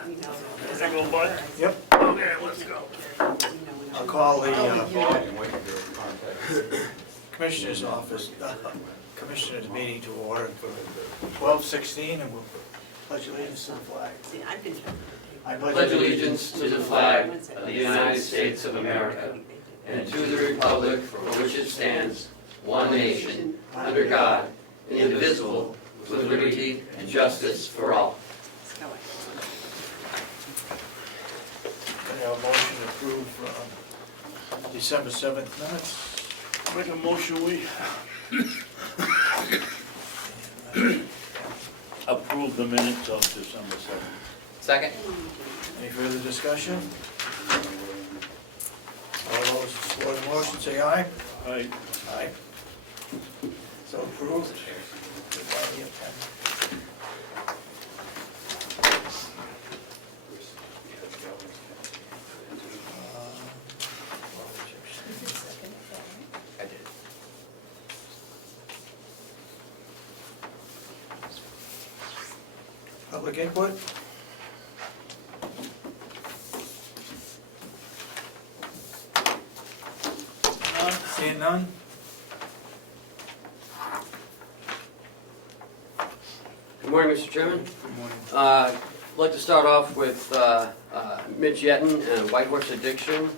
Go, bud. Yep. Okay, let's go. I'll call the Commissioner's office, Commissioner's meeting to order for 12:16, and we'll pledge allegiance to the flag. I Pledge allegiance to the flag of the United States of America and to the republic for which it stands, one nation, under God, indivisible, with liberty and justice for all. Can I have a motion to approve December 7th minutes? Make a motion, we approve the minutes of December 7th. Second. Any further discussion? All those for the motion say aye. Aye. Aye. So approved. I did. Public input? None? Seeing none? Good morning, Mr. Chairman. Good morning. I'd like to start off with Mitch Yeton and White Horse Addiction.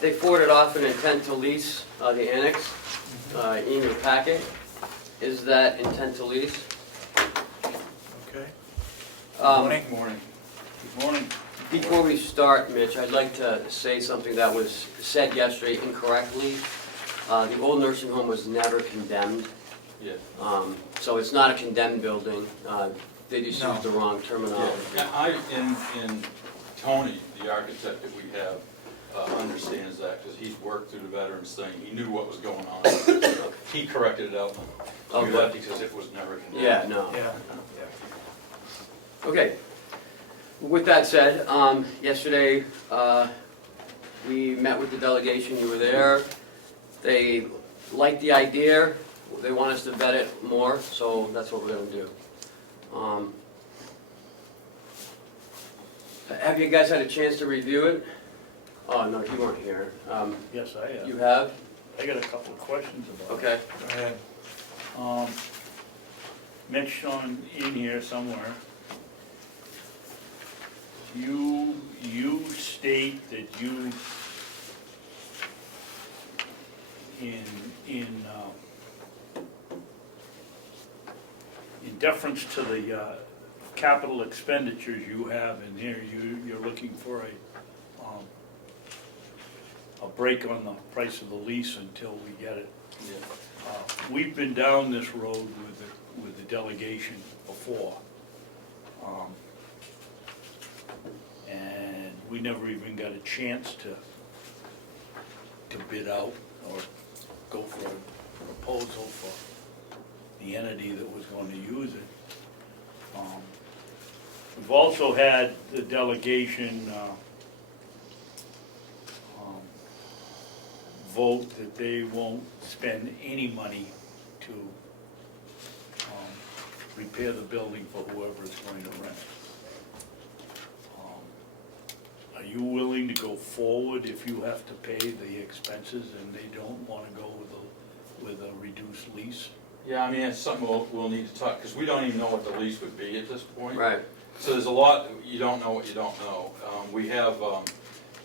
They forwarded off an intent to lease the annex in your packet. Is that intent to lease? Okay. Morning. Morning. Good morning. Before we start, Mitch, I'd like to say something that was said yesterday incorrectly. The old nursing home was never condemned. Yeah. So it's not a condemned building. They just No. used the wrong terminology. Yeah, in Tony, the architect that we have, understands that because he's worked through the veterans thing. He knew what was going on. He corrected it out. Okay. Left because it was never condemned. Yeah, no. Yeah. Okay. With that said, yesterday we met with the delegation. You were there. They liked the idea. They want us to vet it more, so that's what we're going to do. Have you guys had a chance to review it? Oh, no, you weren't here. Yes, I have. You have? I got a couple of questions about it. Okay. Go ahead. Mitch on in here somewhere. You state that you in deference to the capital expenditures you have in here, you're looking for a break on the price of the lease until we get it. Yeah. We've been down this road with the delegation before. And we never even got a chance to bid out or go for a proposal for the entity that was going to use it. We've also had the delegation vote that they won't spend any money to repair the building for whoever is going to rent it. Are you willing to go forward if you have to pay the expenses and they don't want to go with a reduced lease? Yeah, I mean, it's something we'll need to talk, because we don't even know what the lease would be at this point. Right. So there's a lot, you don't know what you don't know. We have,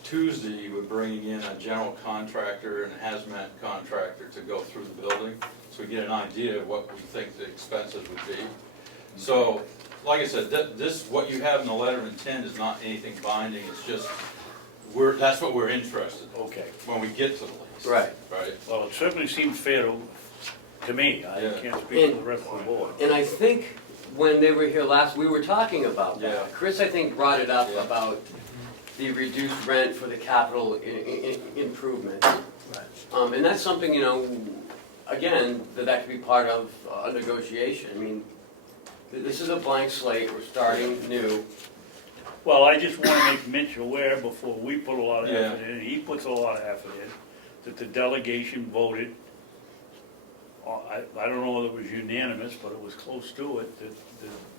Tuesday, we're bringing in a general contractor and a hazmat contractor to go through the building, so we get an idea of what we think the expenses would be. So, like I said, this, what you have in the letter of intent is not anything binding, it's just, that's what we're interested in, Okay. when we get to the lease. Right. Right? Well, it certainly seems fair to me. I Yeah. can't speak for the rest of the board. And I think when they were here last, we were talking about that. Yeah. Chris, I think, brought it up Yeah. about the reduced rent for the capital improvements. Right. And that's something, again, that could be part of a negotiation. I mean, this is a blank slate, we're starting new. Well, I just want to make Mitch aware before we put a lot of Yeah. effort in, he puts a lot of effort in, that the delegation voted I don't know whether it was unanimous, but it was close to it,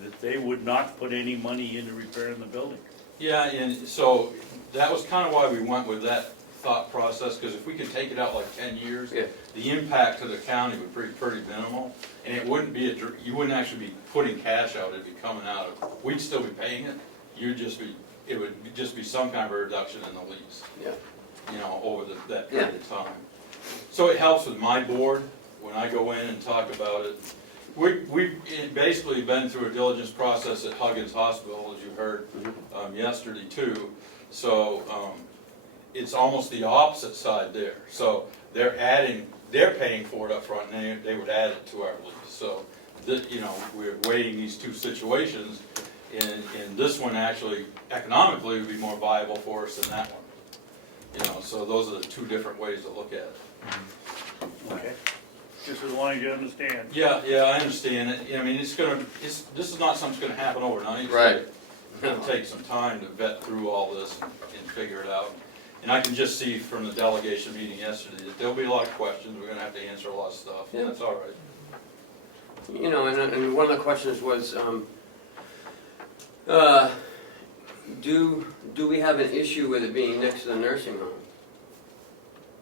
that they would not put any money into repairing the building. Yeah, and so that was kind of why we went with that thought process, because if we could take it out like 10 years, Yeah. the impact to the county would be pretty minimal, and it wouldn't be, you wouldn't actually be putting cash out, it'd be coming out of, we'd still be paying it, it would just be some kind of a reduction in the lease, Yeah. you know, over that period of time. So it helps with my board, when I go in and talk about it. We've basically been through a diligence process at Huggins Hospital, as you heard yesterday too. So it's almost the opposite side there. So they're paying for it up front, and they would add it to our lease. So you know, we're weighing these two situations, and this one actually economically would be more viable for us than that one. You know, so those are the two different ways to look at it. Okay. Just as long as you understand. Yeah, I understand it. I mean, this is not something that's gonna happen overnight. Right. It's gonna take some time to vet through all this and figure it out. And I can just see from the delegation meeting yesterday that there'll be a lot of questions. We're gonna have to answer a lot of stuff, Yeah. and that's all right. You know, and one of the questions was, do we have an issue with it being next to the nursing home?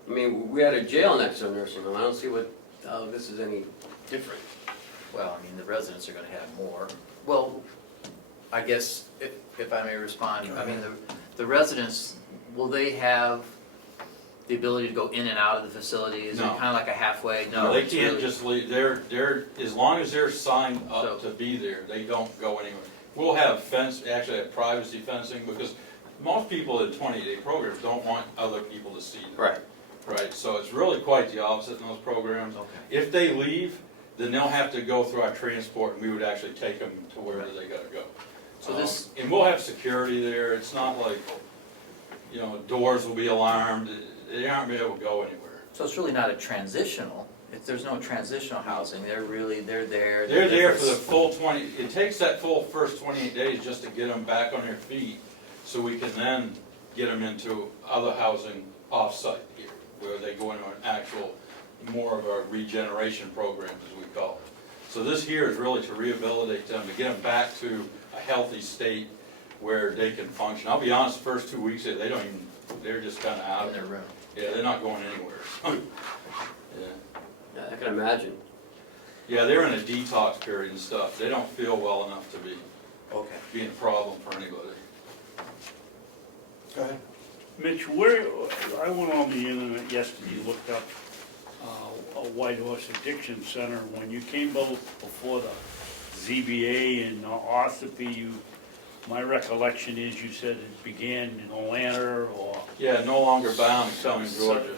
I mean, we had a jail next to a nursing home. I don't see how this is any different. Well, I mean, the residents are gonna have more. Well, I guess, if I may respond, I mean, the residents, will they have the ability to go in and out of the facility? Is it No. kinda like a halfway? No, they it's can't really- just leave. They're, as long as they're signed up So- to be there, they don't go anywhere. We'll have actually have privacy fencing, because most people in 20-day programs don't want other people to see them. Right. Right, so it's really quite the opposite in those programs. Okay. If they leave, then they'll have to go through our transport, and we would actually take them to wherever they gotta go. So this- And we'll have security there. It's not like, you know, doors will be alarmed. They aren't gonna be able to go anywhere. So it's really not a transitional, there's no transitional housing, they're there. They're there for the full 20, it takes that full first 28 days just to get them back on their feet, so we can then get them into other housing off-site here, where they go into an actual, more of a regeneration program, as we call it. So this here is really to rehabilitate them, to get them back to a healthy state where they can function. I'll be honest, the first 2 weeks, they're just kinda out In of their there. room. Yeah, they're not going anywhere. Yeah. Yeah, I can imagine. Yeah, they're in a detox period and stuff. They don't feel well enough to be Okay. a problem for anybody. Go ahead. Mitch, I went on the internet yesterday, looked up a White Horse Addiction Center. When you came before the ZBA in Ossipee, my recollection is you said it began in Atlanta or... Yeah, no longer bound to come in Georgia.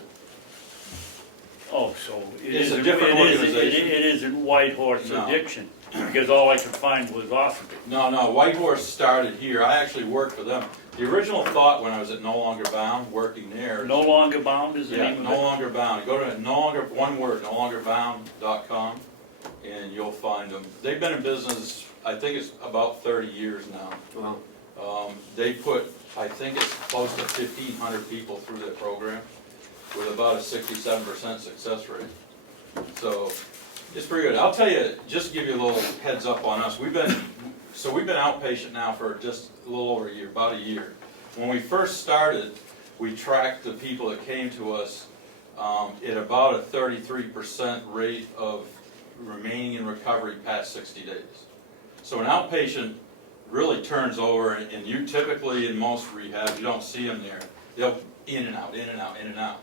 Oh, so it It's a isn't, different organization. it isn't White Horse No. Addiction, because all I could find was Ossipee. No, White Horse started here. I actually worked for them. The original thought when I was at No Longer Bound, working there. No Longer Bound is the Yeah, name of No it? Longer Bound. Go to one word, NoLongerBound.com, and you'll find them. They've been in business, I think it's about 30 years now. Well, They put, I think it's close to 1,500 people through their program, with about a 67% success rate. So, it's pretty good. I'll tell you, just to give you a little heads up on us, we've been outpatient now for just a little over a year, about a year. When we first started, we tracked the people that came to us at about a 33% rate of remaining in recovery past 60 days. So an outpatient really turns over, and you typically, in most rehabs, you don't see them there. They'll in and out, in and out, in and out.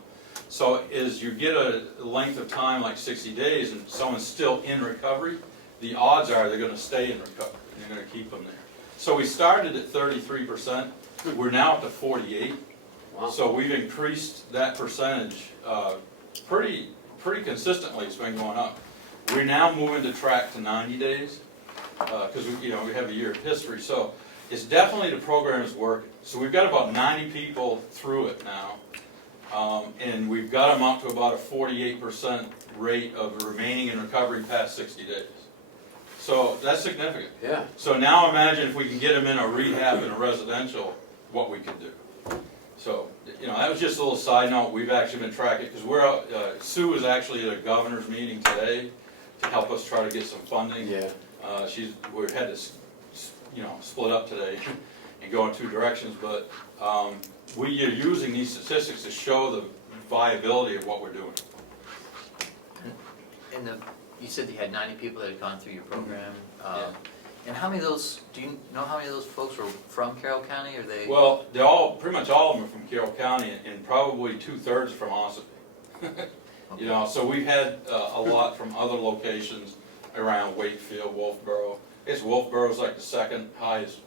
So as you get a length of time like 60 days and someone's still in recovery, the odds are they're gonna stay in recovery, and you're gonna keep them there. So we started at 33%, we're now up to 48. wow. So we've increased that percentage pretty consistently. It's been going up. We're now moving to track to 90 days because we have a year of history. So it's definitely the program is working. So we've got about 90 people through it now, and we've got them up to about a 48% rate of remaining in recovery past 60 days. So that's significant. Yeah. So now imagine if we can get them in a rehab and a residential, what we could do. So, you know, that was just a little side note, we've actually been tracking, because we're out, Sue is actually at a governor's meeting today to help us try to get some funding. Yeah. We had to, you know, split up today and go in two directions, but we are using these statistics to show the viability of what we're doing. And you said you had 90 people that had gone through your program. Yeah. And how many of those, do you know how many of those folks were from Carroll County, or they? Well, they're all, pretty much all of them are from Carroll County, and probably 2/3 from Ossipee. You know, so we've had a lot from other locations around Wakefield, Wolfboro. I guess Wolfboro's like the second highest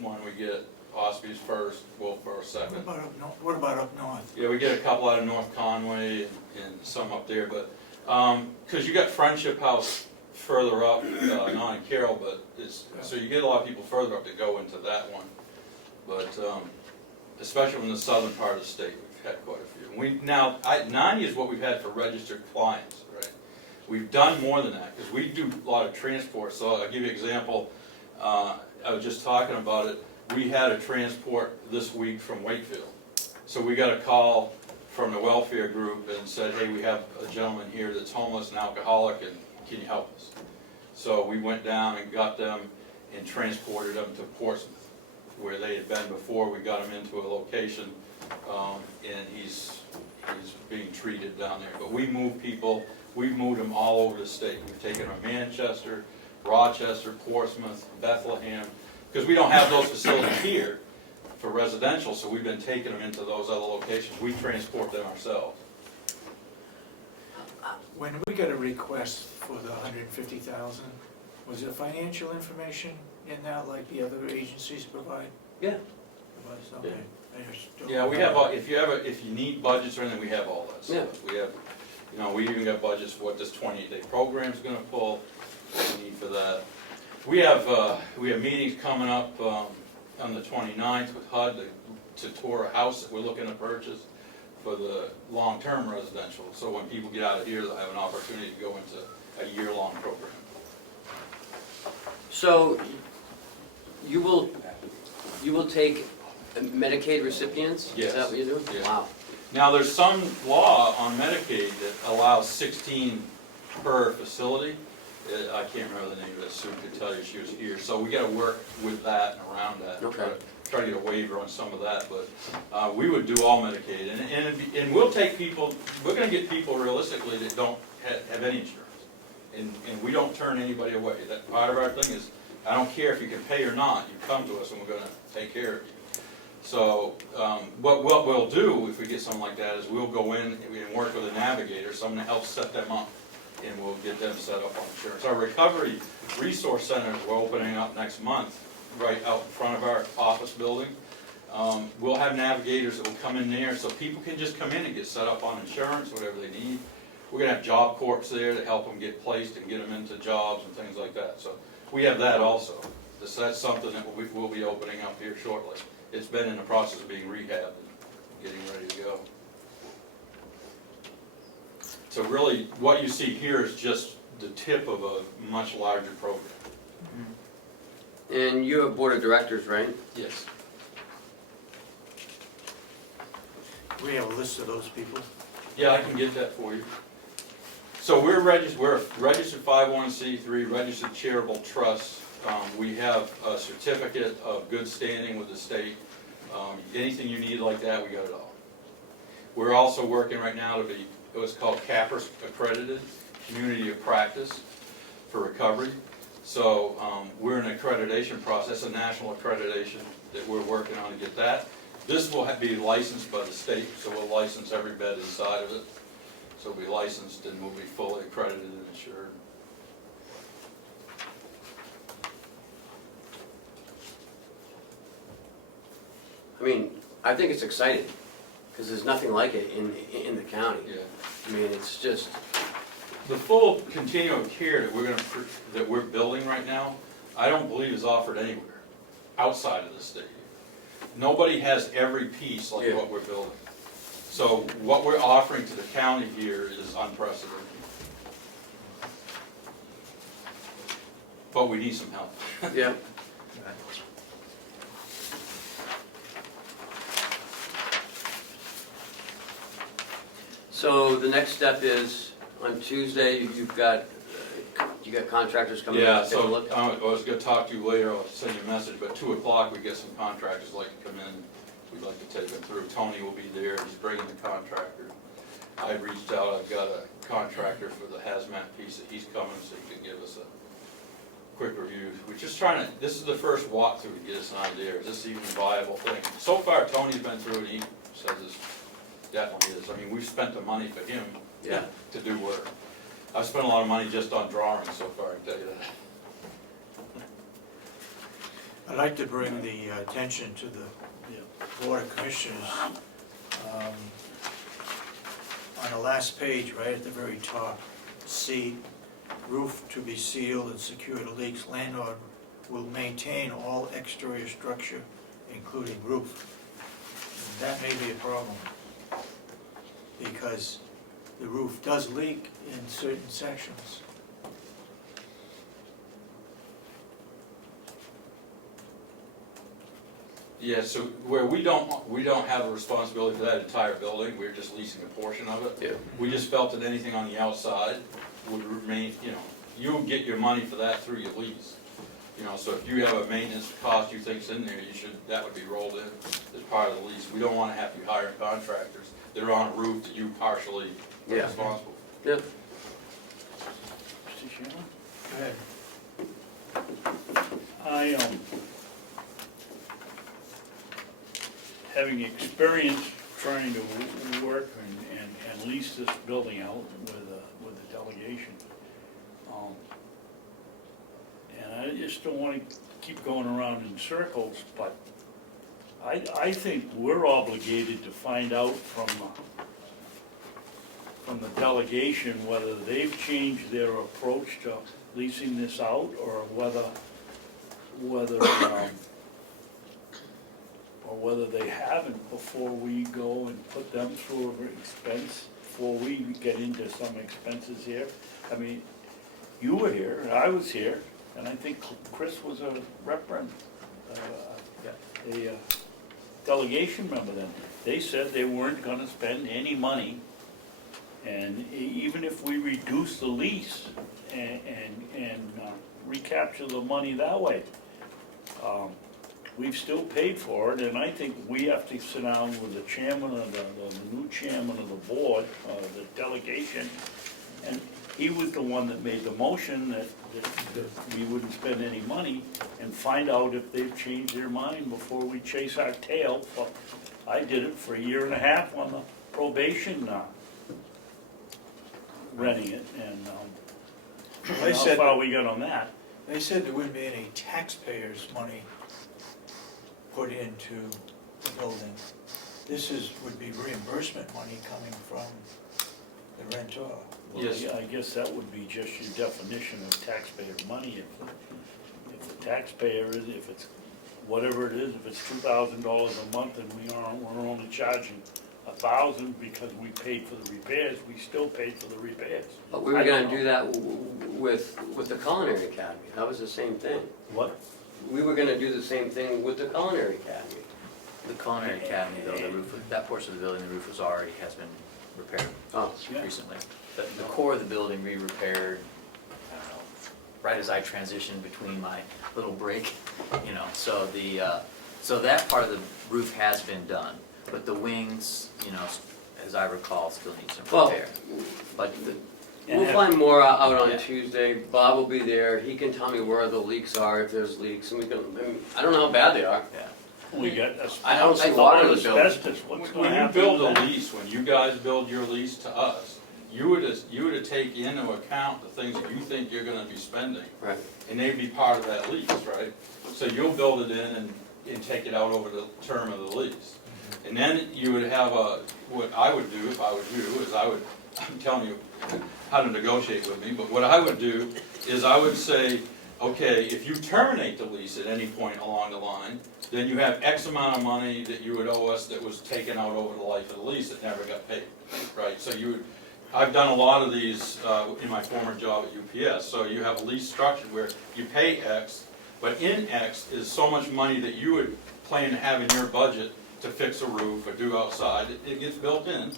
one we get. Ossepee's first, Wolfboro second. What about up north? Yeah, we get a couple out of North Conway and some up there, but, cause you got Friendship House further up, not in Carroll, but so you get a lot of people further up that go into that one. But, especially from the southern part of the state, we've had quite a few. 90 is what we've had for registered clients, right? We've done more than that, because we do a lot of transport, so I'll give you an example. I was just talking about it. We had a transport this week from Wakefield. So we got a call from the welfare group and said, hey, we have a gentleman here that's homeless and alcoholic, and can you help us? So we went down and got them and transported them to Portsmouth, where they had been before. We got him into a location, and he's being treated down there. But we move people, we've moved them all over the state. We've taken them to Manchester, Rochester, Portsmouth, Bethlehem, because we don't have those facilities here for residential, so we've been taking them into those other locations. We transport them ourselves. When we got a request for the 150,000, was there financial information in that like the other agencies provide? Yeah. It was, okay. I just don't Yeah, we know. have, if you need budgets or anything, we have all that stuff. Yeah. We have, you know, we even got budgets for what this 28-day program's gonna pull, what we need for that. We have meetings coming up on the 29th with HUD to tour a house that we're looking to purchase for the long-term residential. So when people get out of here, they'll have an opportunity to go into a year-long program. So you will take Medicaid recipients? Yes. Is that what you're doing? Yeah. Wow. Now, there's some law on Medicaid that allows 16 per facility. I can't remember the name of it, Sue could tell you, she was here. So we gotta work with that and around that. Okay. Try to get a waiver on some of that, but we would do all Medicaid. And we'll take people, we're gonna get people realistically that don't have any insurance. And we don't turn anybody away. That part of our thing is, I don't care if you can pay or not, you come to us and we're gonna take care of you. So, what we'll do if we get something like that is we'll go in and work with a navigator, someone to help set them up, and we'll get them set up on insurance. Our recovery resource centers we're opening up next month, right out in front of our office building. We'll have navigators that will come in there, so people can just come in and get set up on insurance, whatever they need. We're gonna have job corps there to help them get placed and get them into jobs and things like that. So we have that also. That's something that we'll be opening up here shortly. It's been in the process of being rehabbed and getting ready to go. So really, what you see here is just the tip of a much larger program. And you have board of directors, right? Yes. We have a list of those people. Yeah, I can get that for you. So we're a registered 501c3, registered charitable trust. We have a certificate of good standing with the state. Anything you need like that, we got it all. We're also working right now to be what's called CAPRS accredited, Community of Practice for Recovery. So we're in an accreditation process, a national accreditation that we're working on to get that. This will be licensed by the state, so we'll license every bed inside of it. So we'll be licensed and we'll be fully accredited and insured. I mean, I think it's exciting, because there's nothing like it in the county. Yeah. I mean, it's just, The full continuum of care that we're building right now, I don't believe is offered anywhere outside of the state. Nobody has every piece like Yeah. what we're building. So what we're offering to the county here is unprecedented. But we need some help. yeah. So the next step is, on Tuesday, you got contractors coming in Yeah, to take a so look? I was gonna talk to you later, I'll send you a message, but 2 o'clock, we get some contractors like to come in. We'd like to take them through. Tony will be there, he's bringing the contractor. I reached out, I've got a contractor for the hazmat piece that he's coming, so he can give us a quick review. We're just trying to, this is the first walkthrough to get us an idea, is this even a viable thing? So far, Tony's been through it, he says this definitely is. I mean, we've spent the money for him Yeah. to do work. I've spent a lot of money just on drawings so far, I can tell you that. I'd like to bring the attention to the Board of Commissioners. On the last page, right at the very top, C, roof to be sealed and secure to leaks. Landlord will maintain all exterior structure, including roof. That may be a problem, because the roof does leak in certain sections. Yeah, so where we don't have a responsibility for that entire building, we're just leasing a portion of it. Yeah. We just felt that anything on the outside would remain, you know, you'll get your money for that through your lease. You know, so if you have a maintenance cost you think's in there, that would be rolled in as part of the lease. We don't wanna have you hire contractors that are on a roof that you partially are Yeah. responsible for. Yeah. Mr. Chairman? Go ahead. Having experience trying to work and lease this building out with the delegation. And I just don't want to keep going around in circles, but I think we're obligated to find out from the delegation whether they've changed their approach to leasing this out, or whether they haven't, before we go and put them through an expense, before we get into some expenses here. I mean, you were here, and I was here, and I think Chris was a delegation member then. They said they weren't gonna spend any money, and even if we reduce the lease and recapture the money that way, we've still paid for it, and I think we have to sit down with the chairman of the new chairman of the board, the delegation, and he was the one that made the motion that we wouldn't spend any money, and find out if they've changed their mind before we chase our tail. I did it for 1.5 years on the probation, renting it, and They how said, far we got on that. they said there wouldn't be any taxpayers' money put into the building. This would be reimbursement money coming from the rentor. Well, Yes. yeah, I guess that would be just your definition of taxpayer money. If the taxpayer is, if it's whatever it is, if it's $2,000 a month and we're only charging $1,000 because we paid for the repairs, we still paid for the repairs. But we were I don't gonna do know. that with the Culinary Academy. That was the same thing. What? We were gonna do the same thing with the Culinary Academy. The Culinary Academy, though, the roof, that portion of the building, the roof has been repaired Oh, Yeah. recently. The core of the building we repaired, I don't know, right as I transitioned between my little break, you know, so so that part of the roof has been done, but the wings, you know, as I recall, still need some Well, repair. But we'll find more out on Yeah. Tuesday. Bob will be there. He can tell me where the leaks are, if there's leaks, and I don't know how bad they are. yeah, We got I don't see a lot water of in the building. asbestos, what's gonna When you happen build with a that? lease, when you guys build your lease to us, you were to take into account the things that you think you're gonna be spending, Right. and they'd be part of that lease, right? So you'll build it in and take it out over the term of the lease. And then you would have what I would do if I was you, is I'm telling you how to negotiate with me, but what I would do is I would say, okay, if you terminate the lease at any point along the line, then you have X amount of money that you would owe us that was taken out over the life of the lease that never got paid, right? So I've done a lot of these in my former job at UPS, so you have a lease structure where you pay X, but in X is so much money that you would plan to have in your budget to fix a roof or do outside, it gets built in.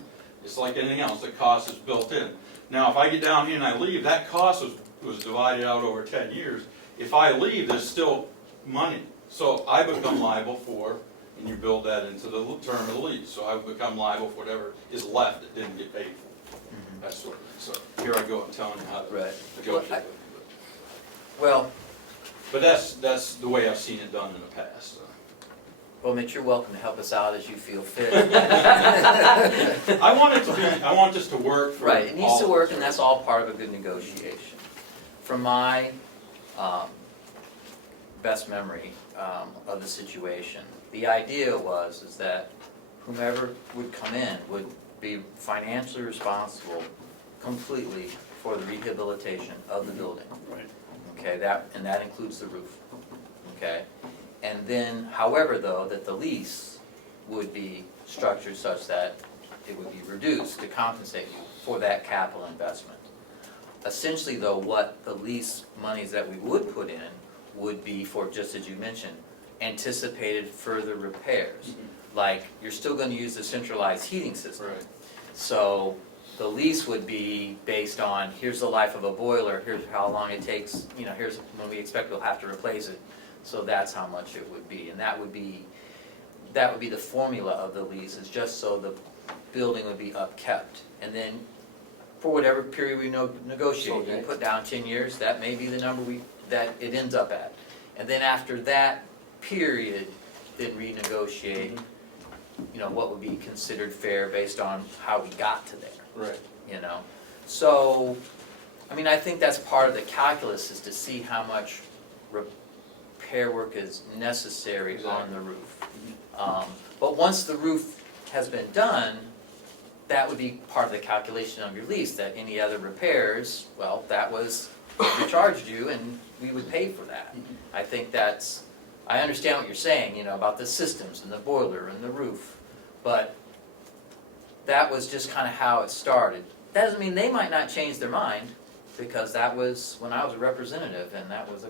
It's like anything else, the cost is built in. Now, if I get down here and I leave, that cost was divided out over 10 years. If I leave, there's still money. So I become liable for, and you build that into the term of the lease. So I become liable for whatever is left that didn't get paid for. That sort of thing. So here I go, I'm telling you how to Right. negotiate with it. Well, But that's the way I've seen it done in the past. well, Mitch, you're welcome to help us out as you feel fit. I want this to work for all Right, it needs to of work, us. and that's all part of a good negotiation. From my best memory of the situation, the idea is that whomever would come in would be financially responsible completely for the rehabilitation of the building. Right. Okay, and that includes the roof, okay? And then, however though, that the lease would be structured such that it would be reduced to compensate you for that capital investment. Essentially though, what the lease monies that we would put in would be for, just as you mentioned, anticipated further repairs. Like, you're still gonna use the centralized heating system. Right. So the lease would be based on, here's the life of a boiler, here's how long it takes, here's when we expect we'll have to replace it. So that's how much it would be, and that would be the formula of the lease, is just so the building would be upkept. And then, for whatever period we negotiate, you put down 10 years, that may be the number that it ends up at. And then after that period, then renegotiate, what would be considered fair based on how we got to there. Right. So, I think that's part of the calculus, is to see how much repair work is necessary on the roof. But once the roof has been done, that would be part of the calculation of your lease, that any other repairs, well, that was, we charged you and we would pay for that. I think I understand what you're saying, about the systems and the boiler and the roof, but that was just kind of how it started. That doesn't mean they might not change their mind, because that was when I was a representative, and that was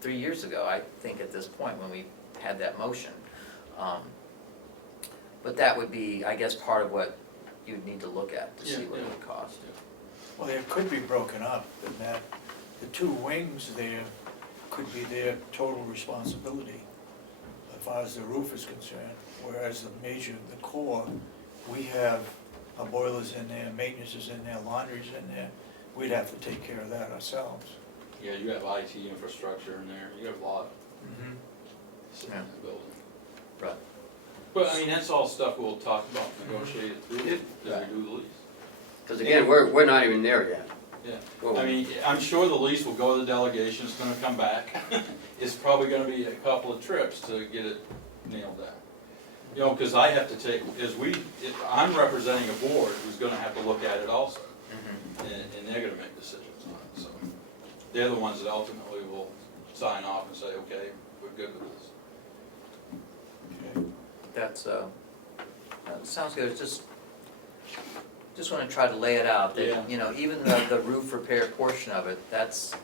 3 years ago, I think, at this point, when we had that motion. But that would be, I guess, part of what you'd need to look at to see what it would cost. Well, it could be broken up, in that the two wings there could be their total responsibility as far as the roof is concerned, whereas the core, we have our boilers in there, maintenance is in there, laundry's in there. We'd have to take care of that ourselves. Yeah, you have IT infrastructure in there, you have a lot sitting in the building. Right. But, that's all stuff we'll talk about, negotiate it through as we do the lease. Because again, we're not even there yet. Yeah, Well- I'm sure the lease will go to the delegation, it's gonna come back. It's probably gonna be a couple of trips to get it nailed down. Because I have to take, I'm representing a board who's gonna have to look at it also, and they're gonna make decisions on it, so. They're the ones that ultimately will sign off and say, okay, we're good with this. Okay. That sounds good. Just want to try to lay it out that, even the roof repair portion of it, that's,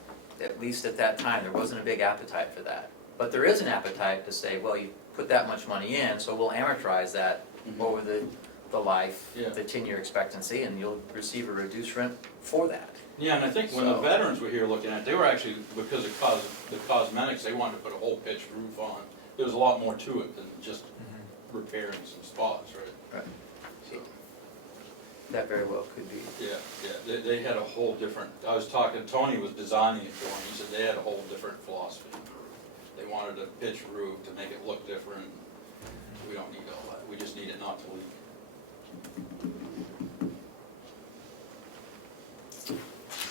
at least at that time, there wasn't a big appetite for that. But there is an appetite to say, well, you put that much money in, so we'll amortize that over the life, the 10-year expectancy, and you'll receive a reduced rent for that. Yeah, and I think when the veterans were here looking at it, they were actually, because of the cosmetics, they wanted to put a whole pitched roof on. There was a lot more to it than just repairing some spots, right? Right. So, That very well could be. yeah, they had a whole different, I was talking, Tony was designing it for them, he said they had a whole different philosophy. They wanted a pitched roof to make it look different. We don't need all that, we just need it not to leak.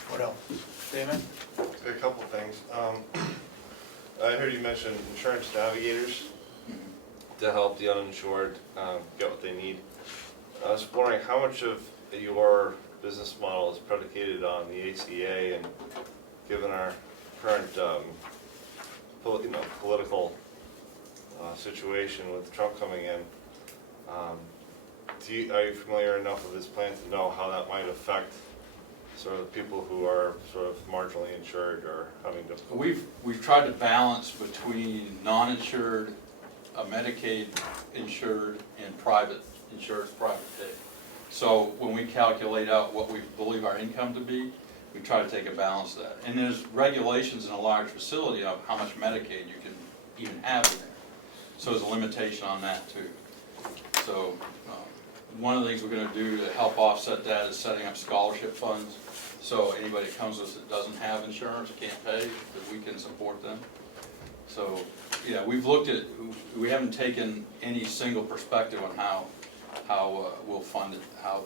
What else? Damon? A couple things. I heard you mention insurance navigators to help the uninsured get what they need. I was wondering how much of your business model is predicated on the ACA, and given our current political situation with Trump coming in, are you familiar enough with his plan to know how that might affect sort of people who are sort of marginally insured or having difficulty? We've tried to balance between non-insured, Medicaid insured, and private insurance, private pay. So when we calculate out what we believe our income to be, we try to take a balance of that. And there's regulations in a large facility of how much Medicaid you can even have in there. So there's a limitation on that too. So one of the things we're gonna do to help offset that is setting up scholarship funds. So anybody that comes to us that doesn't have insurance, can't pay, that we can support them. So, yeah, we've looked at, we haven't taken any single perspective on how we'll fund it, how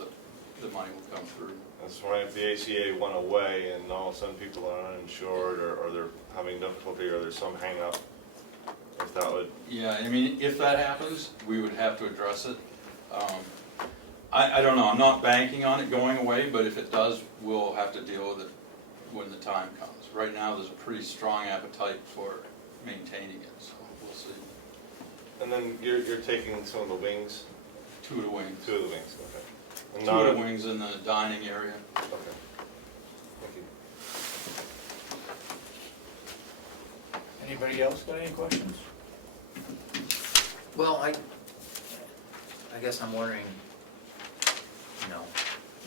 the money will come through. That's right, if the ACA went away and all of a sudden people are uninsured or they're having difficulty or there's some hang up, if that would, Yeah, I mean, if that happens, we would have to address it. I don't know, I'm not banking on it going away, but if it does, we'll have to deal with it when the time comes. Right now, there's a pretty strong appetite for maintaining it, so we'll see. and then you're taking some of the wings, 2 of the wings. 2 of the wings, okay. And 2 not of the wings in the dining area. Okay. Thank you. Anybody else got any questions? Well, I guess I'm wondering, you know,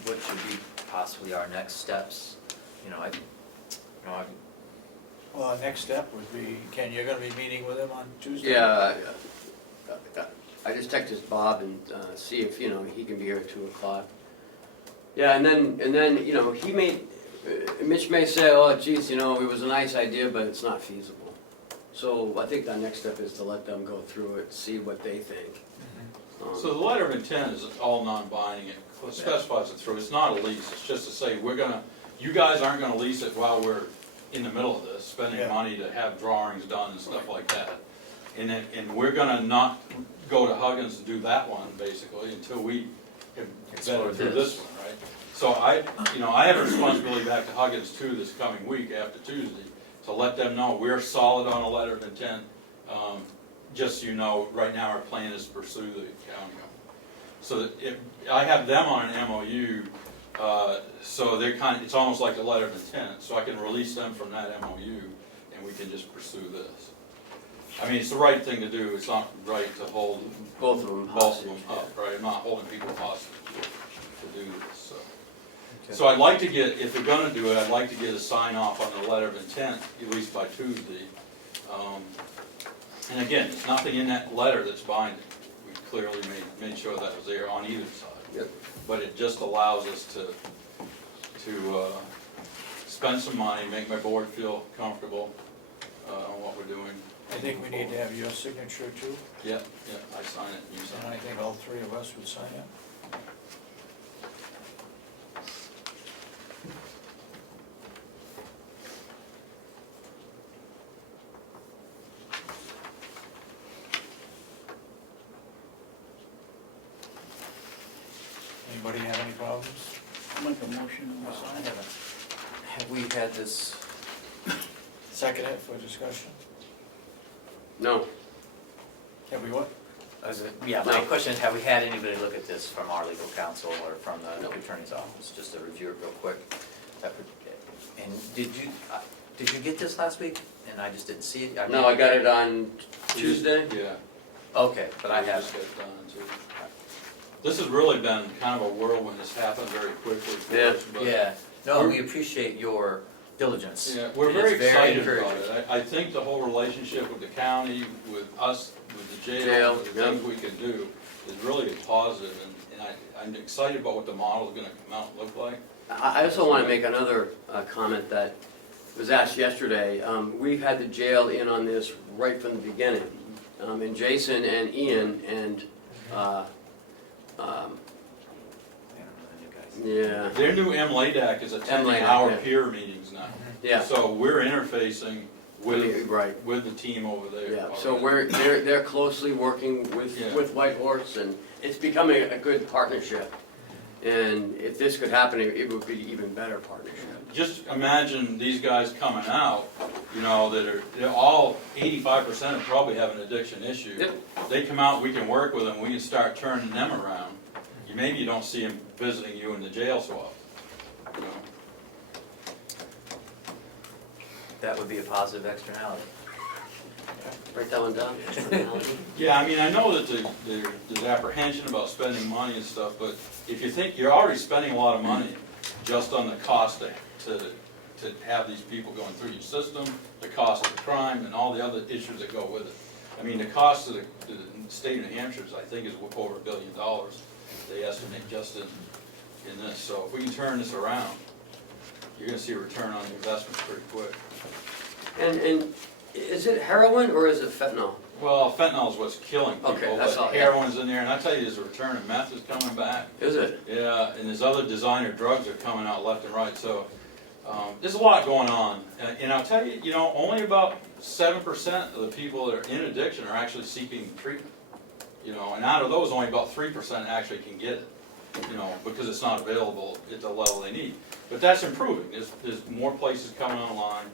what should be possibly our next steps? You know, Well, our next step would be, Ken, you're gonna be meeting with him on Tuesday? Yeah, I just texted Bob and see if, you know, he can be here at 2 o'clock. Yeah, and then, you know, Mitch may say, oh geez, you know, it was a nice idea, but it's not feasible. So I think our next step is to let them go through it, see what they think. So the letter of intent is all non-binding, it specifies it through, it's not a lease, it's just to say, you guys aren't gonna lease it while we're in the middle of this, spending Yeah. money to have drawings done and stuff like that. And we're gonna not go to Huggins to do that one, basically, until we have Explore vetted through this. this one, right? So I have a responsibility back to Huggins too this coming week after Tuesday, to let them know we're solid on a letter of intent. Just so you know, right now our plan is to pursue the county. So that I have them on an MOU, so they're it's almost like a letter of intent, so I can release them from that MOU and we can just pursue this. I mean, it's the right thing to do, it's not right to hold Both of them both of hostage. them up, right? I'm not holding people hostage to do this, so. Okay. So I'd like to get, if they're gonna do it, I'd like to get a sign off on the letter of intent, at least by Tuesday. And again, there's nothing in that letter that's binding. We clearly made sure that was there on either side. Yep. But it just allows us to spend some money, make my board feel comfortable on what we're doing. I think we need to have your signature too, Yeah, I sign it, you sign and I it. think all 3 of us would sign it. Anybody have any problems? I'll make a motion and we'll sign it. have we had this, Second it for discussion? No, Have we what? yeah, my No. question is, have we had anybody look at this from our legal counsel or from the No. attorney's office, just to review it real quick? And did you get this last week, and I just didn't see it? no, I got it on Tuesday. Yeah. Okay, but I We have, just got it done too. This has really been kind of a whirlwind, it's happened very quickly for Yeah. us, but. yeah, no, we appreciate your diligence. Yeah, we're It is very excited encouraging. about it. I think the whole relationship with the county, with us, with the jail, Jail, with the yeah. things we can do is really a positive, and I'm excited about what the model's gonna come out and look like. I also want to make another comment that was asked yesterday. We've had the jail in on this right from the beginning. And Jason and Ian and, I don't know the new guys. yeah, Their new MLADAC is attending MLADAC, our yeah. peer meetings now. yeah, So we're interfacing with, right. with the team over there. Yeah, so already. they're closely working Yeah. with White Horse, and it's becoming a good partnership. And if this could happen, it would be even better partnership. Just imagine these guys coming out, you know, they're all, 85% probably have an addiction issue. Yep. They come out, we can work with them, we can start turning them around. Maybe you don't see them visiting you in the jail so often, you know? That would be a positive externality. Write that one down. Yeah, I mean, I know that there's apprehension about spending money and stuff, but if you think you're already spending a lot of money just on the cost to have these people going through your system, the cost of the crime, and all the other issues that go with it. I mean, the cost of the state of New Hampshire's, I think, is over $1 billion, they estimate just in this. So if we can turn this around, you're gonna see a return on the investment pretty quick. And is it heroin or is it fentanyl? Well, fentanyl is what's killing people, Okay, that's all, but yeah. heroin's in there, and I tell you, there's a return, and meth is coming back. Is it? Yeah, and there's other designer drugs that are coming out left and right, so, there's a lot going on. And I'll tell you, only about 7% of the people that are in addiction are actually seeking treatment. And out of those, only about 3% actually can get it, because it's not available at the level they need. But that's improving, there's more places coming online,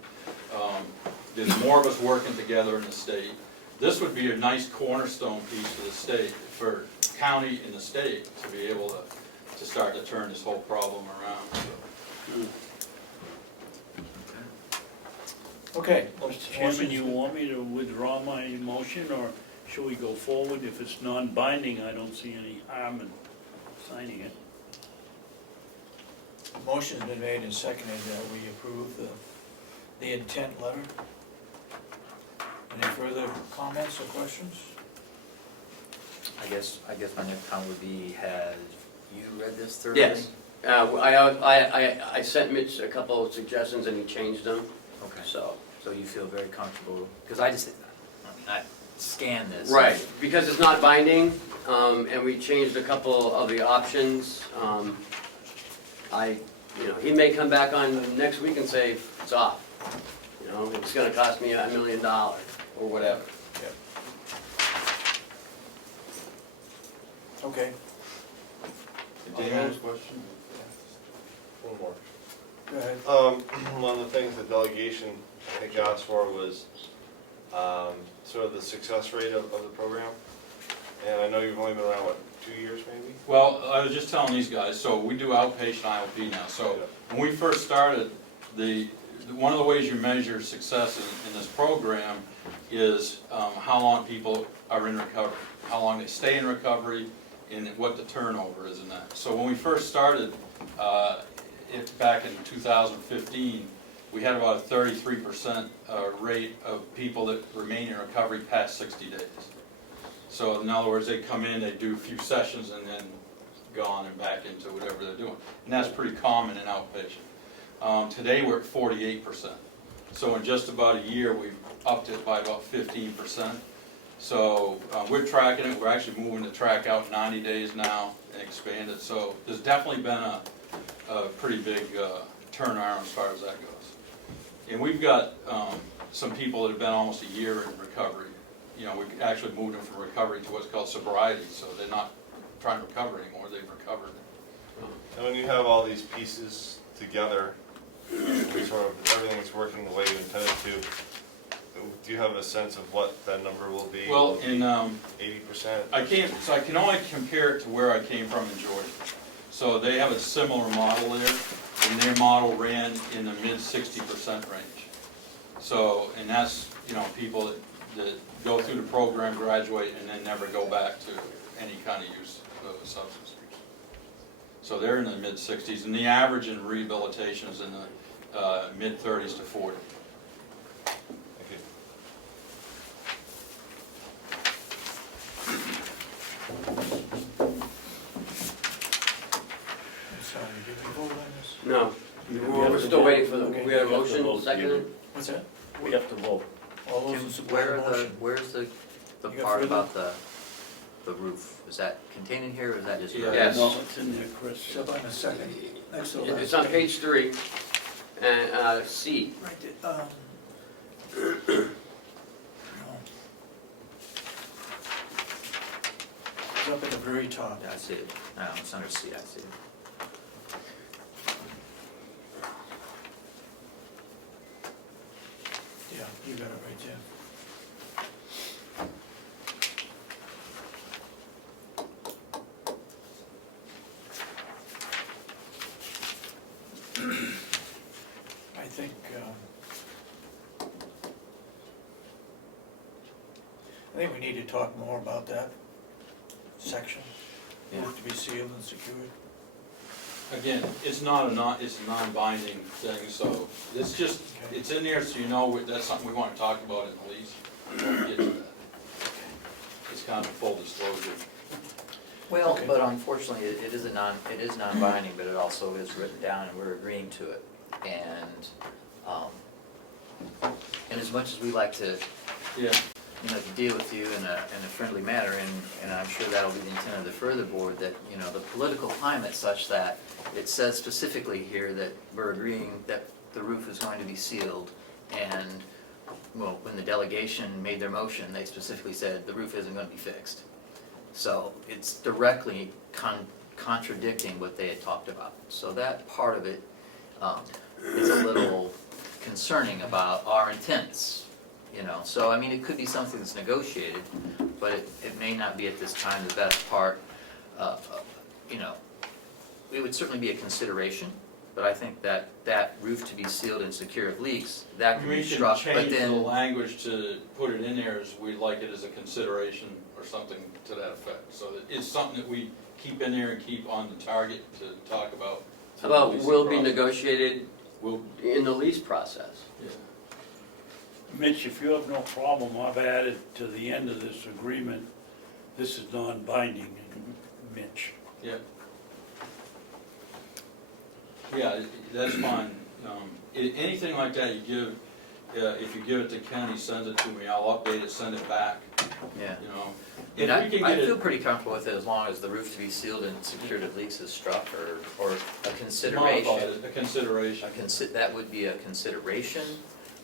there's more of us working together in the state. This would be a nice cornerstone piece for the state, for county and the state, to be able to start to turn this whole problem around, so. Okay. Mr. Chairman, you want me to withdraw my motion, or should we go forward? If it's non-binding, I don't see any harm in signing it. Motion's been made and seconded that we approve the intent letter. Any further comments or questions? I guess my next comment would be, have you read this thoroughly? Yes. I sent Mitch a couple of suggestions and he changed them, Okay, so. so you feel very comfortable, because I scanned this. Right, because it's not binding, and we changed a couple of the options. He may come back on next week and say, it's off. It's gonna cost me $1 million, or whatever. Okay, Damon's question? One more. go ahead. One of the things the delegation, I think, asked for was sort of the success rate of the program. And I know you've only been around, what, 2 years maybe? Well, I was just telling these guys, so we do outpatient IOP now. So when we first started, one of the ways you measure success in this program is how long people are in recovery, how long they stay in recovery, and what the turnover is in that. So when we first started, back in 2015, we had about a 33% rate of people that remain in recovery past 60 days. So in other words, they come in, they do a few sessions, and then gone and back into whatever they're doing. And that's pretty common in outpatient. Today we're at 48%. So in just about a year, we've upped it by about 15%. So we're tracking it. We're actually moving the track out 90 days now and expand it. So there's definitely been a pretty big turnaround as far as that goes. And we've got some people that have been almost a year in recovery. We've actually moved them from recovery to what's called sobriety, so they're not trying to recover anymore, they've recovered. And when you have all these pieces together, and sort of everything's working the way you intended to, do you have a sense of what that number will be? Well, in 80%? I can only compare it to where I came from in Georgia. So they have a similar model there, and their model ran in the mid 60% range. So, and that's people that go through the program, graduate, and then never go back to any kind of use of substance use. So they're in the mid 60s, and the average in rehabilitation is in the mid 30s to 40. Thank you. Sorry, did we vote on this? No, We we're have to still vote. waiting for the, Okay. we had a We have to motion, vote, seconded? What's that? We have to vote. All those in support of the motion? Where's the You got part further? about the roof? Is that contained in here, or is that just? Yeah. Yes. No, it's in there, Chris. Step on the second, next to the last. It's on page 3, and C. Right there, no. It's up at the very top. Yeah, I see it. No, it's under C, I see it. Yeah, you got it right there. I think, I think we need to talk more about that section, Yeah. roof to be sealed and secured. Again, it's a non-binding thing, so it's just, Okay. it's in there so you know that's something we wanna talk about in the lease. We'll get to that. It's kind of full disclosure. Well, Okay. but unfortunately, it is non-binding, but it also is written down and we're agreeing to it. And as much as we like to, Yeah, you know, to deal with you in a friendly manner, and I'm sure that'll be the intent of the further board, that, you know, the political climate such that it says specifically here that we're agreeing that the roof is going to be sealed, and, well, when the delegation made their motion, they specifically said the roof isn't gonna be fixed. So it's directly contradicting what they had talked about. So that part of it is a little concerning about our intents, you know. So, I mean, it could be something that's negotiated, but it may not be at this time the best part of, you know, it would certainly be a consideration, but I think that roof to be sealed and secure of leaks, that could we be can struck, but change the then, language to put it in there as we'd like it as a consideration or something to that effect. So that it's something that we keep in there and keep on the target to talk about. How about leasing will be process. negotiated Will, in the lease process? yeah. Mitch, if you have no problem, I've added to the end of this agreement, this is non-binding, Mitch. Yeah. Yeah, that's fine. Anything like that you give, if you give it to Kenny, sends it to me, I'll update it, send it back, yeah. you know. And If we can I get feel it pretty comfortable with it as long as the roof to be sealed and secured of leaks is struck, or a consideration. modified, a consideration. That would be a consideration,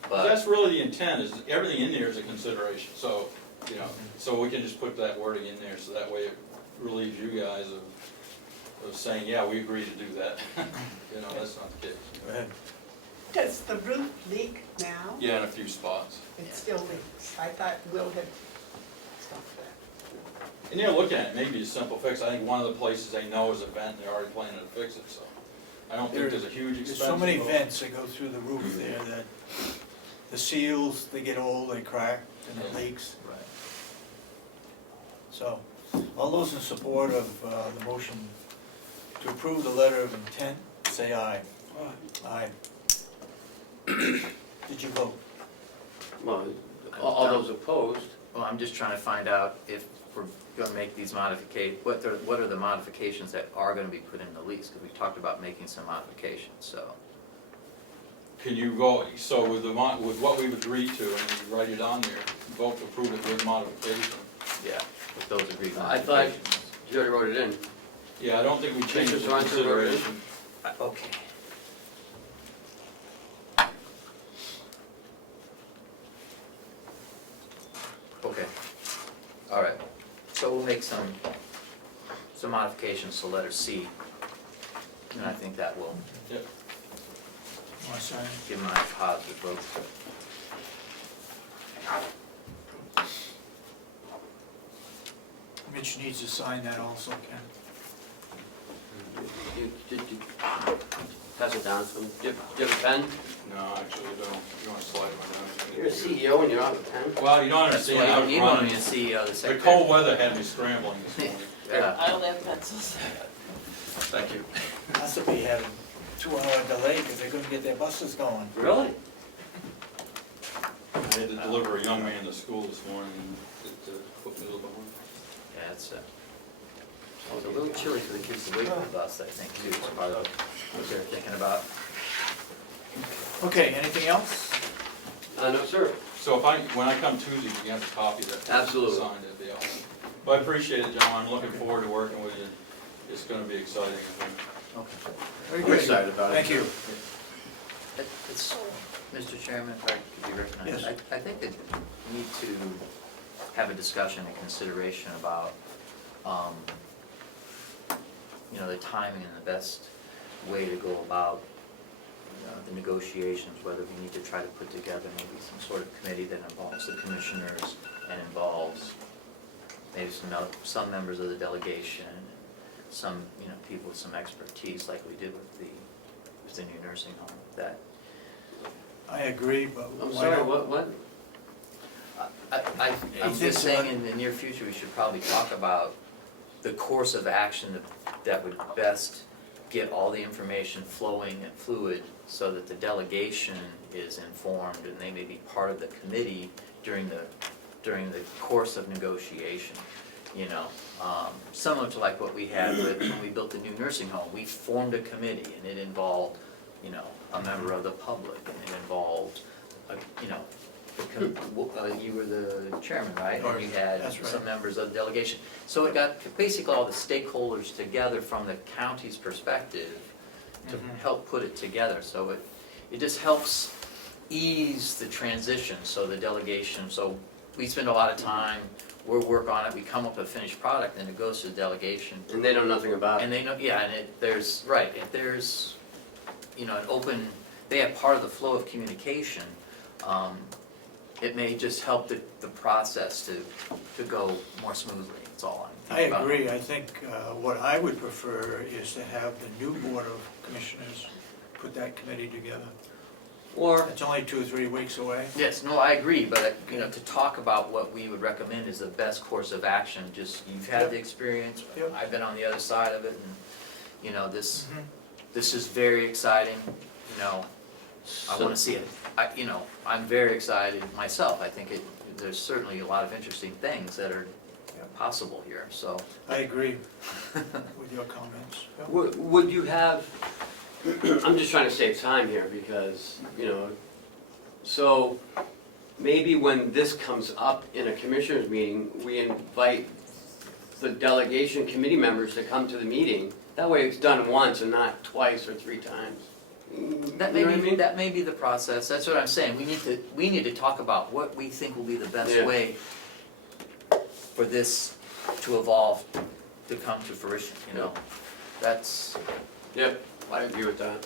But but, that's really the intent, is everything in there is a consideration, so, you know, so we can just put that wording in there, so that way it relieves you guys of saying, yeah, we agree to do that. You know, that's not the case. Go ahead. Does the roof leak now? Yeah, in a few spots. It still leaks. I thought Will had stopped that. And they're looking at it, maybe a simple fix, I think one of the places they know is a vent, they're already planning to fix it, so. I don't think there's a huge There's expense. so many involved. vents that go through the roof there that the seals, they get old, they crack, and it leaks. right. So, all those in support of the motion to approve the letter of intent, say aye. Aye. Did you vote? Well, all those opposed, Well, I'm just trying to find out if we're gonna make these what are the modifications that are gonna be put in the lease, because we talked about making some modifications, so. Can you go, so with with what we've agreed to, and you write it on there, vote to approve it with modification? Yeah, with those agreed I thought modifications. you already wrote it in. Yeah, I don't think we changed the Mr. Sorensen wrote it in. consideration. Okay. Okay, all right, so we'll make some modifications to letter C, and I think that will Yep. Want to sign? give my positive vote to it. Mitch needs to sign that also, Ken. Did you pass it down to him? Do you have a pen? No, actually, I don't. You wanna slide one down? You're a CEO and you don't have a pen? Well, you don't That's understand, I why was you wanted me running. to see the The secretary. cold weather had me scrambling this morning. Yeah. I don't have pencils. Thank you. Ossipee had a 2-hour delay because they couldn't get their buses going. Really? I had to deliver a young man to school this morning, and it put me a little behind. Yeah, it's a little chilly for the kids to wait for the bus, I think, too, is part of what they're thinking about. Okay, anything else? No, sir. So when I come Tuesday, you can have a copy of that. Absolutely. Signed, that'd be awesome. But I appreciate it, John, I'm looking forward to working with you. It's gonna be exciting, I think. Okay. Very We're good. excited about it. Thank you. It's, Mr. Chairman, if I could be recognized, Yes. I think that we need to have a discussion and consideration about, you know, the timing and the best way to go about the negotiations, whether we need to try to put together maybe some sort of committee that involves the commissioners and involves maybe some members of the delegation, some, you know, people with some expertise like we did with the new nursing home, that, I agree, but I'm why sorry, don't- what? I'm Anything just to saying it? in the near future, we should probably talk about the course of action that would best get all the information flowing and fluid so that the delegation is informed and they may be part of the committee during the course of negotiation, you know. Similar to like what we had when we built the new nursing home, we formed a committee and it involved, you know, a member of the public and it involved, you know, you were the chairman, right? And you had That's right. some members of the delegation. So it got basically all the stakeholders together from the county's perspective to Mhm. help put it together. So it just helps ease the transition, so the delegation, so we spend a lot of time, we'll work on it, we come up with a finished product, and it goes to the delegation. And they know nothing about it. And they know, yeah, and there's, right, if there's, you know, an open, they have part of the flow of communication, it may just help the process to go more smoothly, that's all I'm I thinking about. agree, I think what I would prefer is to have the new Board of Commissioners put that committee together. Or, It's only 2 or 3 weeks away. Yes, no, I agree, but, you know, to talk about what we would recommend is the best course of action, just, you've had the experience, Yep. I've been on the other side of it, and, you know, this Mhm. is very exciting, you know, I wanna see it. You know, I'm very excited myself, I think there's certainly a lot of interesting things that are possible here, so. I agree with your comments. Yep. would you have, I'm just trying to save time here because, you know, so maybe when this comes up in a commissioners meeting, we invite the delegation committee members to come to the meeting. That way it's done once and not twice or 3 times. That You know what I may be, mean? that may be the process, that's what I'm saying, we need to talk about what we think will be the best Yeah. way for this to evolve, to come to fruition, you know? That's, Yep, I agree with that.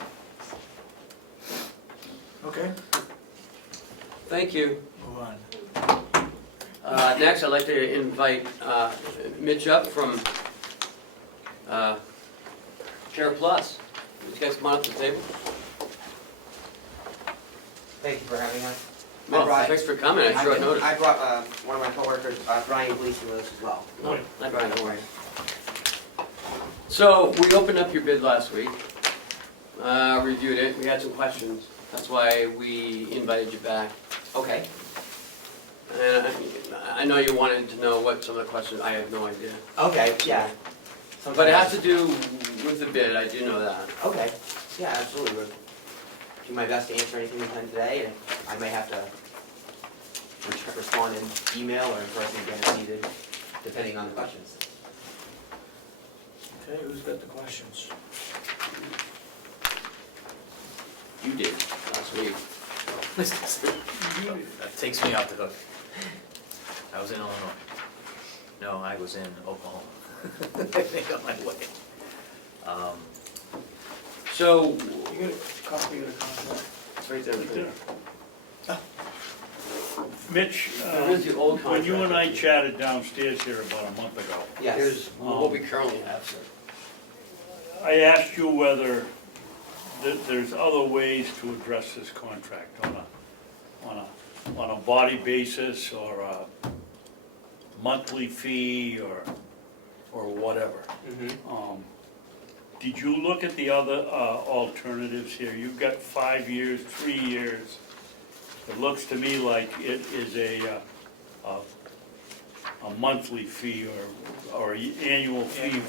Okay, Thank you. move on. Next, I'd like to invite Mitch up from Care Plus. You guys come on up to the table. Thank you for having us. Well, brought- thanks for coming at short notice. I brought one of my coworkers, Brian Gleason, with us as well. No, not Brian, don't worry. So, we opened up your bid last week, reviewed it, we had some questions. That's why we invited you back. Okay. And I know you wanted to know what some of the questions, I have no idea. Okay, yeah. But it has to do with the bid, I do know that. Okay, yeah, absolutely. We'll do my best to answer anything we can today, and I may have to respond in email or in person again if needed, depending on the questions. Okay, who's got the questions? You did, last week. that takes me off the hook. I was in Illinois. No, I was in Oklahoma. I think on my way. So, You got a copy of the contract? it's right there. Right there. Mitch, There is the old when you and I contract. chatted downstairs here about a month ago, Yes. Here's what we currently have, sir. I asked you whether there's other ways to address this contract on a body basis or a monthly fee or whatever. Mm-hmm. Did you look at the other alternatives here? You've got 5 years, 3 years. It looks to me like it is a monthly fee or annual fee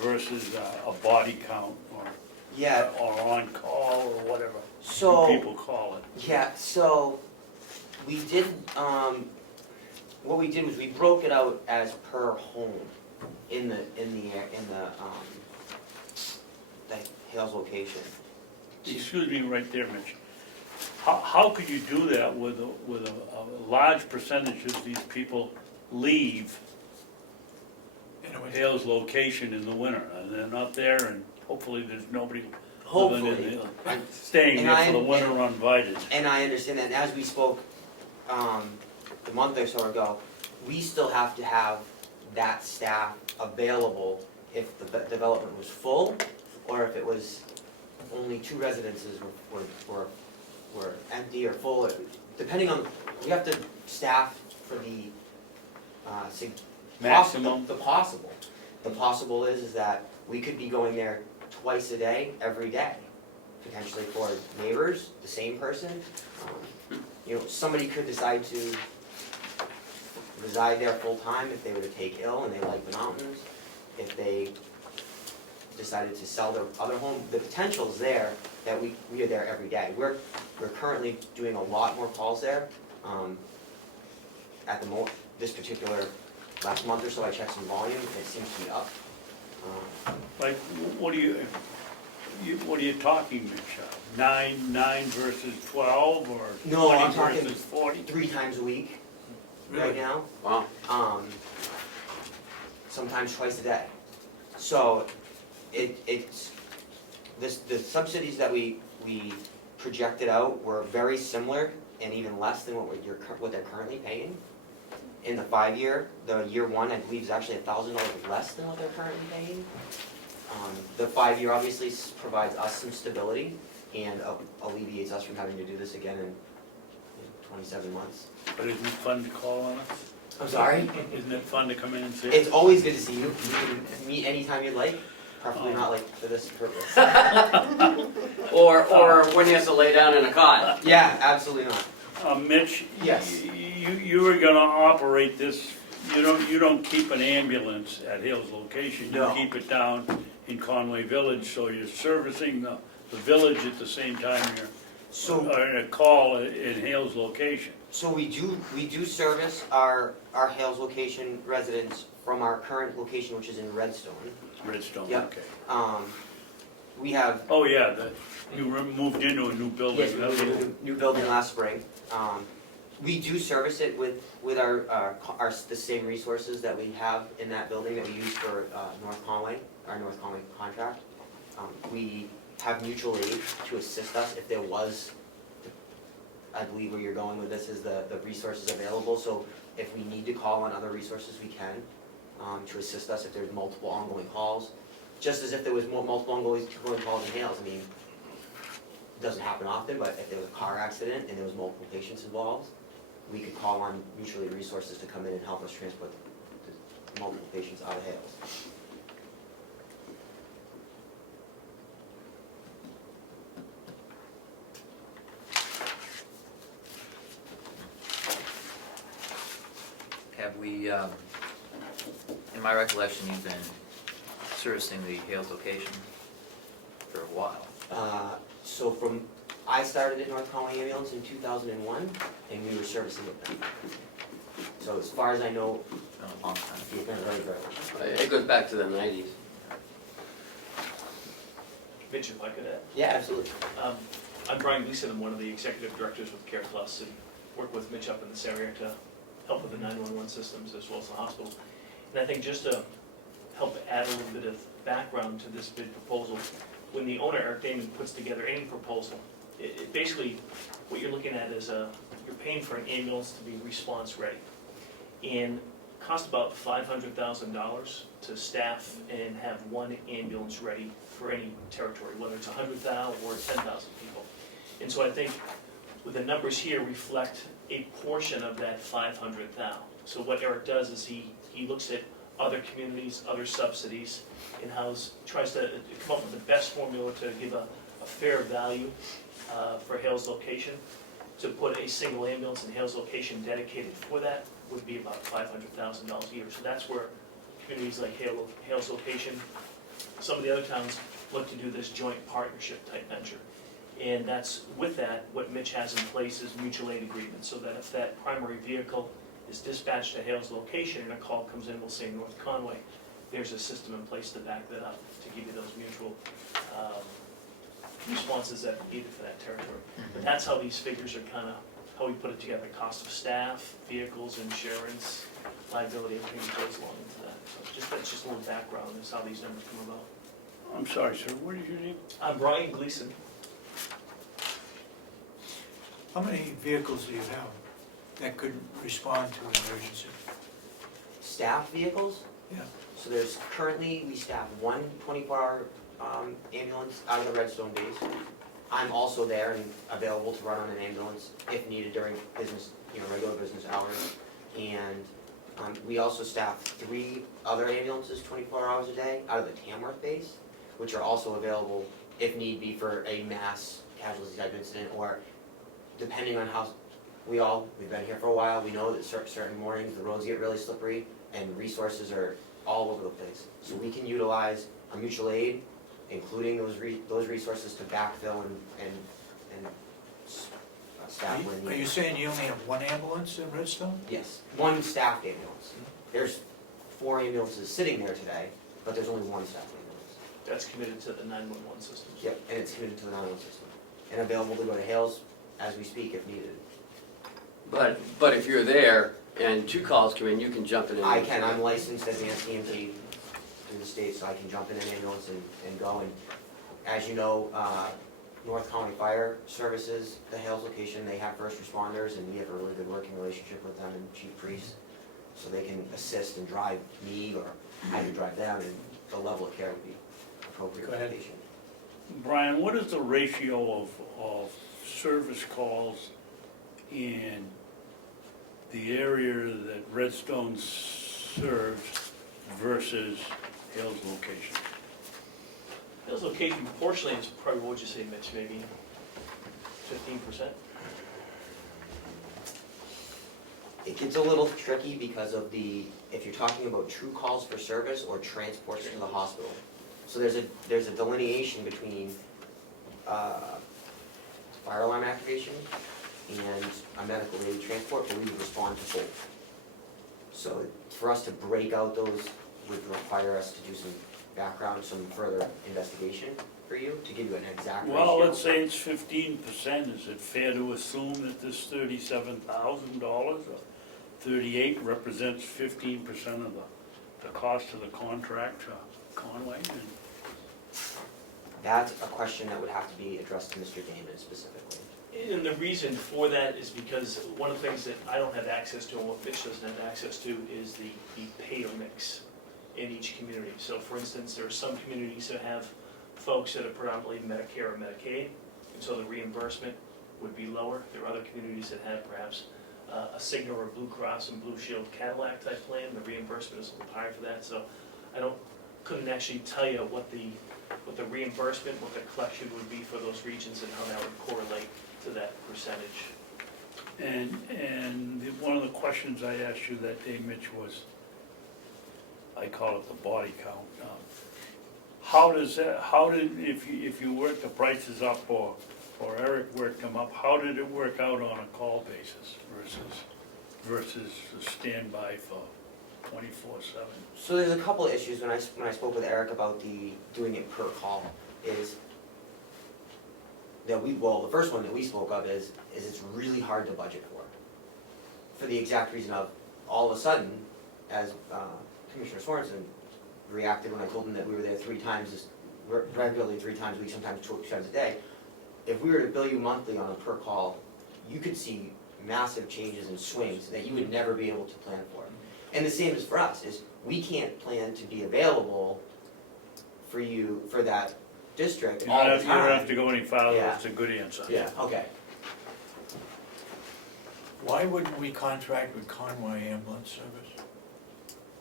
versus a body count Yeah, or on call or whatever so. people call it. Yeah, so we did, what we did was we broke it out as per home in the Hales location. Excuse me right there, Mitch. How could you do that with a large percentage of these people leave Anyway, Hale's location in the winter? And they're not there and hopefully there's nobody living Hopefully. staying And there for the I- winter uninvited. And I understand that, and as we spoke, a month or so ago, we still have to have that staff available if the development was full, or if it was only 2 residences were were empty or full, depending on, we have to staff for the, Maximum. The possible. The possible is that we could be going there twice a day, every day, potentially for neighbors, the same person. You know, somebody could decide to reside there full-time if they were to take ill and they like the mountains. If they decided to sell their other home, the potential's there that we are there every day. We're currently doing a lot more calls there. At the this particular last month or so, I checked some volume and it seems to be up. Like, what are you talking, Mitch? 9 versus 12, or No, 20 I'm talking versus 40? 3 times a week right Really? now. Wow. Sometimes twice a day. So it's the subsidies that we projected out were very similar and even less than what they're currently paying. In the 5-year, the year one, I believe, is actually $1,000 less than what they're currently paying. The 5-year obviously provides us some stability and alleviates us from having to do this again in 27 months. But isn't it fun to call on us? I'm sorry? Isn't it fun to come in and see us? It's always good to see you. You can meet anytime you'd like, preferably not like for this purpose. Or when he has to lay down in a cot. Yeah, absolutely not. Mitch? Yes. You were gonna operate this, you don't keep an ambulance at Hales location. No. You keep it down in Conway Village, so you're servicing the village at the same time So you're a call in Hales location. So we do service our Hales location residents from our current location, which is in Redstone. Redstone, Yep. okay. We have, Oh, yeah, you moved into a new building. yes, we moved into a new building last spring. We do service it with the same resources that we have in that building that we use for North Conway, our North Conway contract. We have mutual aid to assist us if there was, I believe where you're going with this is the resources available. So if we need to call on other resources, we can to assist us if there's multiple ongoing calls. Just as if there was multiple ongoing calls in Hales. I mean, it doesn't happen often, but if there was a car accident and there was multiple patients involved, we could call on mutual aid resources to come in and help us transport the multiple patients out of Hales. Have we, in my recollection, you've been servicing the Hales location for a while. So I started at North Conway Ambulance in 2001, and we were servicing it then. So as far as I know, Been a long time. it's been very, very long. It goes back to the 90s. Mitch, if I could add. Yeah, absolutely. I'm Brian Gleason, I'm one of the executive directors with Care Plus, and work with Mitch up in this area to help with the 911 systems as well as the hospital. And I think just to help add a little bit of background to this bid proposal, when the owner, Eric Damon, puts together any proposal, it basically, what you're looking at is you're paying for an ambulance to be response ready. And it costs about $500,000 to staff and have one ambulance ready for any territory, whether it's 100,000 or 10,000 people. And so I think with the numbers here reflect a portion of that 500,000. So what Eric does is he looks at other communities, other subsidies, and tries to come up with the best formula to give a fair value for Hales location. To put a single ambulance in Hales location dedicated for that would be about $500,000 a year. So that's where communities like Hales location, some of the other towns look to do this joint partnership type venture. And that's, with that, what Mitch has in place is mutual aid agreements, so that if that primary vehicle is dispatched to Hales location and a call comes in, we'll say North Conway, there's a system in place to back that up, to give you those mutual responses that are needed for that territory. But that's how these figures are kind of, how we put it together, cost of staff, vehicles, insurance, liability, everything that goes along into that. So that's just a little background, that's how these numbers come about. I'm sorry, sir, what is your name? I'm Brian Gleason. How many vehicles do you have that could respond to an emergency? Staff vehicles? Yeah. So currently, we staff one 24-hour ambulance out of the Redstone base. I'm also there and available to run on an ambulance if needed during business, regular business hours. And we also staff 3 other ambulances 24 hours a day out of the Tamworth base, which are also available if need be for a mass casualty type incident, or depending on how, we've been here for a while, we know that certain mornings the roads get really slippery and resources are all over the place. So we can utilize our mutual aid, including those resources to backfill and staff when Are you needed. saying you only have 1 ambulance in Redstone? Yes, 1 staffed ambulance. There's 4 ambulances sitting there today, but there's only 1 staffed ambulance. That's committed to the 911 systems. Yep, and it's committed to the 911 system, and available to go to Hales as we speak if needed. But if you're there and 2 calls come in, you can jump in and. I can, I'm licensed as an EMT through the state, so I can jump in an ambulance and go. And as you know, North County Fire Services, the Hales location, they have first responders, and we have a really good working relationship with them and Chief Priest, so they can assist and drive me, or I can drive them, and the level of care would be appropriate Go for the ahead. patient. Brian, what is the ratio of service calls in the area that Redstone serves versus Hale's location? Hill's location proportionally is probably, what would you say, Mitch, maybe 15%? It gets a little tricky because of if you're talking about true calls for service or transports to the hospital. So there's a delineation between fire alarm activation and a medical aid transport, but we would respond to both. So for us to break out those would require us to do some background, some further investigation for you to give you an exact ratio. Well, let's say it's 15%, is it fair to assume that this $37,000 or 38 represents 15% of the cost of the contract to Conway? That's a question that would have to be addressed to Mr. Damon specifically. And the reason for that is because one of the things that I don't have access to and what Mitch doesn't have access to is the payer mix in each community. So for instance, there are some communities that have folks that are predominantly Medicare or Medicaid, and so the reimbursement would be lower. There are other communities that have perhaps a Cigna or Blue Cross and Blue Shield Cadillac type plan. The reimbursement is a little higher for that, so couldn't actually tell you what the reimbursement, what the collection would be for those regions and how that would correlate to that percentage. And one of the questions I asked you that day, Mitch, was, I call it the body count. If you work the prices up or Eric worked them up, how did it work out on a call basis versus a standby for 24/7? So there's a couple of issues when I spoke with Eric about doing it per call is that the first one that we spoke of is it's really hard to budget for the exact reason of all of a sudden, as Commissioner Sorensen reacted when I told him that we were there 3 times, regularly 3 times a week, sometimes 2 times a day. If we were to bill you monthly on a per call, you could see massive changes and swings that you would never be able to plan for. And the same is for us, is we can't plan to be available for you, for that district You all don't the have, you don't have time. to go any farther, Yeah. that's a good answer. Yeah, okay. Why wouldn't we contract with Conway Ambulance Service?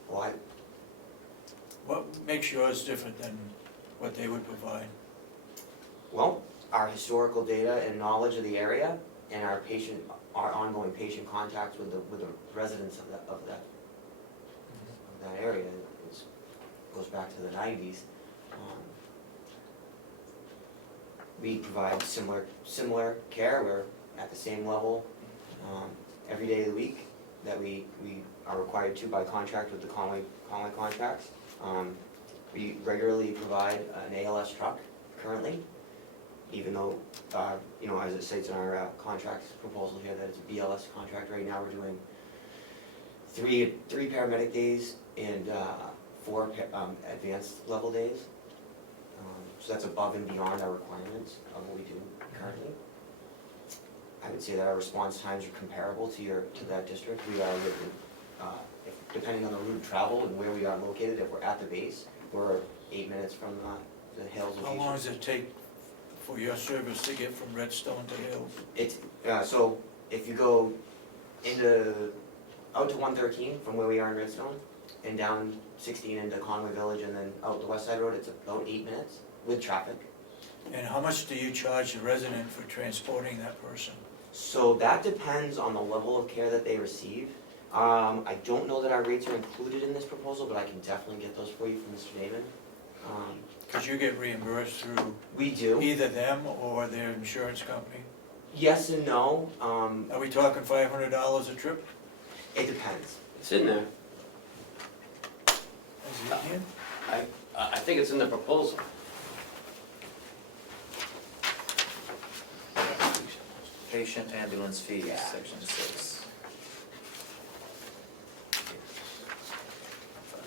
Well, What makes yours different than what they would provide? our historical data and knowledge of the area and our ongoing patient contacts with the residents of that area goes back to the 90s. We provide similar care. We're at the same level every day of the week that we are required to by contract with the Conway contracts. We regularly provide an ALS truck currently, even though, as it states in our contract proposal here, that it's a BLS contract. Right now, we're doing three paramedic days and 4 advanced level days. So that's above and beyond our requirements of what we do currently. I would say that our response times are comparable to that district. We are within, depending on the route of travel and where we are located, if we're at the base, we're 8 minutes from the Hales How location. long does it take for your service to get from Redstone to Hills? It's, so if you go out to 113 from where we are in Redstone, and down 16 into Conway Village, and then out the West Side Road, it's about 8 minutes with traffic. And how much do you charge the resident for transporting that person? So that depends on the level of care that they receive. I don't know that our rates are included in this proposal, but I can definitely get those for you from Mr. Damon. Because you get reimbursed through We do. either them or their insurance company. Yes and no. Are we talking $500 a trip? It depends. It's in there. Is it in? I think it's in the proposal. Patient ambulance fees, section 6.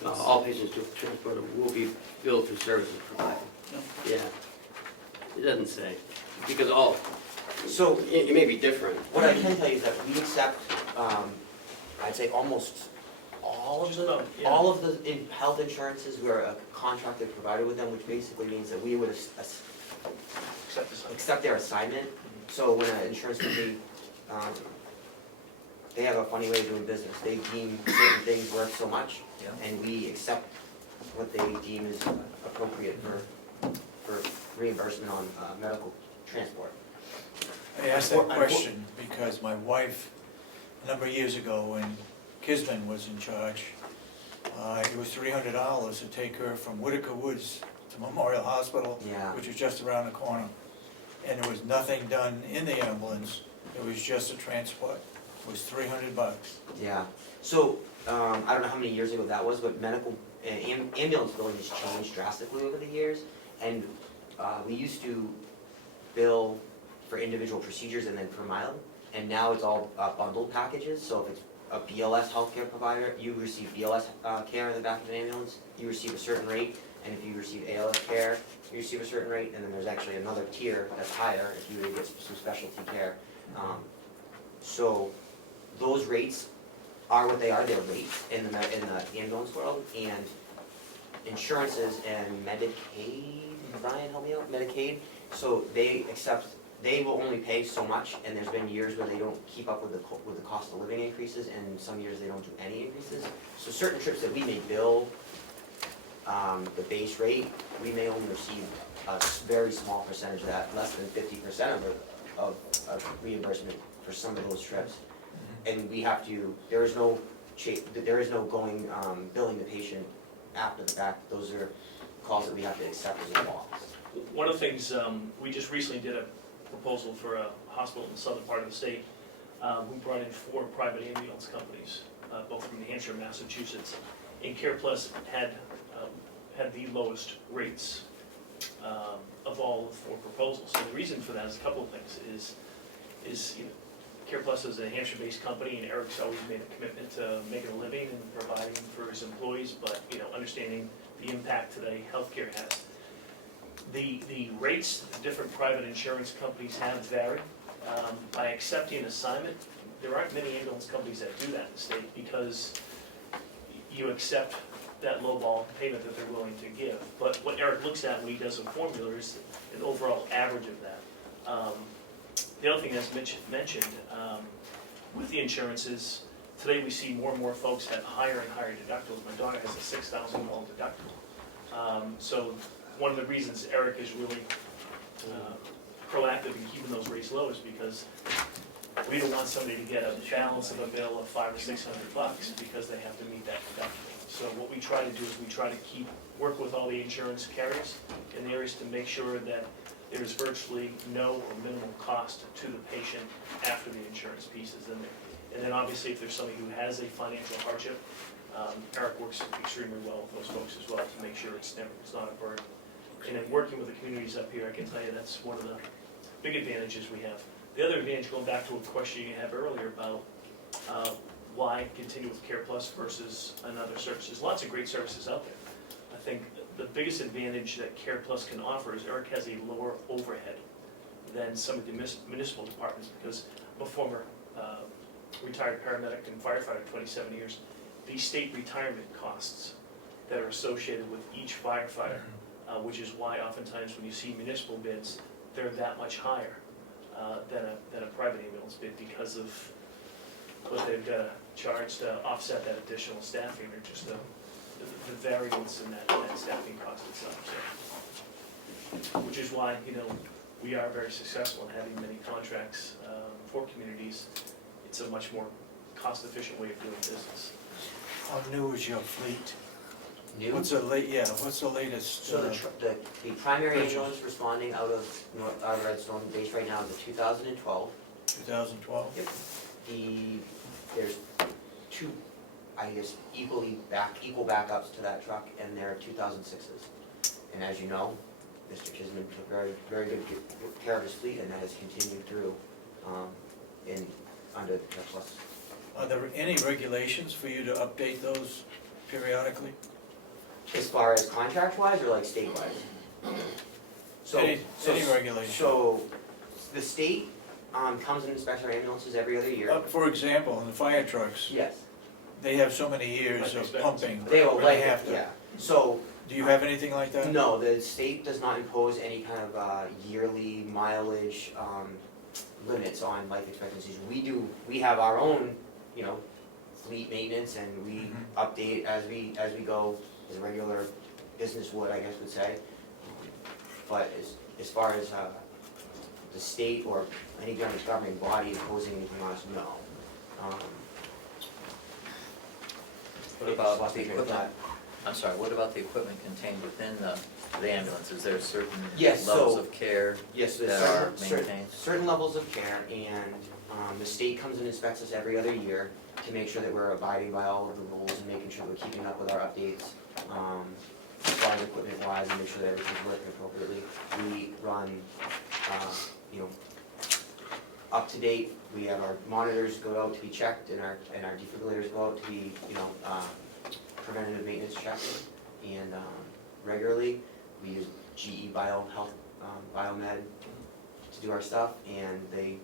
All patients transported will be billed for services provided. Yeah. It doesn't say, because So it may be different. what I can tell you is that we accept, I'd say almost all of Just the, about, yeah. all of the health insurances, we're a contracted provider with them, which basically means that we would Except this one. accept their assignment. So when an insurance company, they have a funny way of doing business. They deem certain things worth so much, Yeah. and we accept what they deem is appropriate for reimbursement on medical transport. I asked that question because my wife, a number of years ago, when Kisman was in charge, it was $300 to take her from Whitaker Woods to Memorial Hospital, Yeah. which was just around the corner. And there was nothing done in the ambulance, it was just a transport. It was $300. Yeah, so, I don't know how many years ago that was, but ambulance billing has changed drastically over the years. And we used to bill for individual procedures and then per mile, and now it's all bundled packages. So if it's a BLS healthcare provider, you receive BLS care in the back of an ambulance, you receive a certain rate, and if you receive ALS care, you receive a certain rate, and then there's actually another tier that's higher if you get some specialty care. So those rates are what they are, they're rates in the ambulance world, and insurances and Medicaid, Brian, help me out, Medicaid, so they will only pay so much, and there's been years where they don't keep up with the cost of living increases, and some years they don't do any increases. So certain trips that we may bill, the base rate, we may only receive a very small percentage of that, less than 50% of reimbursement for some of those trips. And we have to, there is no going, billing the patient after the fact. Those are calls that we have to accept as a law. One of the things, we just recently did a proposal for a hospital in the southern part of the state. We brought in 4 private ambulance companies, both from New Hampshire and Massachusetts. And CarePlus had the lowest rates of all the 4 proposals. So the reason for that is a couple of things. Is CarePlus is a Hampshire-based company, and Eric's always made a commitment to making a living and providing for his employees, but understanding the impact today healthcare has. The rates that the different private insurance companies have vary. By accepting an assignment, there aren't many ambulance companies that do that in the state because you accept that lowball payment that they're willing to give. But what Eric looks at when he does a formula is an overall average of that. The other thing that's mentioned with the insurances, today we see more and more folks have higher and higher deductibles. My daughter has a $6,000 deductible. So one of the reasons Eric is really proactive in keeping those rates low is because we don't want somebody to get a balance of a bill of $500 or $600 because they have to meet that deductible. So what we try to do is we try to work with all the insurance carriers in the areas to make sure that there's virtually no or minimal cost to the patient after the insurance piece is in there. And then obviously if there's somebody who has a financial hardship, Eric works extremely well with those folks as well to make sure it's not a burden. And in working with the communities up here, I can tell you that's one of the big advantages we have. The other advantage, going back to a question you had earlier about why continue with CarePlus versus another service. There's lots of great services out there. I think the biggest advantage that CarePlus can offer is Eric has a lower overhead than some of the municipal departments, because I'm a former retired paramedic and firefighter, 27 years. The state retirement costs that are associated with each firefighter, which is why oftentimes when you see municipal bids, they're that much higher than a private ambulance bid because of what they've got to charge to offset that additional staffing, or just the variance in that staffing cost itself, so. Which is why, we are very successful in having many contracts for communities. It's a much more cost-efficient way of doing business. How new is your fleet? New? What's the latest? So the primary purchase. ambulance responding out of Redstone base right now is a 2012. 2012? Yep. There's two, I guess, equal backups to that truck, and they're 2006s. And as you know, Mr. Kisman took very good care of his fleet, and that has continued through under the plus. Are there any regulations for you to update those periodically? As far as contract-wise or like state-wise? Any regulation? So, the state comes and inspects our ambulances every other year. For example, in the fire trucks, Yes. they have so many years Life of pumping. They will, where they have to. yeah. So, Do you have anything like that? no, the state does not impose any kind of yearly mileage limits on life expectancies. We have our own, fleet maintenance, and we Mhm. update as we go, as a regular business would, I guess would say. But as far as the state or any kind of governing body imposing anything on us, no. What about the equipment? I'm sorry, what about the equipment contained within the ambulance? Is there certain Yes, levels so- of care Yes, there's that are certain maintained? certain levels of care, and the state comes and inspects us every other year to make sure that we're abiding by all of the rules and making sure we're keeping up with our updates, as far as equipment wise, and make sure that everything's working appropriately. We run, up to date. We have our monitors go out to be checked, and our defibrillators go out to be, preventative maintenance checked, and regularly. We use GE Biomed to do our stuff, and they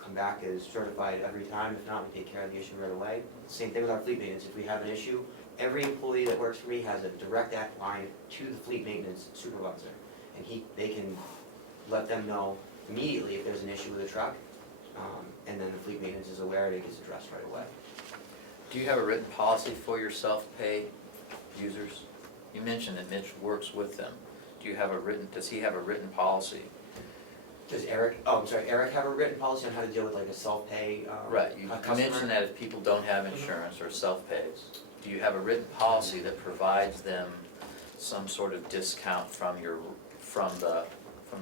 come back as certified every time. If not, we take care of the issue right away. Same thing with our fleet maintenance. If we have an issue, every employee that works for me has a direct line to the fleet maintenance supervisor, and they can let them know immediately if there's an issue with a truck, and then the fleet maintenance is aware and it gets addressed right away. Do you have a written policy for your self-pay users? You mentioned that Mitch works with them. Does he have a written policy? Does Eric have a written policy on how to deal with like a self-pay Right, you customer? mentioned that if people don't have insurance or self-pays, do you have a written policy that provides them some sort of discount from your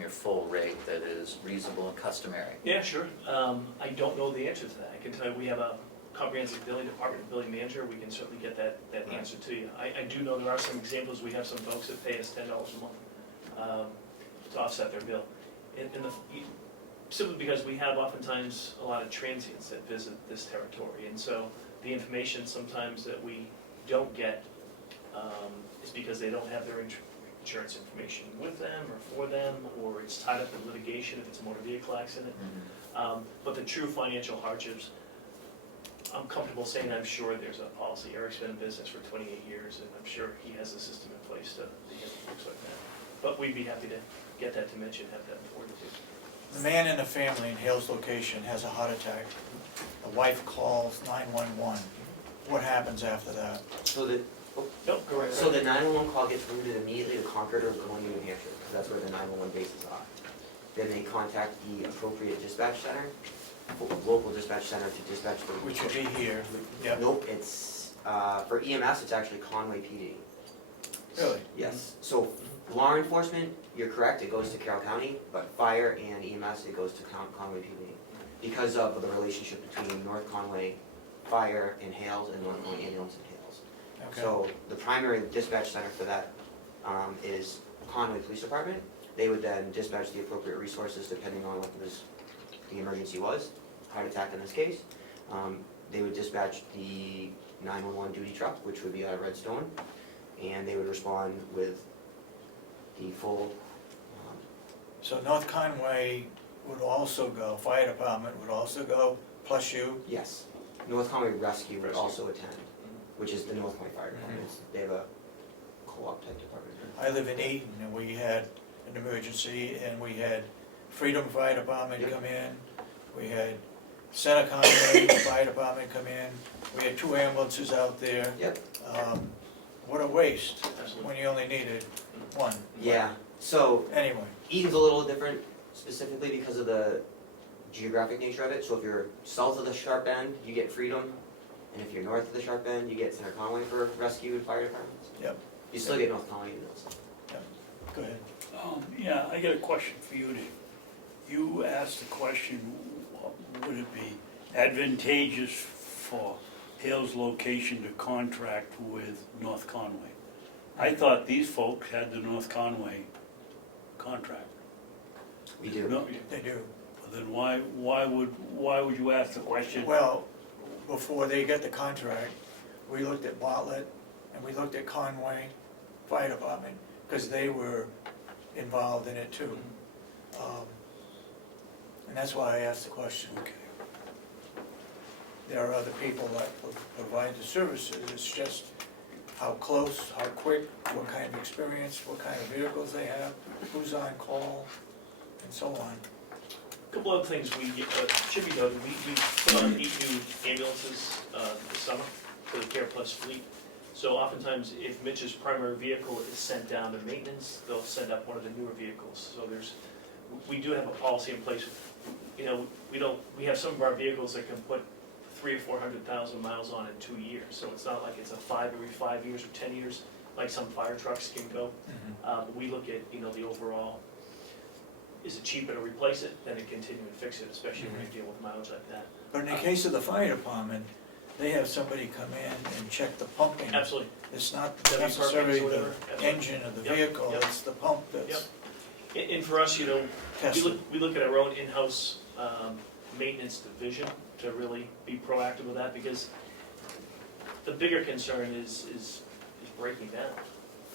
full rate that is reasonable and customary? Yeah, sure. I don't know the answer to that. I can tell you, we have a comprehensive billing department, and billing manager. We can certainly get that answer to you. I do know there are some examples. We have some folks that pay us $10 a month to offset their bill. Simply because we have oftentimes a lot of transients that visit this territory, and so the information sometimes that we don't get is because they don't have their insurance information with them or for them, or it's tied up in litigation if it's a motor vehicle accident. But the true financial hardships, I'm comfortable saying I'm sure there's a policy. Eric's been in business for 28 years, and I'm sure he has a system in place to handle things like that. But we'd be happy to get that to Mitch and have that forwarded to you. The man in the family in Hale's location has a heart attack. The wife calls 911. What happens after that? Nope, go right So ahead. the 911 call gets routed immediately to Concord or Columbia, New Hampshire, because that's where the 911 bases are. Then they contact the appropriate dispatch center, local dispatch center to dispatch the. Which would be here. Yep. Nope, it's, for EMS, it's actually Conway PD. Really? Yes, so law enforcement, you're correct, it goes to Carroll County, but fire and EMS, it goes to Conway PD. Because of the relationship between North Conway Fire and Hales and North Conway Ambulance and Hales. Okay. So the primary dispatch center for that is Conway Police Department. They would then dispatch the appropriate resources depending on what the emergency was, heart attack in this case. They would dispatch the 911 duty truck, which would be out of Redstone, and they would respond with the full, So North Conway would also go, fire department would also go, plus you? yes, North Conway Rescue would also attend, which is the North Conway Fire Department. They have a co-op type department. I live in Eaton, and we had an emergency, and we had Freedom Fire Department Yep. come in, we had Center County Fire Department come in, we had 2 ambulances out there. Yep. What a waste, Absolutely. when you only needed 1. Yeah, so Anyway, Eden's a little different specifically because of the geographic nature of it. So if you're south of the Sharp Bend, you get Freedom, and if you're north of the Sharp Bend, you get Center Conway for rescue and fire departments. Yep. You still get North Conway in those. go ahead. Yeah, I got a question for you, Dave. You asked the question, would it be advantageous for Hale's location to contract with North Conway? I thought these folks had the North Conway contract. We do. No, They do. then why would you ask the question? Well, before they get the contract, we looked at Bartlett and we looked at Conway Fire Department, because they were involved in it too. And that's why I asked the question. Okay. There are other people that provide the services, it's just how close, how quick, what kind of experience, what kind of vehicles they have, who's on call, and so on. A couple other things should be noted, we put on 8 new ambulances this summer for the Care Plus fleet. So oftentimes, if Mitch's primary vehicle is sent down to maintenance, they'll send up one of the newer vehicles. So we do have a policy in place, we have some of our vehicles that can put 300,000 or 400,000 miles on in 2 years. So it's not like it's a 5 every 5 years or 10 years, like some fire trucks can go. We look at, the overall, is it cheaper to replace it than to continue and fix it, especially when you deal with mileage like that. But in the case of the fire department, they have somebody come in and check the pumping. Absolutely. It's not W necessarily perfects or the whatever. Absolutely. engine of the Yep, vehicle, yep. it's the pump that's And for us, we tested. look at our own in-house maintenance division to really be proactive with that, because the bigger concern is breaking down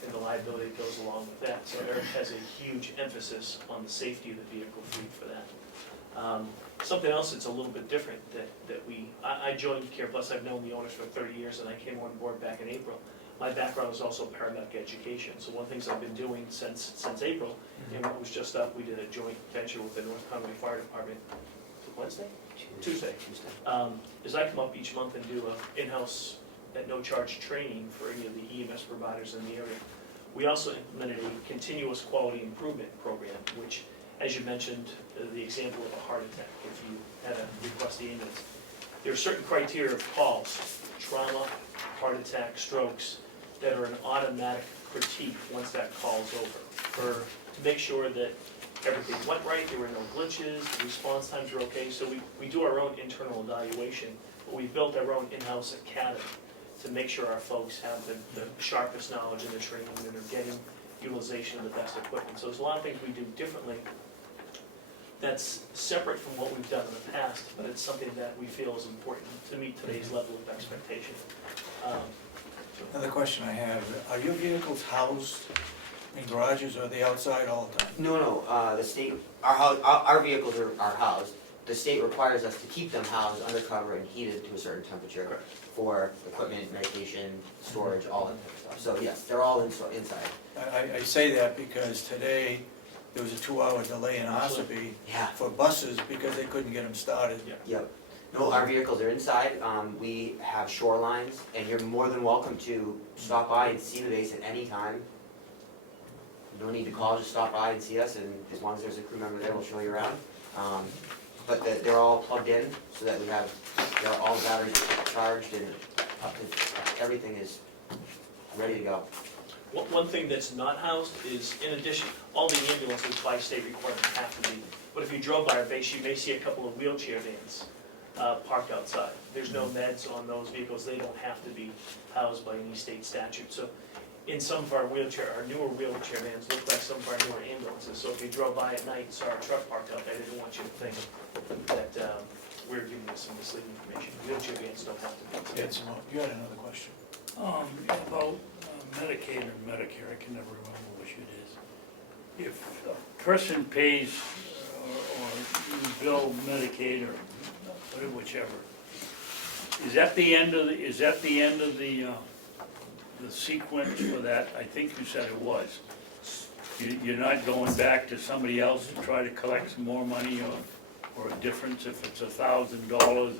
and the liability that goes along with that. So Eric has a huge emphasis on the safety of the vehicle fleet for that. Something else that's a little bit different that I joined Care Plus, I've known the owners for 30 years, and I came on board back in April. My background is also paramedic education, so one of the things I've been doing since April, and what was just up, we did a joint venture with the North Conway Fire Department, Wednesday? Tuesday. Is I come up each month and do a in-house at no charge training for any of the EMS providers in the area. We also implemented a continuous quality improvement program, which, as you mentioned, the example of a heart attack, if you had a request the ambulance, there are certain criteria of calls, trauma, heart attack, strokes, that are an automatic critique once that call's over, to make sure that everything went right, there were no glitches, the response times were okay. So we do our own internal evaluation, but we built our own in-house academy to make sure our folks have the sharpest knowledge in the training and are getting utilization of the best equipment. So there's a lot of things we do differently that's separate from what we've done in the past, but it's something that we feel is important to meet today's level of expectation. Another question I have, are your vehicles housed in garages, or are they outside all the time? No, the state, our vehicles are housed. The state requires us to keep them housed undercover and heated to a certain temperature for equipment, medication, storage, all that type of stuff. So yes, they're all inside. I say that because today, there was a 2-hour delay in Ossipee Yeah. for buses because they couldn't get them started. Yep. No, our vehicles are inside. We have shorelines, and you're more than welcome to stop by and see the base at any time. No need to call, just stop by and see us, and as long as there's a crew member there, we'll show you around. But they're all plugged in, so that all the batteries are charged, and everything is ready to go. One thing that's not housed is, in addition, all the ambulances by state requirement have to be, but if you drove by our base, you may see a couple of wheelchair vans parked outside. There's no meds on those vehicles, they don't have to be housed by any state statute. So in some of our newer wheelchair vans look like some of our newer ambulances. So if you drove by at night and saw a truck parked out there, they didn't want you to think that we're giving you some misleading information. Wheelchair vans don't have to be. You had another question? About Medicaid or Medicare, I can never remember which it is. If a person pays or you bill Medicaid or whichever, is that the end of the sequence for that? I think you said it was. You're not going back to somebody else to try to collect some more money or a difference if it's $1,000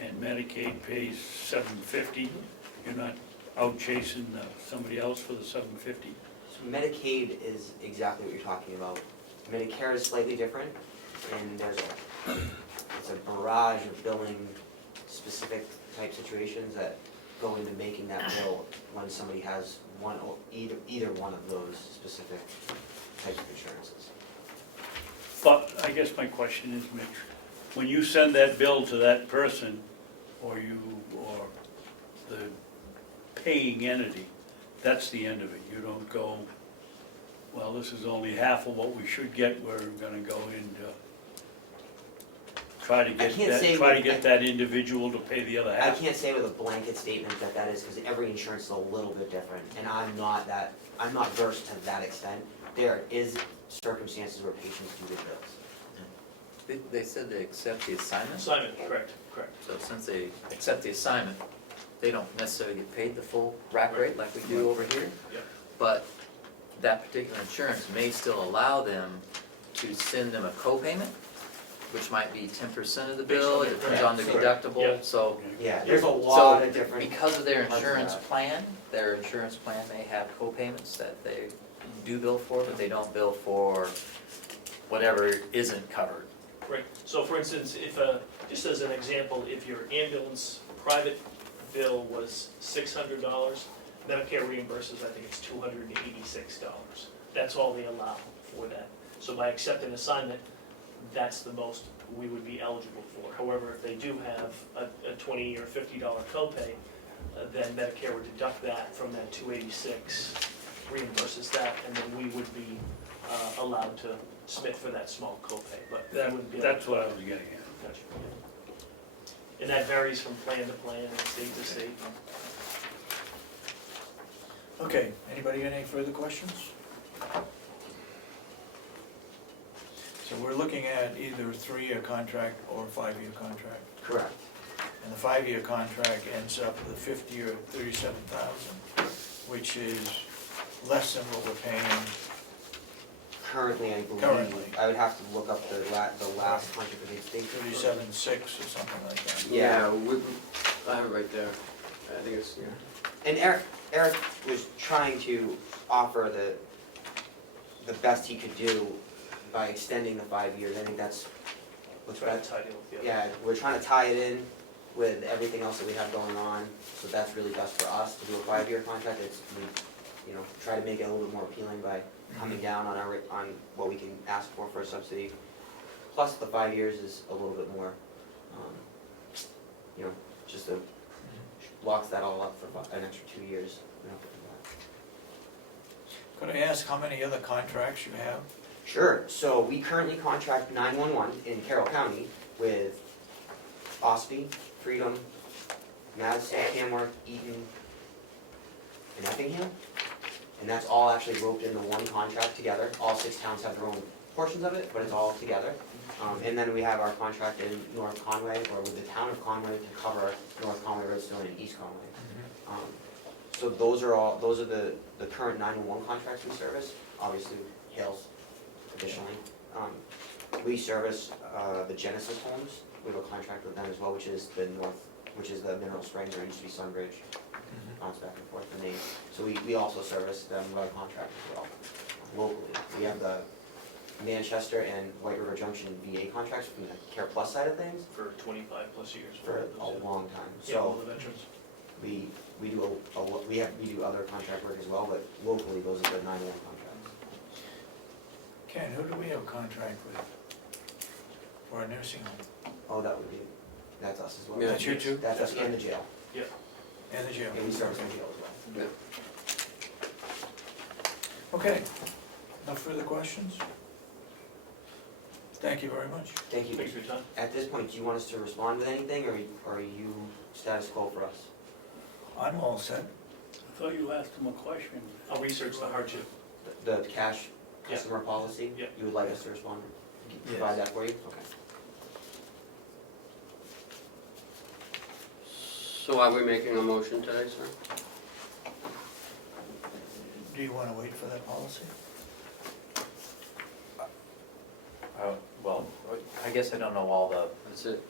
and Medicaid pays $750, you're not out chasing somebody else for the $750? So Medicaid is exactly what you're talking about. Medicare is slightly different, and it's a barrage of billing specific type situations that go into making that bill when somebody has one or either one of those specific types of insurances. But I guess my question is, Mitch, when you send that bill to that person, or the paying entity, that's the end of it. You don't go, well, this is only half of what we should get, we're gonna go into, try to get that individual to pay the other I half. can't say with a blanket statement that that is, because every insurance is a little bit different, and I'm not versed to that extent. There is circumstances where patients do get bills. They said they accept the assignment, Assignment, correct. so since they accept the assignment, they don't necessarily get paid the full rack rate like we do over here. Yep. But that particular insurance may still allow them to send them a co-payment, which might be 10% of the bill, it depends on the deductible, Yeah. so. Yeah, there's a lot of So different. because of their parts of insurance that. plan, their insurance plan may have co-payments that they do bill for, but they don't bill for whatever isn't covered. Right, so for instance, if, just as an example, if your ambulance private bill was $600, Medicare reimburses, I think it's $286. That's all they allow for that. So by accepting assignment, that's the most we would be eligible for. However, if they do have a $20 or $50 copay, then Medicare would deduct that from that $286, reimburses that, and then we would be allowed to submit for that small copay, but that wouldn't be. That's what I was getting at. Gotcha. And that varies from plan to plan and state to state. Okay, anybody got any further questions? So we're looking at either a 3-year contract or a 5-year contract. Correct. And the 5-year contract ends up with a 5th year of $37,000, which is less than what we're paying. Currently, I believe. Currently. I would have to look up the last contract for the state. 37.6 or something like that. Yeah. I have it right there. I think it's, And Eric was trying to offer the best he could do by extending the 5 years. I think that's what's Try to best. tie it with the other. Yeah, we're trying to tie it in with everything else that we have going on, so that's really best for us to do a 5-year contract. We try to make it a little bit more appealing by coming down on on what we can ask for a subsidy. Plus, the 5 years is a little bit more, just locks that all up for an extra 2 years. Could I ask how many other contracts you have? Sure, so we currently contract 911 in Carroll County with Ossipee, Freedom, Madison, Tamworth, Eaton, and Effingham. And that's all actually roped into one contract together. All 6 towns have their own portions of it, but it's all together. And then we have our contract in North Conway, or with the town of Conway to cover North Conway, Redstone, and East Conway. So those are the current 911 contracts we service. Obviously, Hales additionally. We service the Genesis homes. We have a contract with them as well, which is the Mineral Springs, or it used to be Sunbridge. Bounce back and forth the name. So we also service them with our contract as well, locally. We have the Manchester and White River Junction VA contracts from the Care Plus side of things For 25 plus years. for a long time. Yeah, all So the veterans. we do other contract work as well, but locally, those are the 911 contracts. Ken, who do we have a contract with for a nursing home? Oh, that's us as well. Yeah. That's you too? That's us and the jail, And the jail? and we service the jail as well. Okay, no further questions? Thank you very much. Thank you. Thanks for your time. At this point, do you want us to respond with anything, or are you status quo for us? I'm all set. I thought you asked him a question. I'll research the hardship. The cash Yeah. customer policy? Yeah. You would like us to respond? Provide that for you? Okay. so are we making a motion today, sir? Do you want to wait for that policy? Well, I guess I don't know all the, That's it.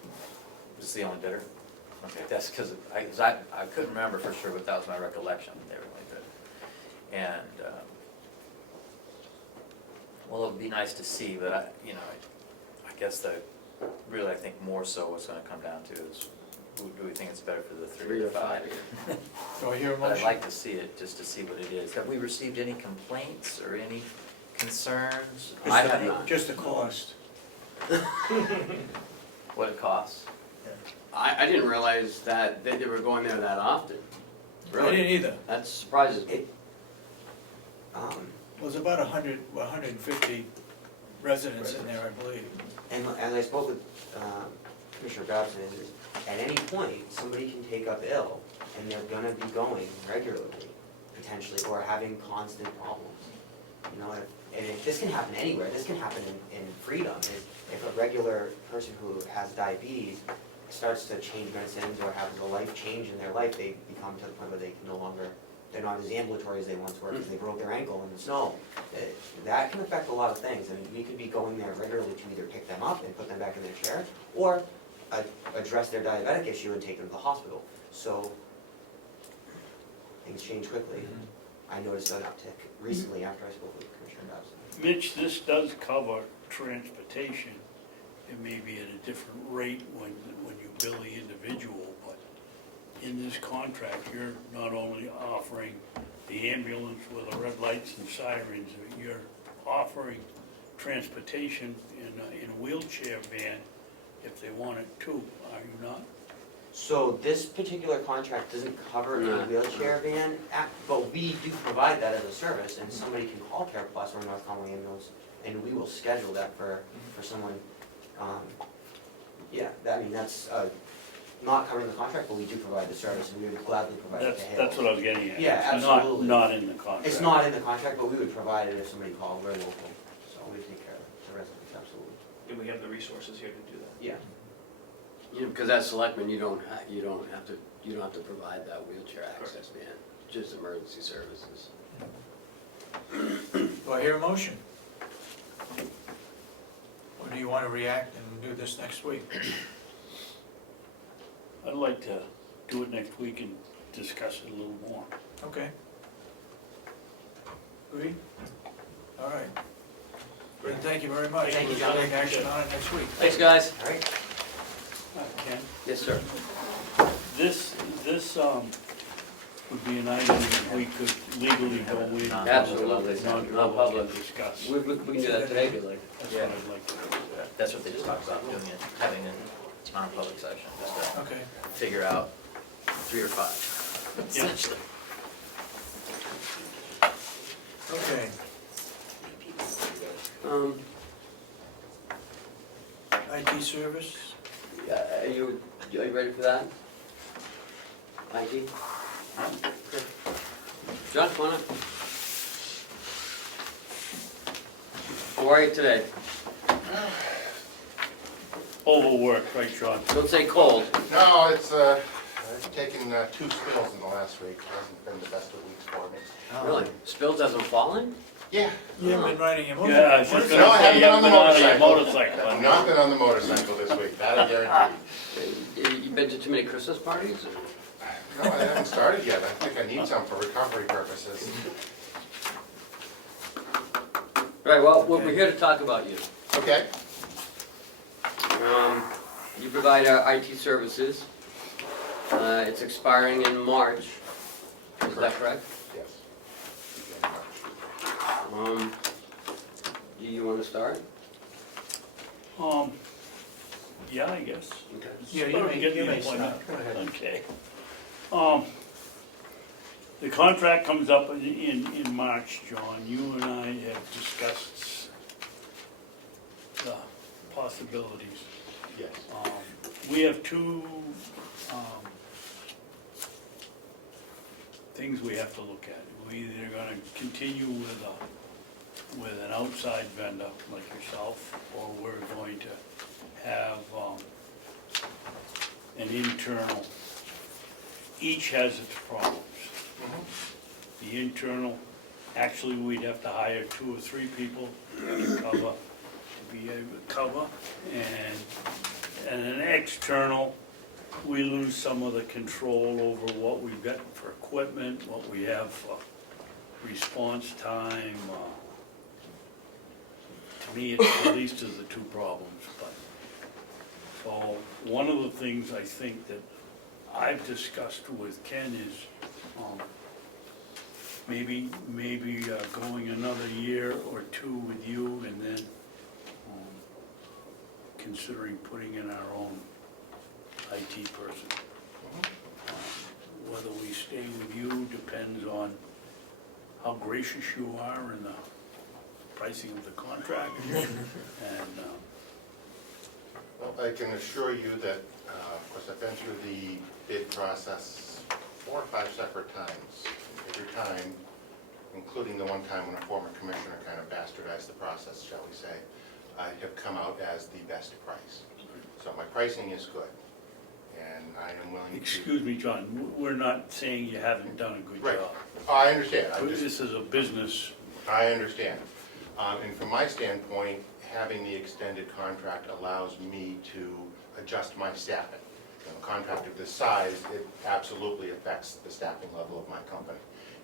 is this the only bidder? Okay, that's because I couldn't remember for sure, but that was my recollection, they were really good. And, well, it would be nice to see, but I guess really I think more so what's gonna come down to is, do we think it's better for the 3 or 5? Do I hear a But I'd motion? like to see it, just to see what it is. Have we received any complaints or any concerns? I have not. Just the cost. What it costs? I didn't realize that they were going there that often. I Really? didn't either. That surprises me. It was about 150 residents in there, I believe. And as I spoke with Commissioner Babson, is at any point, somebody can take up ill, and they're gonna be going regularly, potentially, or having constant problems. You know, and if this can happen anywhere, this can happen in freedom. If a regular person who has diabetes starts to change medicines or has a life change in their life, they become to the point where they can no longer, they're not as ambulatory as they once were because they broke their ankle in the snow. That can affect a lot of things. I mean, we could be going there regularly to either pick them up and put them back in their chair, or address their diabetic issue and take them to the hospital. So, things change quickly. I noticed an uptick recently after I spoke with Commissioner Babson. Mitch, this does cover transportation. It may be at a different rate when you bill the individual, but in this contract, you're not only offering the ambulance with the red lights and sirens, you're offering transportation in a wheelchair van if they want it too, are you not? So this particular contract doesn't cover No. a wheelchair van, but we do provide that as a service, and somebody can call Carroll Plus or North Conway Ambulance, and we will schedule that for someone. Yeah, that's not covering the contract, but we do provide the service, and we would gladly provide it to Hale. That's what I was getting at. Yeah, It's not- absolutely. Not in the contract. It's not in the contract, but we would provide it if somebody called, we're local, so we take care of the residents, absolutely. And we have the resources here to do that. Yeah. Because as selectman, you don't have to provide that wheelchair access van, just emergency services. Do I hear a motion? Or do you want to react and do this next week? I'd like to do it next week and discuss it a little more. Okay. Agree? All right. Then thank you very much. Thank you, We'll John. take action on it next week. Thanks, guys. All right. Ken, Yes, sir. this would be an item that we could legally go in. Absolutely. Non-public and discuss. We can do that today if you like. That's what I'd like to do. That's what they just talked about, doing it, having a non-public session, just to Okay. figure out 3 or 5, Yeah. essentially. Okay. IT service? Are you ready for that? IT? John, come on up. How are you today? Overworked, right, Sean? Don't say cold. No, it's, I've taken 2 spills in the last week, it hasn't been the best of weeks for me. Really? Spills hasn't fallen? Yeah. You haven't been riding your Yeah, I was motorcycle? just No, gonna I say, haven't you been on haven't the been on your motorcycle. motorcycle. I've not been on the motorcycle this week, that I guarantee. You been to too many Christmas parties? or- No, I haven't started yet, I think I need some for recovery purposes. Right, well, we're here to talk about you. Okay, You provide our IT services. It's expiring in March. Is that correct? yes. Do you want to start? Yeah, I guess. Okay. Yeah, you Start may getting the start. appointment. Go ahead. Okay. The contract comes up in March, John. You and I have discussed the possibilities. Yes. We have 2 things we have to look at. We're either gonna continue with an outside vendor like yourself, or we're going to have an internal. Each has its problems. The internal, actually, we'd have to hire 2 or 3 people to cover be able to cover, and an external, we lose some of the control over what we've got for equipment, what we have for response time. To me, it's the least of the two problems, but, so, one of the things I think that I've discussed with Ken is, maybe going another year or two with you, and then, considering putting in our own IT person. Whether we stay with you depends on how gracious you are in the pricing of the contract. And, Well, I can assure you that, of course, I've been through the bid process 4 or 5 separate times. Every time, including the one time when a former commissioner kind of bastardized the process, shall we say, I have come out as the best price. So my pricing is good, and I am willing to... excuse me, John, we're not saying you haven't done a good Right. job. Oh, I understand. This is a business. I understand. And from my standpoint, having the extended contract allows me to adjust my staffing. You know, a contract of this size, it absolutely affects the staffing level of my company.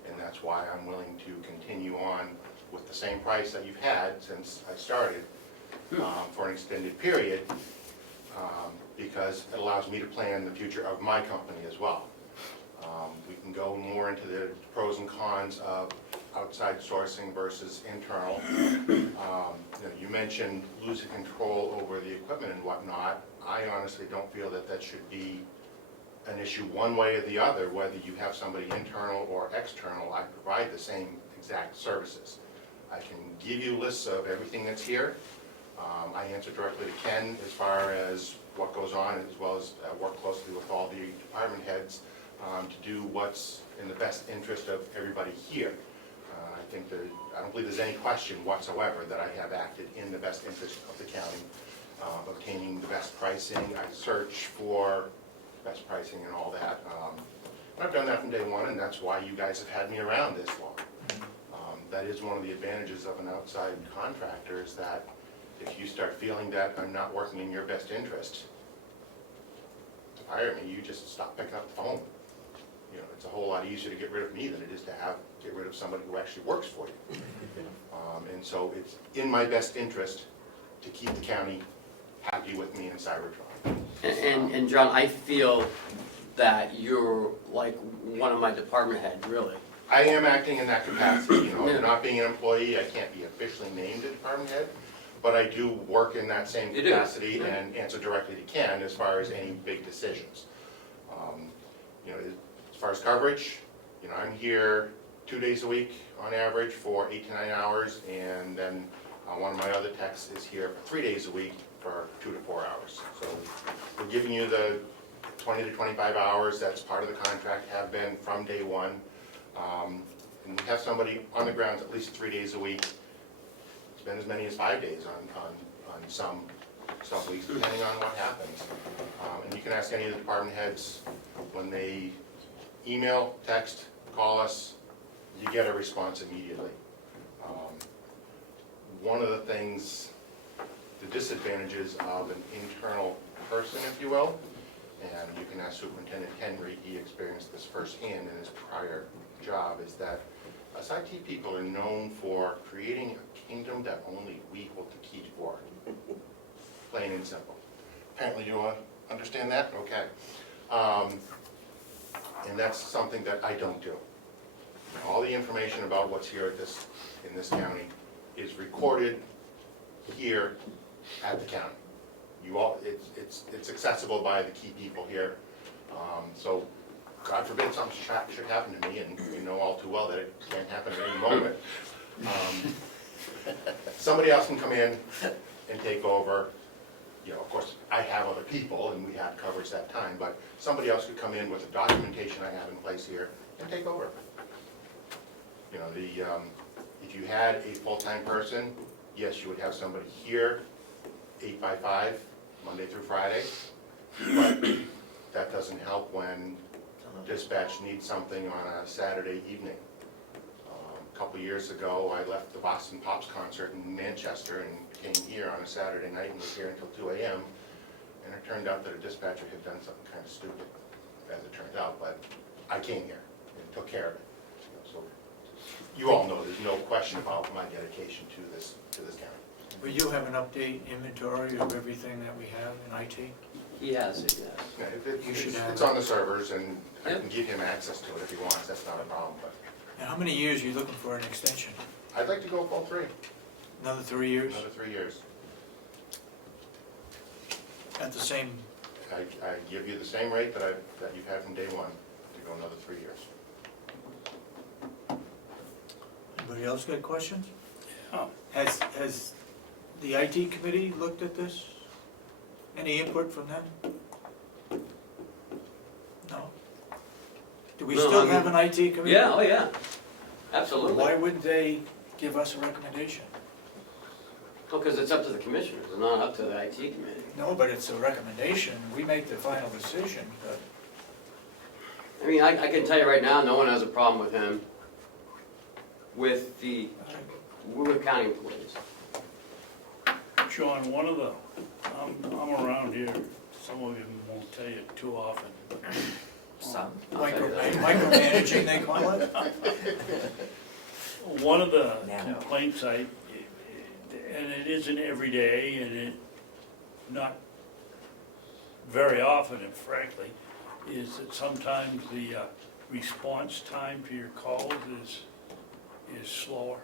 And that's why I'm willing to continue on with the same price that you've had since I started for an extended period, because it allows me to plan the future of my company as well. We can go more into the pros and cons of outside sourcing versus internal. You mentioned losing control over the equipment and whatnot. I honestly don't feel that that should be an issue one way or the other, whether you have somebody internal or external. I provide the same exact services. I can give you lists of everything that's here. I answer directly to Ken as far as what goes on, as well as work closely with all the department heads to do what's in the best interest of everybody here. I don't believe there's any question whatsoever that I have acted in the best interest of the county, obtaining the best pricing. I search for best pricing and all that. And I've done that from day one, and that's why you guys have had me around this long. That is one of the advantages of an outside contractor, is that if you start feeling that I'm not working in your best interest, to hire me, you just stop picking up the phone. You know, it's a whole lot easier to get rid of me than it is to get rid of somebody who actually works for you. And so it's in my best interest to keep the county happy with me in Cybertron. And John, I feel that you're like one of my department heads, really. I am acting in that capacity, Yeah. not being an employee, I can't be officially named a department head, but I do work in that same You do. capacity and answer directly to Ken as far as any big decisions. As far as coverage, I'm here 2 days a week on average for 8 to 9 hours, and then one of my other techs is here for 3 days a week for 2 to 4 hours. So we're giving you the 20 to 25 hours, that's part of the contract, have been from day one. And we have somebody on the grounds at least 3 days a week. It's been as many as 5 days on some weeks, depending on what happens. And you can ask any of the department heads, when they email, text, call us, you get a response immediately. One of the things, the disadvantages of an internal person, if you will, and you can ask Superintendent Henry, he experienced this firsthand in his prior job, is that us IT people are known for creating a kingdom that only we hold the key for. Plain and simple. Apparently you understand that? Okay. And that's something that I don't do. All the information about what's here in this county is recorded here at the county. It's accessible by the key people here. So God forbid something should happen to me, and you know all too well that it can't happen at any moment. Somebody else can come in and take over. Of course, I have other people, and we had coverage that time, but somebody else could come in with the documentation I have in place here and take over. If you had a full-time person, yes, you would have somebody here, 8 by 5, Monday through Friday, but that doesn't help when dispatch needs something on a Saturday evening. a couple years ago, I left the Boston Pops concert in Manchester and came here on a Saturday night and was here until 2 a.m. And it turned out that a dispatcher had done something kind of stupid, as it turns out, but I came here and took care of it. So you all know there's no question about my dedication to this county. Will you have an update inventory of everything that we have in IT? He has it, yes. Yeah, You should have it's it. on the servers, and I Yep. can give him access to it if he wants, that's not a problem, but Now, how many years are you looking for an extension? I'd like to go full 3, Another 3 years? another 3 years. At the same, I give you the same rate that you've had from day one, to go another 3 years. anybody else got questions? Yeah. Has the IT committee looked at this? Any input from them? No? Do we No, still I mean- have an IT committee? Yeah, oh yeah, absolutely. Why wouldn't they give us a recommendation? Because it's up to the commissioners, it's not up to the IT committee. No, but it's a recommendation, we make the final decision, but I mean, I can tell you right now, no one has a problem with him, with county employees. Sean, one of the, I'm around here, some of you won't tell you too often. Some. I'll tell you that. micromanaging, they call it? One of the Nano. complaints and it isn't every day, and it not very often, and frankly, is that sometimes the response time to your calls is slower.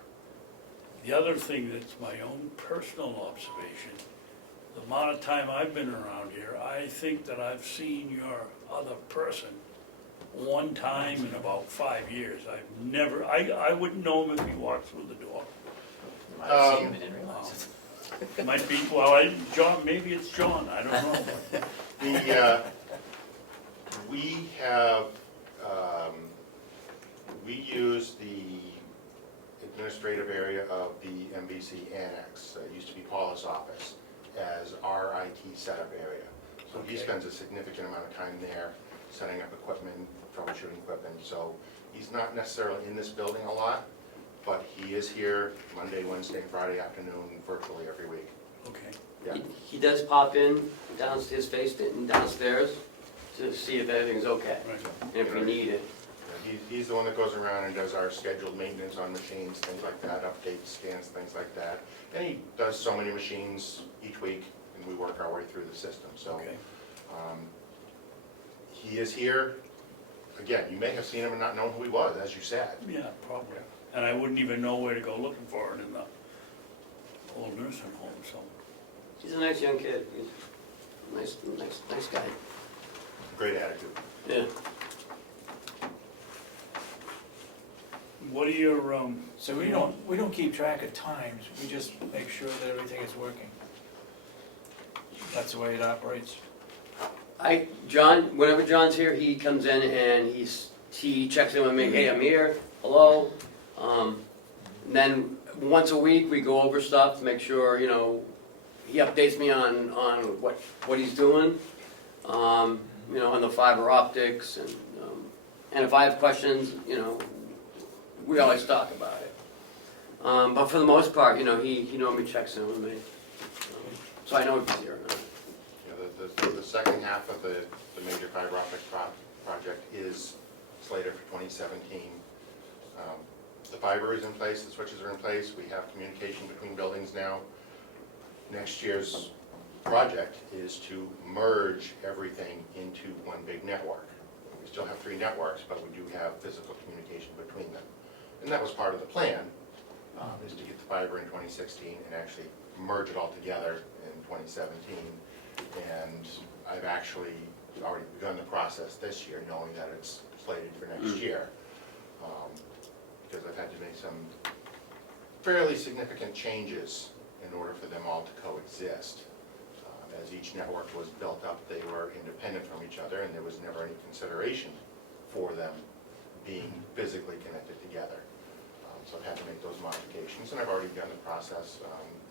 The other thing that's my own personal observation, the amount of time I've been around here, I think that I've seen your other person one time in about 5 years. I've never, I wouldn't know him if he walked through the door. You might have seen him and didn't realize it. It might be, well, John, maybe it's John, I don't know. We have, we use the administrative area of the MBC Annex, it used to be Paula's office, as our IT setup area. So he Okay. spends a significant amount of time there, setting up equipment, troubleshooting equipment. So he's not necessarily in this building a lot, but he is here Monday, Wednesday, and Friday afternoon, virtually every week. Okay. Yeah. He does pop in downstairs, downstairs to see if everything's okay, Right. and if we need it. He's the one that goes around and does our scheduled maintenance on machines, things like that, updates, scans, things like that. And he does so many machines each week, and we work our way through the system, so. Okay. He is here, again, you may have seen him and not known who he was, as you said. Yeah, probably. And I wouldn't even know where to go looking for it in the old nursing home, so. He's a nice young kid, he's a nice guy. Great attitude. Yeah. What are your, So we don't keep track of times, we just make sure that everything is working. That's the way it operates. John, whenever John's here, he comes in and he checks in with me, hey, I'm here, hello. And then once a week, we go over stuff to make sure, he updates me on what he's doing, on the fiber optics, and if I have questions, we always talk about it. But for the most part, he normally checks in with me, so I know if he's here or not. The second half of the major fiber optic project is slated for 2017. The fiber is in place, the switches are in place, we have communication between buildings now. Next year's project is to merge everything into one big network. We still have 3 networks, but we do have physical communication between them. And that was part of the plan, is to get the fiber in 2016 and actually merge it all together in 2017. And I've actually already begun the process this year, knowing that it's slated for next year. Because I've had to make some fairly significant changes in order for them all to coexist. As each network was built up, they were independent from each other, and there was never any consideration for them being physically connected together. So I've had to make those modifications, and I've already begun the process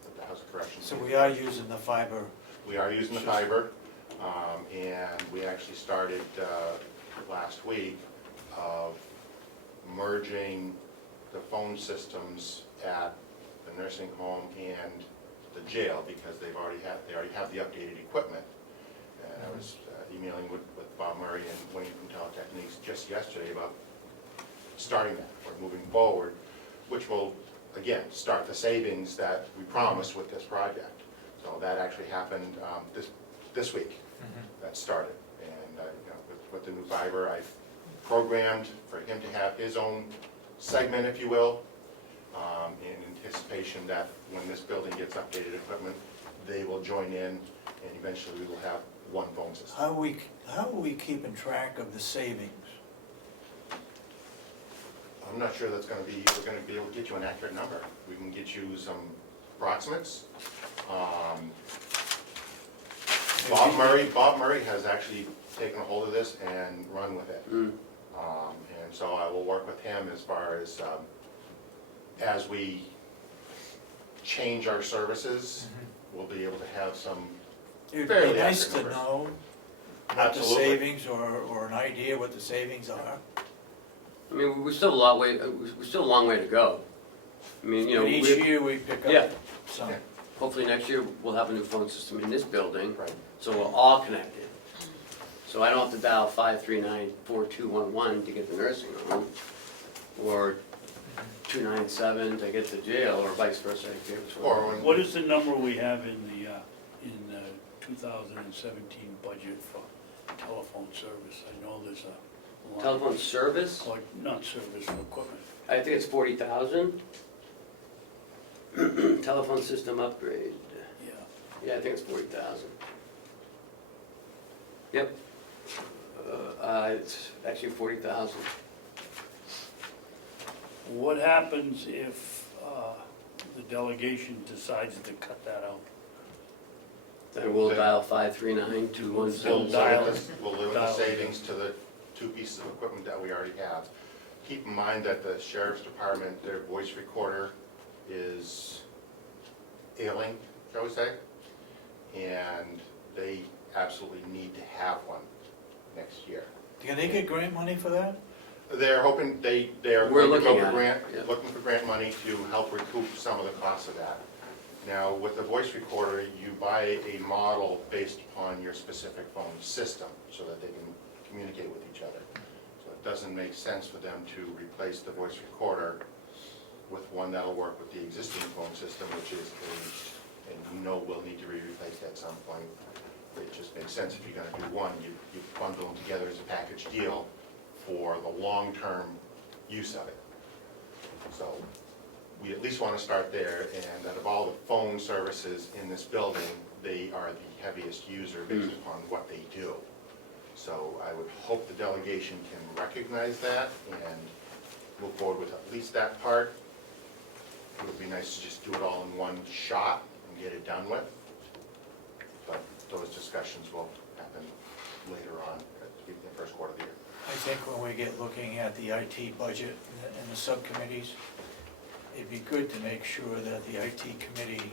with the House of Corrections. So we are using the fiber. We are using the fiber, and we actually started last week of merging the phone systems at the nursing home and the jail, because they already have the updated equipment. And I was emailing with Bob Murray and Wayne from Teletechniques just yesterday about starting that, or moving forward, which will, again, start the savings that we promised with this project. So that actually happened this week, that started. And with the new fiber, I've programmed for him to have his own segment, if you will, in anticipation that when this building gets updated equipment, they will join in, and eventually we will have one phone system. How are we keeping track of the savings? I'm not sure we're gonna be able to get you an accurate number. We can get you some approximates. Bob Murray has actually taken a hold of this and run with it. And so I will work with him as far as we change our services, we'll be able to have some It'd fairly be nice accurate to numbers. know what the Absolutely. savings, or an idea what the savings are. I mean, we're still a long way to go. I mean, you know, But each year we pick Yeah. up some. Yeah. hopefully next year we'll have a new phone system in this building, Right. so we're all connected. So I don't have to dial 539-4211 to get the nursing home, or 297 to get to jail, or vice versa. I forget which one. Or when, What is the number we have in the 2017 budget for telephone service? I know there's a lot. Telephone service, Or not service, equipment. I think it's 40,000. Telephone system upgrade, Yeah. yeah, I think it's 40,000. Yep. It's actually 40,000. What happens if the delegation decides to cut that out? Then we'll Then- dial 539-2177. we'll limit the Dial. savings to the two pieces of equipment that we already have. Keep in mind that the sheriff's department, their voice recorder is ailing, shall we say? And they absolutely need to have one next year. Can they get grant money for that? They're hoping, they are We're going to go looking for at it, grant, yeah. looking for grant money to help recoup some of the costs of that. Now, with the voice recorder, you buy a model based upon your specific phone system, so that they can communicate with each other. So it doesn't make sense for them to replace the voice recorder with one that'll work with the existing phone system, which is aged, and you know will need to be replaced at some point. It just makes sense, if you're gonna do one, you bundle them together as a package deal for the long-term use of it. So we at least want to start there, and out of all the phone services in this building, they are the heaviest user based upon what they do. So I would hope the delegation can recognize that and move forward with at least that part. It would be nice to just do it all in one shot and get it done with. But those discussions will happen later on, in the first quarter of the year. I think when we get looking at the IT budget and the subcommittees, it'd be good to make sure that the IT committee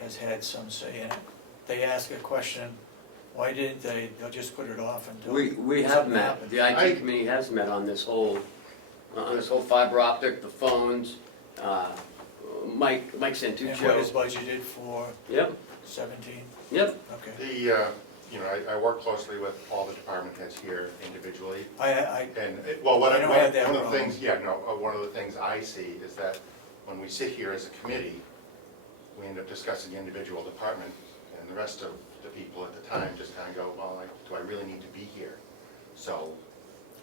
has had some say in it. They ask a question, why didn't they, they'll just put it off until We have something met, happens. the IT committee has met on this whole fiber optic, the phones, Mike And what is Santuccio. budgeted for Yep, 17? yep, Okay. I work closely with all the department heads here individually, I and, I don't have that one of the problem. things, one of the things I see is that when we sit here as a committee, we end up discussing the individual department, and the rest of the people at the time just kind of go, well, do I really need to be here? So,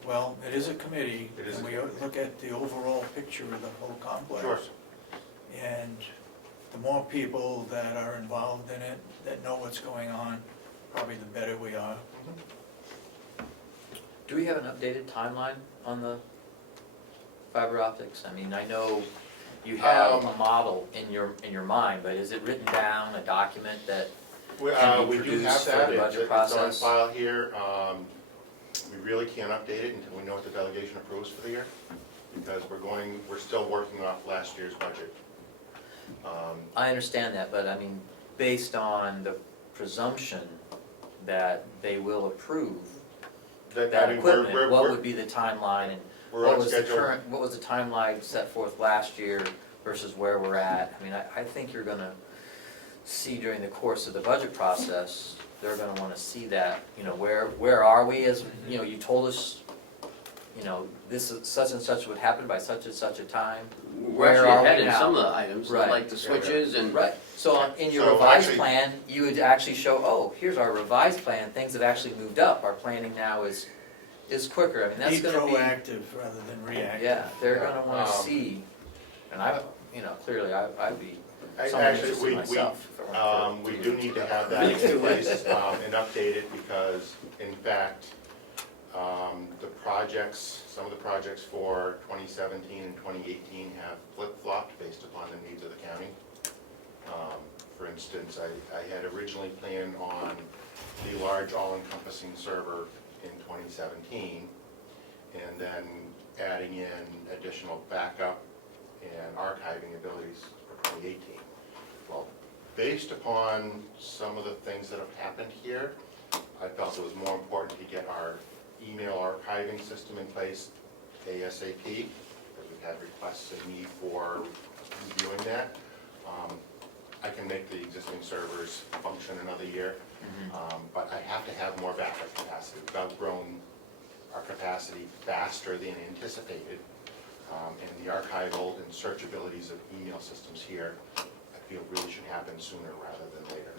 Well, it is a committee, It is and a we committee. look at the overall picture of the whole complex. sure, And the more people that are involved in it, that know what's going on, probably the better we are. Do we have an updated timeline on the fiber optics? I mean, I know you have a model in your mind, but is it written down, a document that, we Can be do produced have for that, the budget it's on process? file here. We really can't update it until we know what the delegation approves for the year, because we're still working off last year's budget. I understand that, but I mean, based on the presumption that they will approve that I mean, we're- equipment, we're- what we're- would be the timeline, and We're what on was the schedule. current, what was the timeline set forth last year versus where we're at? I mean, I think you're gonna see during the course of the budget process, they're gonna wanna see that, you know, where are we as, you know, you told us, you know, this is such and such would happen by such and such a time. We're Where actually are we ahead in now? some of the items, Right. like the switches and. Right, so in your So revised actually- plan, you would actually show, oh, here's our revised plan, things have actually moved up, our planning now is quicker, I mean, that's Be gonna be. proactive rather than reactive. Yeah, they're Yeah, gonna wanna see, and I, you know, clearly I'd be somewhat Actually, interested myself. if it weren't for- we do need to have that in place and update it because, in fact, the projects, some of the projects for 2017 and 2018 have flip-flopped based upon the needs of the county. For instance, I had originally planned on the large all-encompassing server in 2017, and then adding in additional backup and archiving abilities for 2018. Well, based upon some of the things that have happened here, I felt it was more important to get our email archiving system in place ASAP, because we've had requests and need for reviewing that. I can make the existing servers function another year, but I have to have more backup capacity. We've outgrown our capacity faster than anticipated, and the archival and search abilities of email systems here, I feel really should happen sooner rather than later.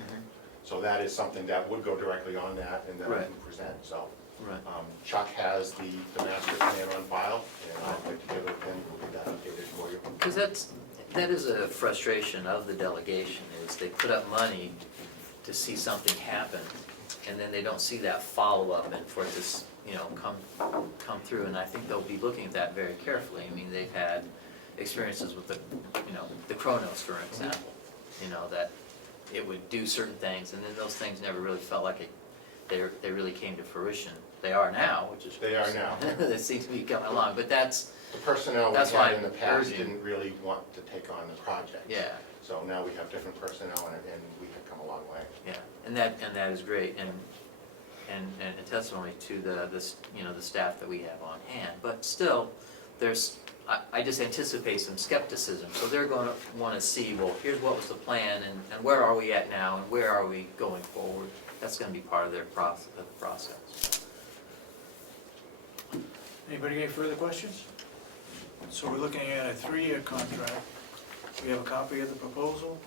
So that is something that would go directly on that and then I Right. can present, so. Right. Chuck has the master plan on file, and I'll put together with him, we'll get that updated for you. Cause that is a frustration of the delegation, is they put up money to see something happen, and then they don't see that follow-up and for it to, you know, come through, and I think they'll be looking at that very carefully. I mean, they've had experiences with the, you know, the Kronos, for example, you know, that it would do certain things, and then those things never really felt like they really came to fruition. They are now, which is. They are now. They seem to be coming along, but that's, The personnel we That's why had in the I'm past urging. didn't really want to take on the project. yeah. So now we have different personnel and we have come a long way. Yeah, and that is great, and a testimony to you know, the staff that we have on hand. But still, I just anticipate some skepticism, so they're gonna wanna see, well, here's what was the plan, and where are we at now, and where are we going forward? That's gonna be part of their process. Anybody any further questions? So we're looking at a 3-year contract. We have a copy of the proposal?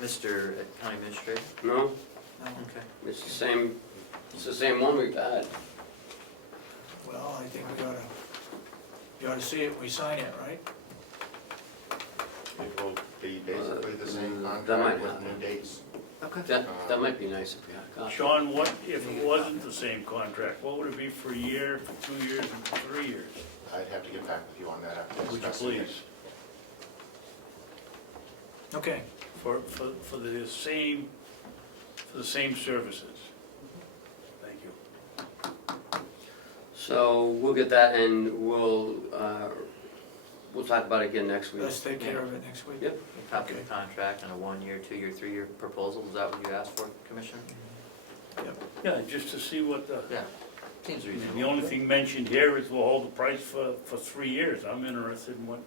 Mr. County Administrator? No, No? Okay. it's the same one we've had. Well, I think you ought to see it when we sign it, right? It will be basically the same that might contract with happen. new dates. Okay. That might be nice if we had a copy. Sean, what, if it wasn't the same contract, what would it be for a year, for 2 years, and for 3 years? I'd have to get back with you on that after Would you discussing it. please? Okay, For the same services. Thank you. So we'll get that and we'll talk about it again next week. let's take care of it next week. Yep. A copy of the contract and a 1-year, 2-year, 3-year proposal, is that what you asked for, Commissioner? Yeah, just to see what the, Yeah, seems reasonable. the only thing mentioned here is we'll hold the price for 3 years. I'm interested in what,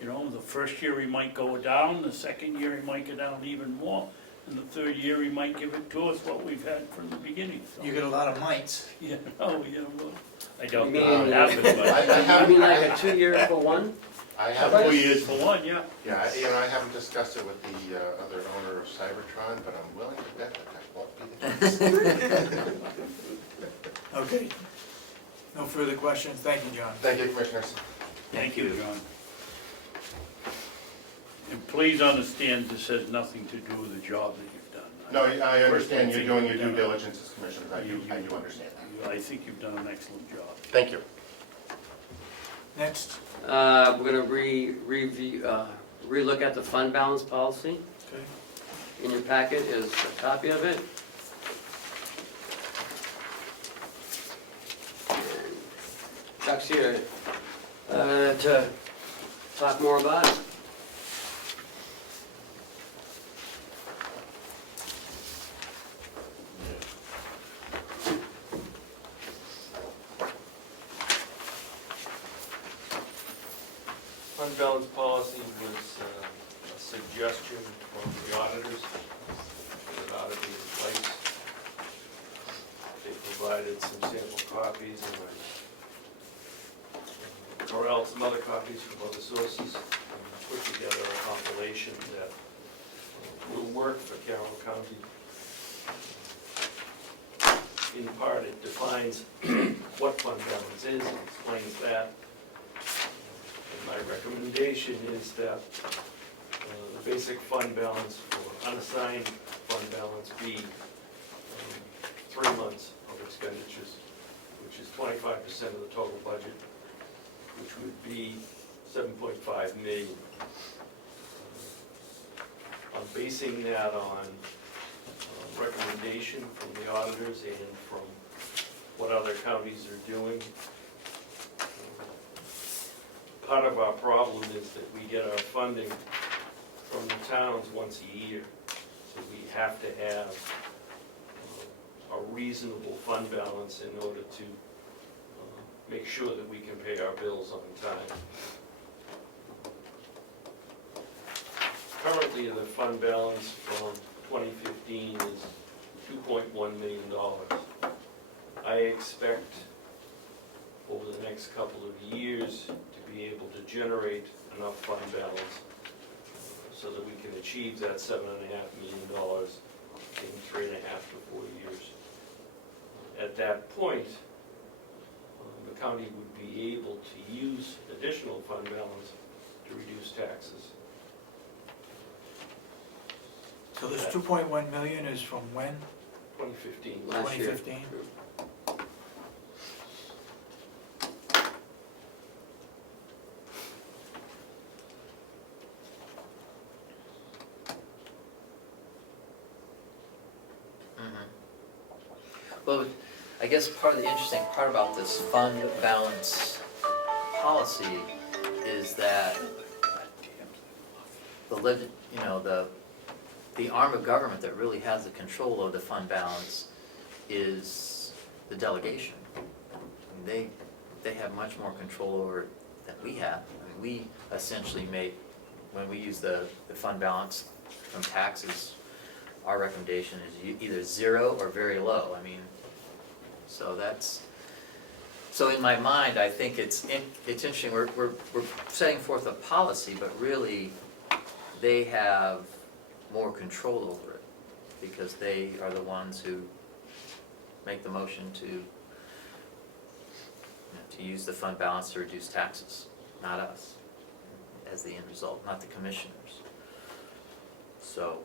you know, the first year he might go down, the second year he might go down even more, and the third year he might give it to us what we've had from the beginning, so. You get a lot of mites. Yeah, well, I don't You know how it mean- happened, but, You mean like a 2 year for one? I 2 haven't, years for one, yeah. yeah, I haven't discussed it with the other owner of Cybertron, but I'm willing to bet that won't be the case. Okay. No further questions. Thank you, John. Thank you, Commissioners. Thank you, John. And please understand, this has nothing to do with the job that you've done. No, I understand you're doing your You've due done- diligence as Commissioners, I do understand that. I think you've done an excellent job. Thank you. Next. We're gonna review, relook at the fund balance policy. Okay. In your packet is a copy of it. And Chuck's here to talk more about it. fund balance policy was a suggestion from the auditors that it ought to be in place. They provided some sample copies and Carroll, some other copies from other sources, and put together a compilation that will work for Carroll County. In part, it defines what fund balance is and explains that. And my recommendation is that the basic fund balance for unassigned fund balance be 3 months of expenditures, which is 25% of the total budget, which would be $7.5 million. I'm basing that on recommendation from the auditors and from what other counties are doing. Part of our problem is that we get our funding from the towns once a year, so we have to have a reasonable fund balance in order to make sure that we can pay our bills on time. Currently, the fund balance from 2015 is $2.1 million. I expect over the next couple of years to be able to generate enough fund balance so that we can achieve that $7.5 million in 3.5 to 4 years. At that point, the county would be able to use additional fund balance to reduce taxes. So this 2.1 million is from when? 2015. Last year. 2015? Well, I guess part of the interesting part about this fund balance policy is that the arm of government that really has the control of the fund balance is the delegation. I mean, they have much more control over it than we have. I mean, we essentially make, when we use the fund balance from taxes, our recommendation is either 0 or very low. I mean, so in my mind, I think it's interesting. We're setting forth a policy, but really they have more control over it because they are the ones who make the motion to use the fund balance to reduce taxes, not us, as the end result, not the commissioners. So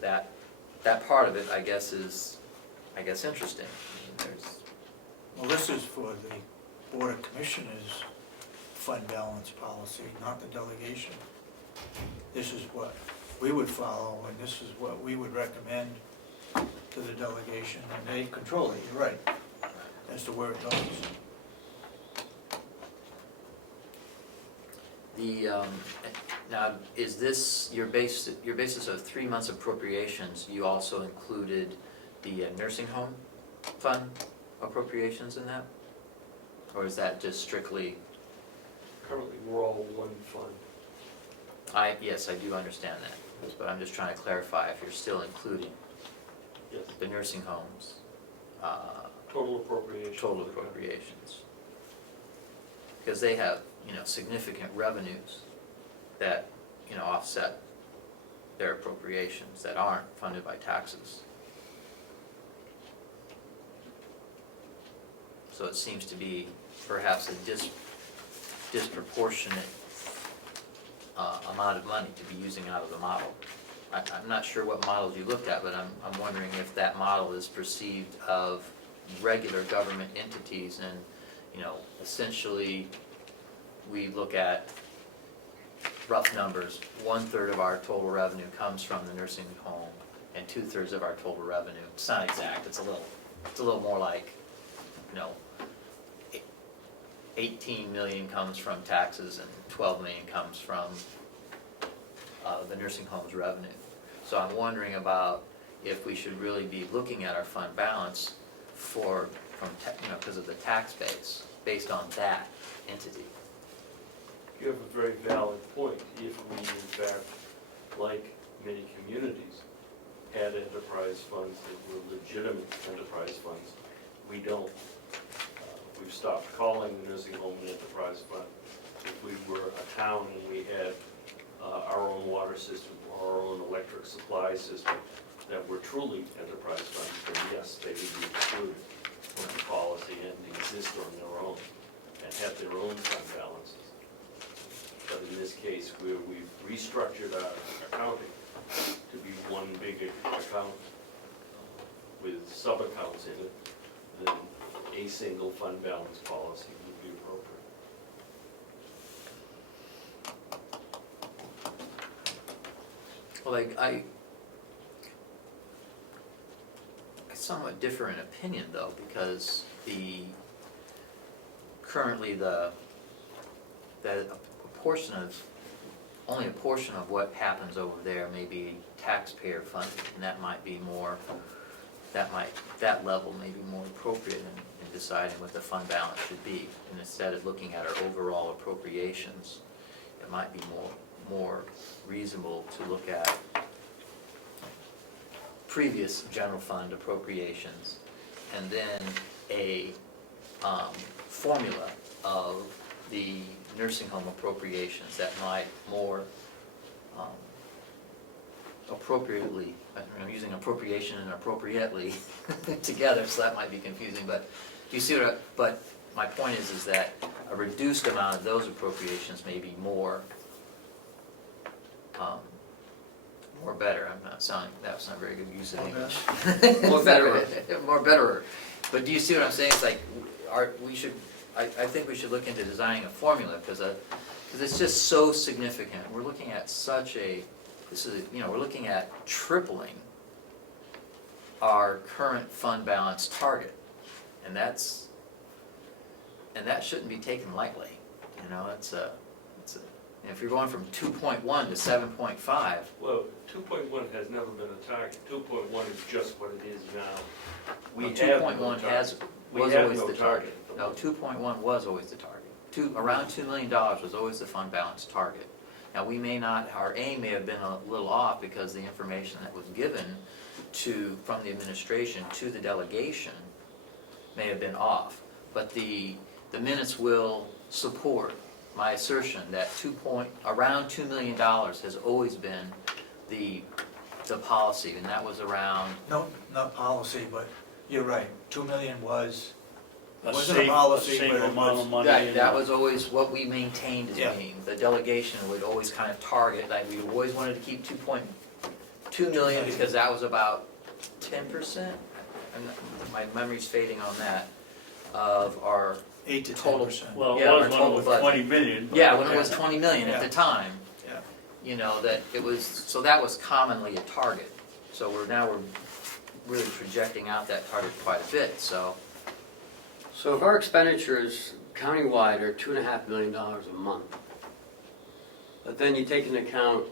that part of it, I guess, is interesting. Well, this is for the Board of Commissioners fund balance policy, not the delegation. This is what we would follow, and this is what we would recommend to the delegation, and they control it, you're right, as to where it goes. Now, is this your basis of 3 months appropriations? You also included the nursing home fund appropriations in that? Or is that just strictly? Currently, we're all one fund. Yes, I do understand that, but I'm just trying to clarify if you're still including Yes. the nursing homes, Total appropriation. total appropriations. Because they have, significant revenues that, offset their appropriations that aren't funded by taxes. So it seems to be perhaps a disproportionate amount of money to be using out of the model. I'm not sure what models you looked at, but I'm wondering if that model is perceived of regular government entities and, essentially we look at rough numbers, 1/3 of our total revenue comes from the nursing home and 2/3 of our total revenue. It's not exact, it's a little more like, 18 million comes from taxes and 12 million comes from the nursing home's revenue. So I'm wondering about if we should really be looking at our fund balance from, because of the tax base, based on that entity. You have a very valid point. If we in fact, like many communities, had enterprise funds that were legitimate enterprise funds, we don't. We've stopped calling the nursing home an enterprise fund. If we were a town and we had our own water system or our own electric supply system that were truly enterprise funds, then yes, they would be excluded from the policy and exist on their own and have their own fund balances. But in this case, where we've restructured our accounting to be one big account with sub-accounts in it, then a single fund balance policy would be appropriate. Well, I somewhat differ in opinion though, because currently a portion of, only a portion of what happens over there may be taxpayer funded, and that might be more, that level may be more appropriate in deciding what the fund balance should be. And instead of looking at our overall appropriations, it might be more reasonable to look at previous general fund appropriations and then a formula of the nursing home appropriations that might more appropriately, I'm using appropriation and appropriately together, so that might be confusing, but you see but my point is that a reduced amount of those appropriations may be more better. I'm not sounding, that's not a very good use of English. More better. More better. But do you see what I'm saying? It's like, I think we should look into designing a formula, because it's just so significant. We're looking at we're looking at tripling our current fund balance target. And that shouldn't be taken lightly. If you're going from 2.1 to 7.5, Well, 2.1 has never been a target. 2.1 is just what it is now. We well, have no 2.1 target. We was have always no the target. No, at the moment. 2.1 was always the target. Around $2 million was always the fund balance target. Now, we may not, our aim may have been a little off because the information that was given from the administration to the delegation may have been off. But the minutes will support my assertion that around $2 million has always been the policy, and that was around. No, not policy, but you're right, 2 million wasn't a safe policy, but it amount was. of money. That was always what we maintained as Yeah. being. The delegation would always kind of target, like we always wanted to keep 2.2 million because that was about 10%. My memory's fading on that, of our 8 to total. 10%. Well, Yeah, it our was when total it was budget. 20 million. but- Yeah, when it was 20 million at Yeah. the time. Yeah. That it was, so that was commonly a target. So we're really projecting out that target quite a bit, so. So if our expenditures countywide are $2.5 million a month, but then you take into account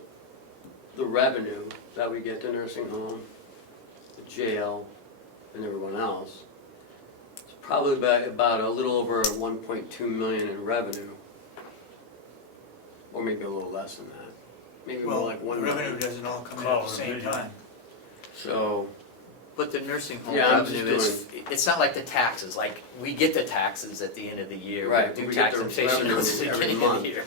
the revenue that we get to nursing home, the jail, and everyone else, it's probably about a little over 1.2 million in revenue, or maybe a little less than that. Maybe more Well, like the 1 revenue million. doesn't all come in Call at the it a same million. time. So, But the nursing home Yeah, I'm just revenue it's not like the taxes, like we get the taxes at the end of the year. Right, We do we get the taxation revenue at the every beginning of the month. year.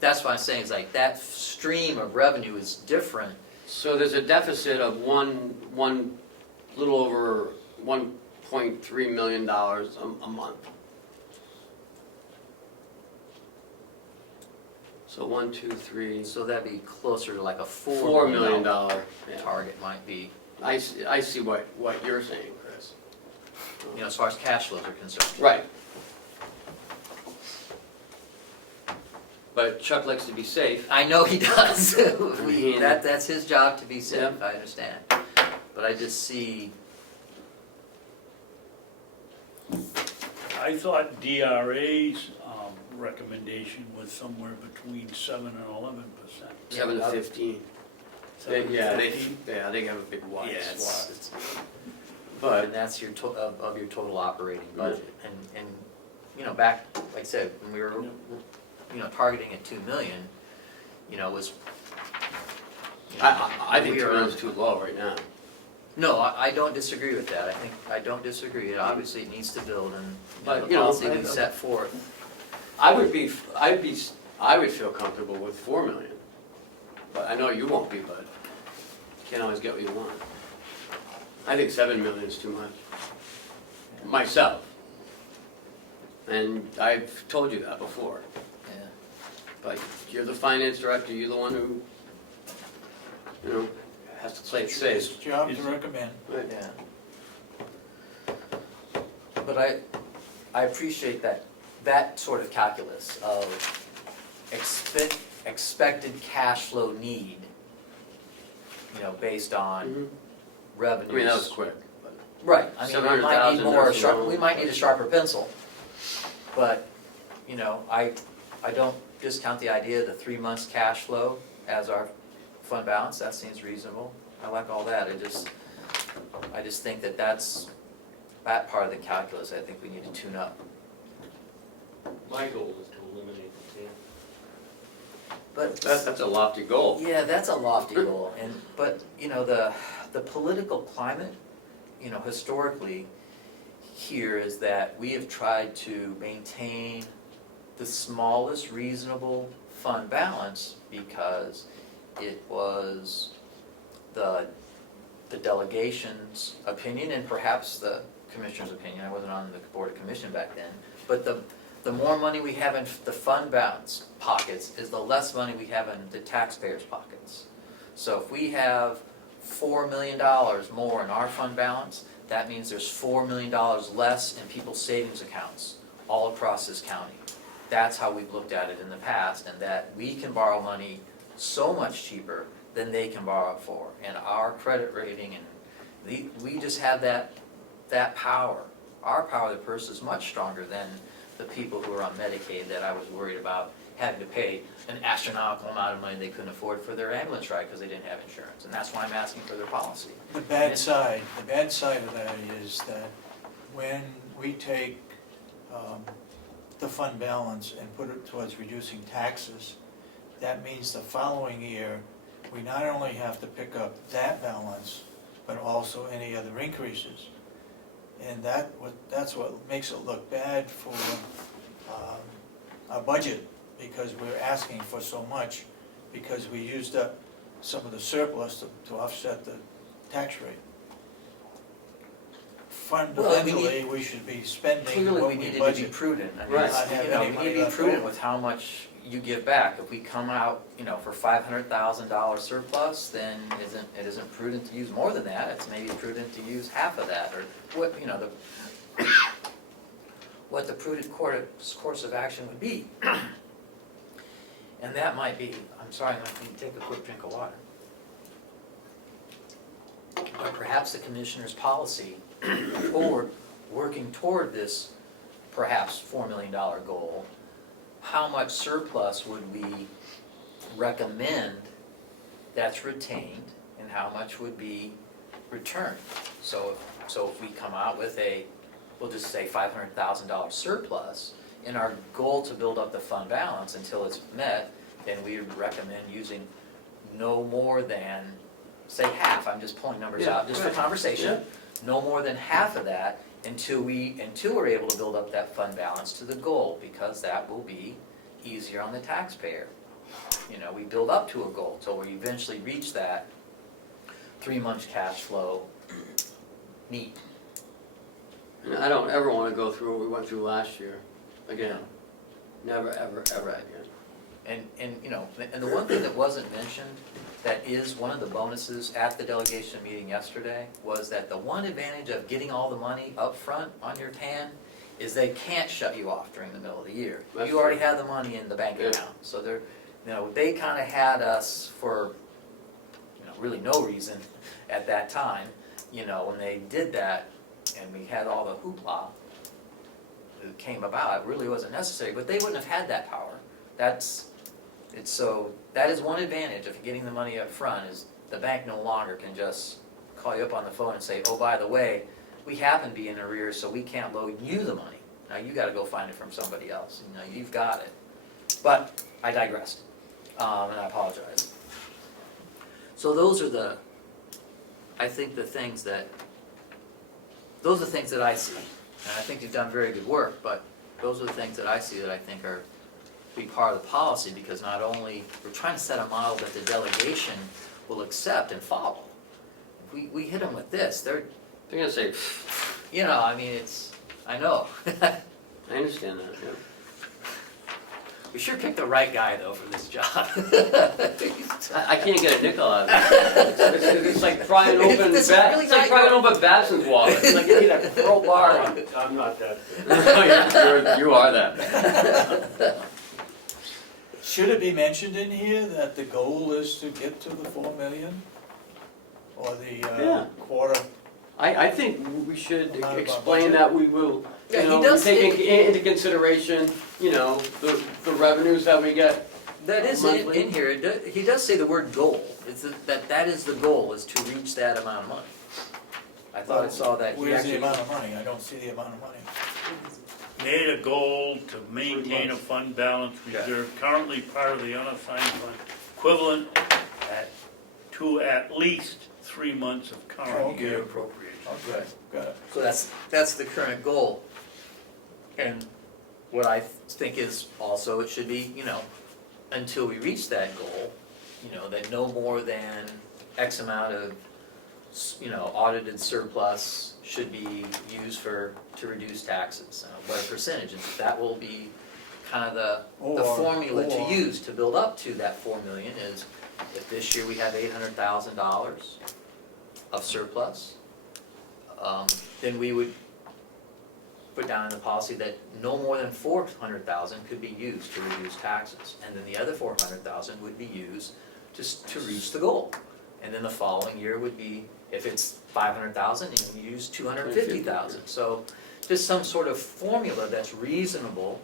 That's what I'm saying, is like that stream of revenue is different. so there's a deficit of little over $1.3 million a month. So 1, 2, 3, So that'd be closer to like a $4 million. Yeah. target might be, I see what you're saying, Chris. as far as cash flows are concerned. Right. But Chuck likes to be safe. I know he does. mean- That's his job to be safe, Yeah. I understand. But I just see, I thought DRA's recommendation was somewhere between 7 and 11%. 7 to 15. 7 to Yeah, 15. they have a big wide yeah, swath. it's, But- and that's your of your total operating budget. And, you know, back, like I said, when we were, you know, targeting at 2 million, you know, was. you know, I think we 2 are- million's too low right now. No, I don't disagree with that. I don't disagree. Obviously, it needs to build, and But, the you know, policy we set forth. I would feel comfortable with 4 million. But I know you won't be, but you can't always get what you want. I think 7 million is too much. Myself. And I've told you that before. Yeah. But you're the finance director, you're the one who, you know, has to play it It's safe. his job to recommend. Right. Yeah. But I appreciate that sort of calculus of expected cash flow need, you know, based on Mhm. revenues. I mean, that was quick. but- Right, I mean, we might need 700,000 more, nursing home. we might need a sharper pencil. But, you know, I don't discount the idea of the 3 months cash flow as our fund balance, that seems reasonable. I like all that, I just think that part of the calculus, I think we need to tune up. My goal is to eliminate the TAN. But That's a lofty goal. yeah, that's a lofty goal, but, you know, the political climate, you know, historically here is that we have tried to maintain the smallest reasonable fund balance because it was the delegation's opinion and perhaps the commissioner's opinion. I wasn't on the board of commission back then, but the more money we have in the fund balance pockets is the less money we have in the taxpayers' pockets. So if we have $4 million more in our fund balance, that means there's $4 million less in people's savings accounts all across this county. That's how we've looked at it in the past, and that we can borrow money so much cheaper than they can borrow it for. And our credit rating, and we just have that power. Our power of the purse is much stronger than the people who are on Medicaid that I was worried about having to pay an astronomical amount of money they couldn't afford for their ambulance ride because they didn't have insurance. And that's why I'm asking for their policy. The bad side of that is that when we take the fund balance and put it towards reducing taxes, that means the following year, we not only have to pick up that balance, but also any other increases. And that's what makes it look bad for our budget, because we're asking for so much, because we used up some of the surplus to offset the tax rate. Fundamentally, we should be spending Clearly, what we we needed to be budget. prudent. I mean, Right. it's- Not have you know, any we money need to be left prudent over. with how much you give back. If we come out, you know, for $500,000 surplus, then it isn't prudent to use more than that. It's maybe prudent to use half of that, or what, you know, what the prudent course of action would be. And that might be, I'm sorry, I need to take a quick drink of water. But perhaps the commissioner's policy working toward this perhaps $4 million goal, how much surplus would we recommend that's retained and how much would be returned? So if we come out with we'll just say $500,000 surplus, in our goal to build up the fund balance until it's met, then we would recommend using no more than, say, half, I'm just pulling numbers Yeah, out, just for right. conversation, no more than half of that until we're able to build up that fund balance to the goal, because that will be easier on the taxpayer. You know, we build up to a goal till we eventually reach that 3 months cash flow need. And I don't ever want to go through what we went through last year again. Never, ever, ever again. And you know, and the one thing that wasn't mentioned, that is one of the bonuses at the delegation meeting yesterday, was that the one advantage of getting all the money up front on your TAN is they can't shut you off during the middle of the year. That's You already true. have the money in the bank Yeah. account, so they're, you know, they kind of had us for, you know, really no reason at that time, you know, when they did that, and we had all the hoopla that came about, it really wasn't necessary, but they wouldn't have had that power. That is one advantage of getting the money up front, is the bank no longer can just call you up on the phone and say, oh, by the way, we happen to be in arrears, so we can't load you the money. Now you gotta go find it from somebody else, you know, you've got it. But I digressed, and I apologize. So those are the, I think the things that, those are the things that I see. And I think you've done very good work, but those are the things that I see that I think are be part of the policy, because not only, we're trying to set a model that the delegation will accept and follow. If we hit them with this, They're gonna say, you know, I mean, it's, I know. I understand that, yeah. We sure picked the right guy though for this job. I can't get a nickel out of it. It's like prying open, This is really it's like not prying open Babson's wallet. It's like you need a crowbar. I'm not that. You are that. Should it be mentioned in here that the goal is to get to the 4 million? Or the Yeah. quarter? I think we should Amount of our explain budget. that we will, Yeah, you he know, does take into consideration, you know, the revenues that we get. That is in Monthly. here, he does say the word goal, it's that is the goal, is to reach that amount of money. I thought I saw that he Where's the actually. amount of money? I don't see the amount of money. Made a goal to maintain a fund balance reserve currently part of the unassigned fund equivalent to at least 3 months of current Okay. year appropriation. Okay, got it. So that's the current goal. And what I think is also, it should be, you know, until we reach that goal, you know, that no more than X amount of, you know, audited surplus should be used to reduce taxes, what percentage, and that will be kind of the Or- formula to or- use to build up to that 4 million is, if this year we have $800,000 of surplus, then we would put down in the policy that no more than 400,000 could be used to reduce taxes, and then the other 400,000 would be used to reach the goal. And then the following year would be, if it's 500,000, you use 250,000. So just some sort of formula that's reasonable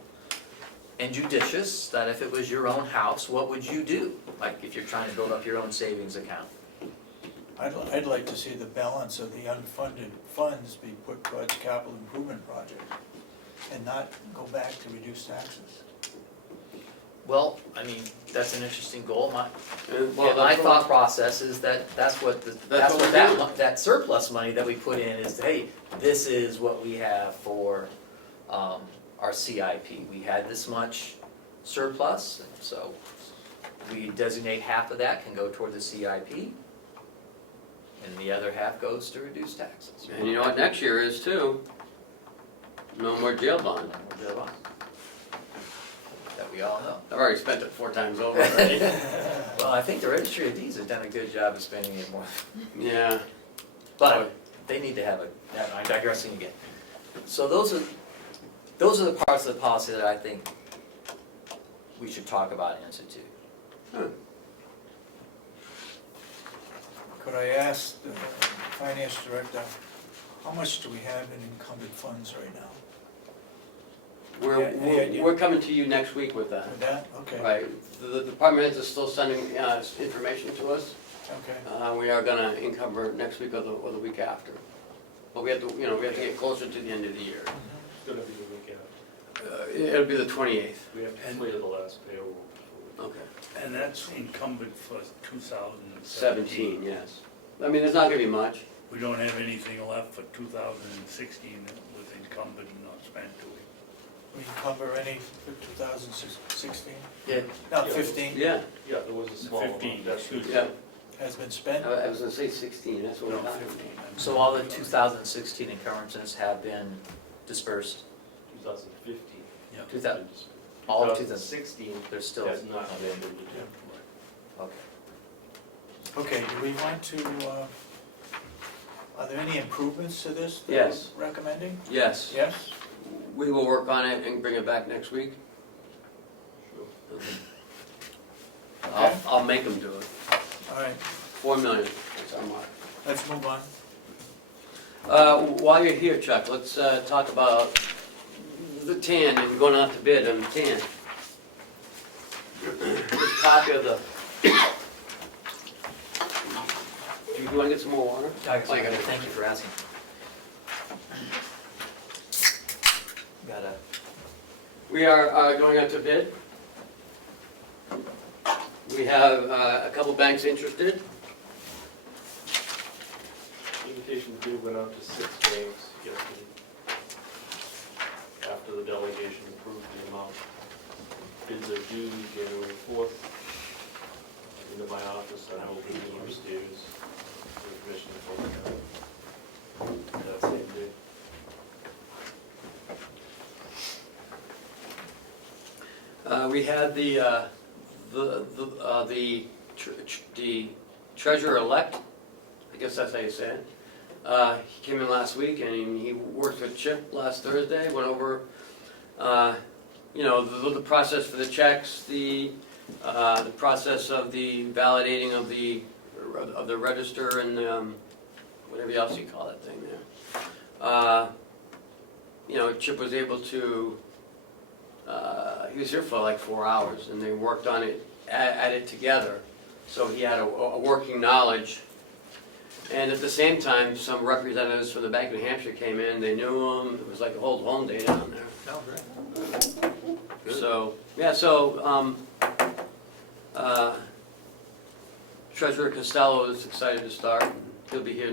and judicious, that if it was your own house, what would you do? Like if you're trying to build up your own savings account. I'd like to see the balance of the unfunded funds be put towards capital improvement project and not go back to reduce taxes. Well, I mean, that's an interesting goal. My Well, my that's thought process is that's what that surplus money that we put in is, hey, this is what we have for our CIP. We had this much surplus, and so we designate half of that can go toward the CIP, and the other half goes to reduce taxes. And you know what next year is too? No more jail bond. That we all know. I've already spent it 4 times over already. Well, I think the Registry of Deeds has done a good job of spending it more. Yeah. But they need to have I'm digressing again. So those are the parts of the policy that I think we should talk about and institute. Could I ask the finance director, how much do we have in encumbered funds right now? We're coming to you next week with that. With that? Okay, Right, the department heads are still sending information to us. okay. We are gonna encumber next week or the week after. But we have to, we have to get closer to the end of the year. It's gonna be the week after. It'll be the 28th. We have to clear the last payroll. Okay. And that's incumbent for 2017. 17, yes. I mean, there's not gonna be much. We don't have anything left for 2016 that was incumbent and not spent, do we? We encumber any for 2016? Yeah. No, 15 Yeah, Yeah, there was a small amount. 15, That's excuse me. yeah. has been spent? I was gonna say 16, that's what No, we're talking 15. So all the 2016 encumbrances have been dispersed? 2015. 2000, all of 2000, 2016 there's still, has not been able to do. okay. Okay, do we want to, are there any improvements to this that Yes. we're recommending? Yes, Yes? we will work on it and bring it back next week. Okay. I'll make them do it. All right, 4 million, that's our mark. let's move on. While you're here, Chuck, let's talk about the tan and going out to bid on the tan. This copy of the... Do you want to get some more water? Thank you for asking. We are going out to bid. We have a couple banks interested. Invitation to bid went out to 6 banks yesterday. After the delegation approved the amount. Bids are due January 4th. Into my office, I will be upstairs for the commission to vote on that same day. We had the treasurer-elect, I guess that's how you say it. He came in last week and he worked with Chip last Thursday, went over, the process for the checks, the process of the validating of the register and whatever else you call that thing there. Chip was able to, he was here for like 4 hours and they worked on it, at it together. So he had a working knowledge. And at the same time, some representatives from the Bank of New Hampshire came in, they knew him, it was like a whole home day down there. Oh, great. So, Treasurer Costello is excited to start. He'll be here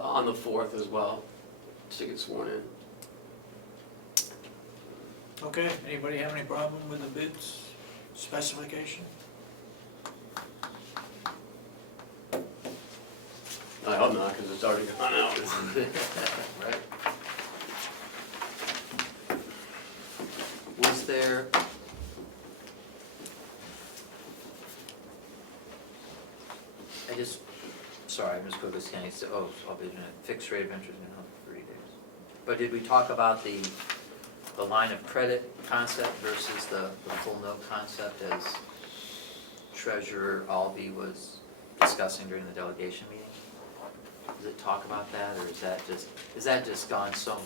on the 4th as well, to get sworn in. Okay, anybody have any problem with the bids specification? I hope not, because it's already gone out. Right. Was there, sorry, I'm just quickly scanning, I'll be doing a fixed rate of interest in 30 days. But did we talk about the line of credit concept versus the full note concept as Treasurer Ahlgren was discussing during the delegation meeting? Does it talk about that, or is that just gone so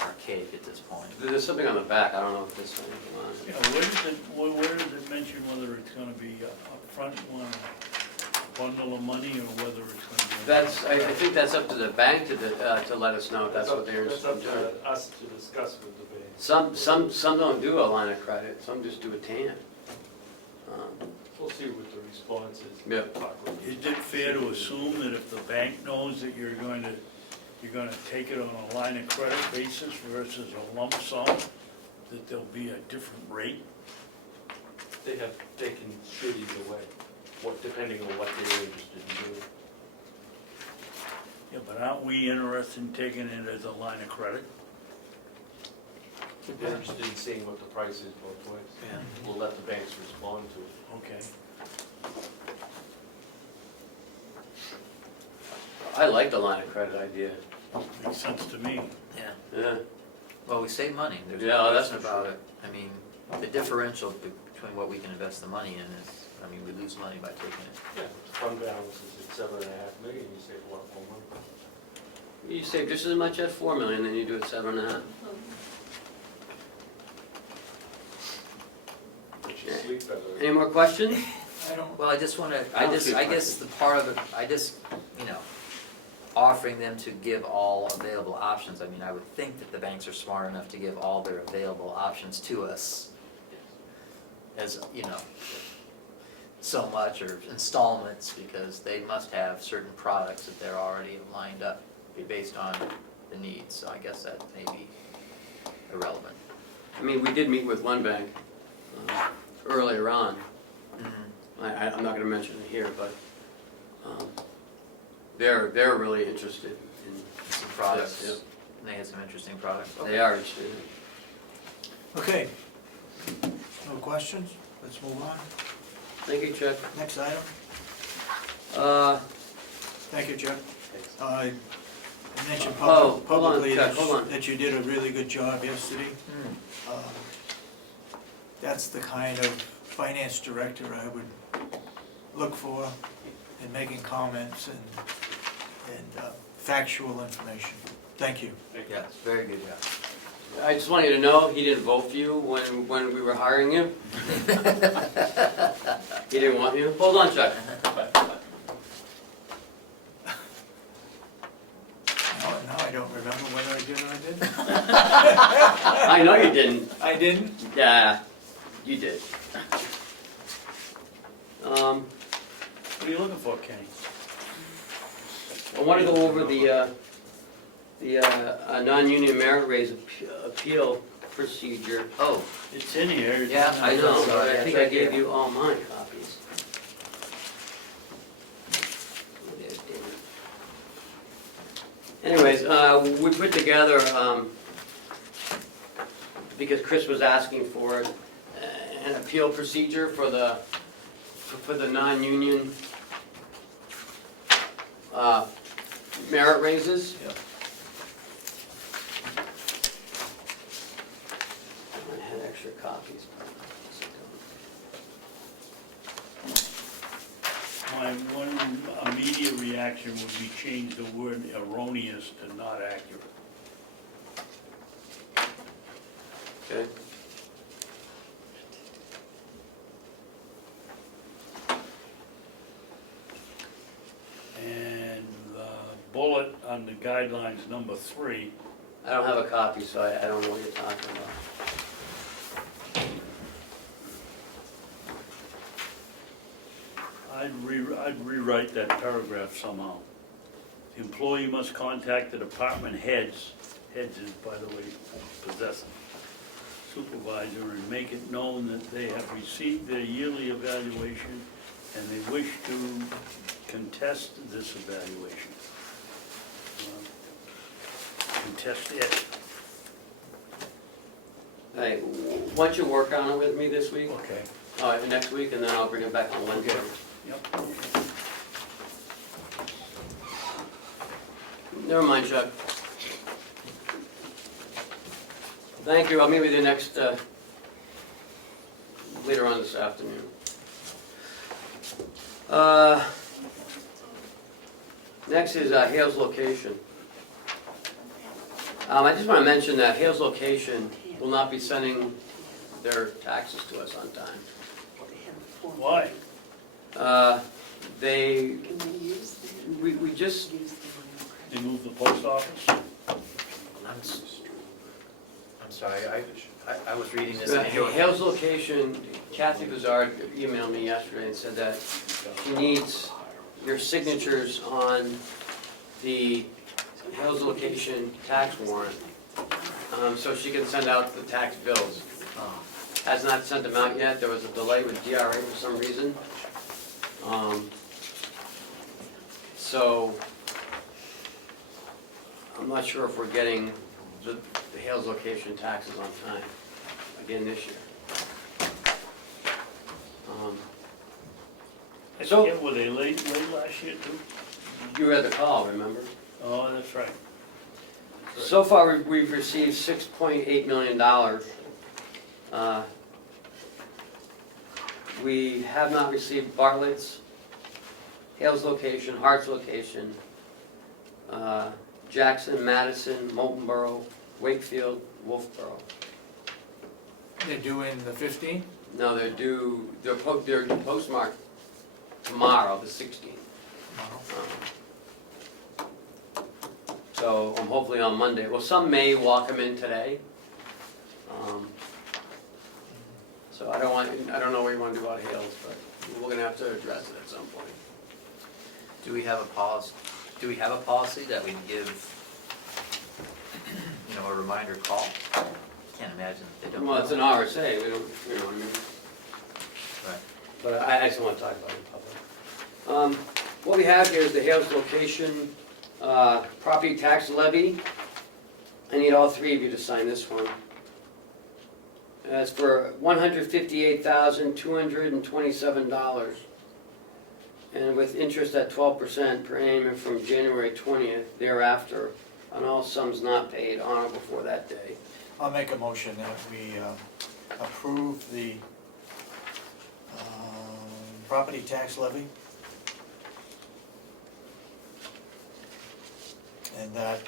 archaic at this point? There's something on the back, I don't know if this one Yeah, where does it mention whether it's gonna be upfront, you want a bundle of money, or whether it's gonna be? That's, I think that's up to the bank to let us know if that's what they're That's interested up in doing. to us to discuss with the bank. Some don't do a line of credit, some just do a TAN. We'll see what the response is. Yeah. Talk with them. Is it fair to assume that if the bank knows that you're gonna take it on a line of credit basis versus a lump sum, that there'll be a different rate? They can bid either way, depending on what they're interested in doing. Yeah, but aren't we interested in taking it as a line of credit? They're interested in seeing what the price is both ways. Yeah. We'll let the banks respond to it. Okay. I like the line of credit idea. Makes sense to me. Yeah. Yeah. Well, we save money, there's Yeah, no that's question for about sure. it. I mean, the differential between what we can invest the money in is, we lose money by taking it. Yeah, fund balance is at $7.5 million, you save a lot more money. You save just as much at 4 million than you do at 7.5. But you sleep better. Any more questions? I don't, Well, I just wanna, I don't see I guess the part of it, offering them to give all available options, I would think that the banks are smart enough to give all their available options to us as, so much, or installments, because they must have certain products that they're already lined up based on the needs, so I guess that may be irrelevant. I mean, we did meet with one bank earlier on. Mm-hmm. I'm not gonna mention it here, but they're really interested in Some products, Yes, and they had some interesting products. They are interested. okay. No questions? Let's move on. Thank you, Chuck. Next item. Thank you, Chuck. I mentioned hold on, publicly Chuck, hold on. that you did a really good job yesterday. Hmm. That's the kind of finance director I would look for in making comments and factual information. Thank you. Yeah, it's very good, yeah. I just want you to know, he didn't vote for you when we were hiring you. He didn't want you. Hold on, Chuck. Now I don't remember whether I did or I didn't. I know you didn't. I didn't? Yeah, you did. What are you looking for, Kenny? I want to go over the non-union merit raise appeal procedure. Oh, It's in here. Yeah, I know, Sorry, but I it's think I right gave here. you all my copies. There's David. Anyways, we put together, because Chris was asking for it, an appeal procedure for the non-union merit raises. Yep. I had extra copies. My one immediate reaction would be change the word erroneous to not accurate. Okay. And the bullet on the guidelines number 3, I don't have a copy, so I don't know what you're talking about. I'd rewrite that paragraph somehow. The employee must contact the department heads is, by the way, possessive, supervisor, and make it known that they have received their yearly evaluation and they wish to contest this evaluation. Contest it. Hey, why don't you work on it with me this week, Okay. next week, and then I'll bring it back on Wednesday. Yep. Never mind, Chuck. Thank you, I'll meet with you next, later on this afternoon. Next is Hale's location. I just want to mention that Hale's location will not be sending their taxes to us on time. Why? We just, They moved the post office? I'm sorry, I was reading this. and you- Hale's location, Kathy Bizarre emailed me yesterday and said that she needs your signatures on the Hale's location tax warrant, so she can send out the tax bills. Oh, Has not sent them out yet, there was a delay with DRA for some reason. So, I'm not sure if we're getting the Hale's location taxes on time, again this year. I So- forget, were they late last year too? You read the call, remember? Oh, that's right. So far, we've received $6.8 million. We have not received Bartlett's, Hale's location, Hart's location, Jackson, Madison, Moultonboro, Wakefield, Wolfboro. They're doing the 15th? No, they're due, they're postmarked tomorrow, the 16th. So, hopefully on Monday, well, some may walk them in today. So I don't know what you want to do about Hales, but we're gonna have to address it at some point. Do we have a policy that we give, a reminder call? Can't imagine that they don't. Well, it's an RSA, we don't, you know what I mean? Right. But I just want to talk about it in public. What we have here is the Hales location, property tax levy. I need all three of you to sign this one. It's for $158,227, and with interest at 12% per annum from January 20th thereafter on all sums not paid on or before that day. I'll make a motion that we approve the property tax levy. And that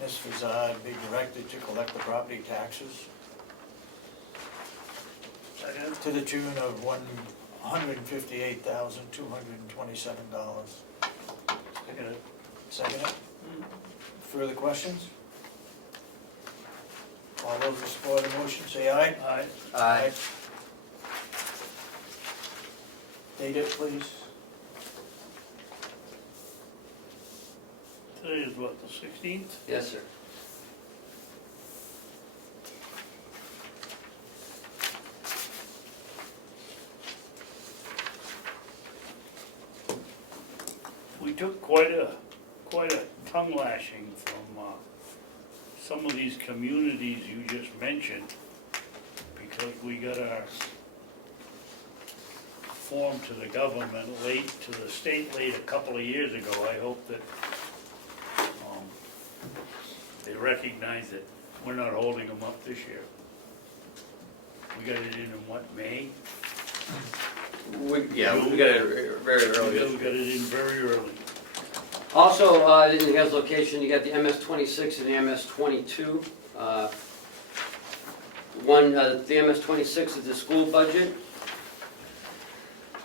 Ms. Fazad be directed to collect the property taxes to the tune of $158,227. Second it. Second it? further questions? All those in support of the motion, say aye. Aye. Date it, please. Today is what, the 16th? Yes, sir. We took quite a tongue lashing from some of these communities you just mentioned, because we got our form to the government late, to the state late a couple of years ago. I hope that they recognize that we're not holding them up this year. We got it in what, May? We got it very early. We got it in very early. Also, in his location, you got the MS-26 and the MS-22. The MS-26 is the school budget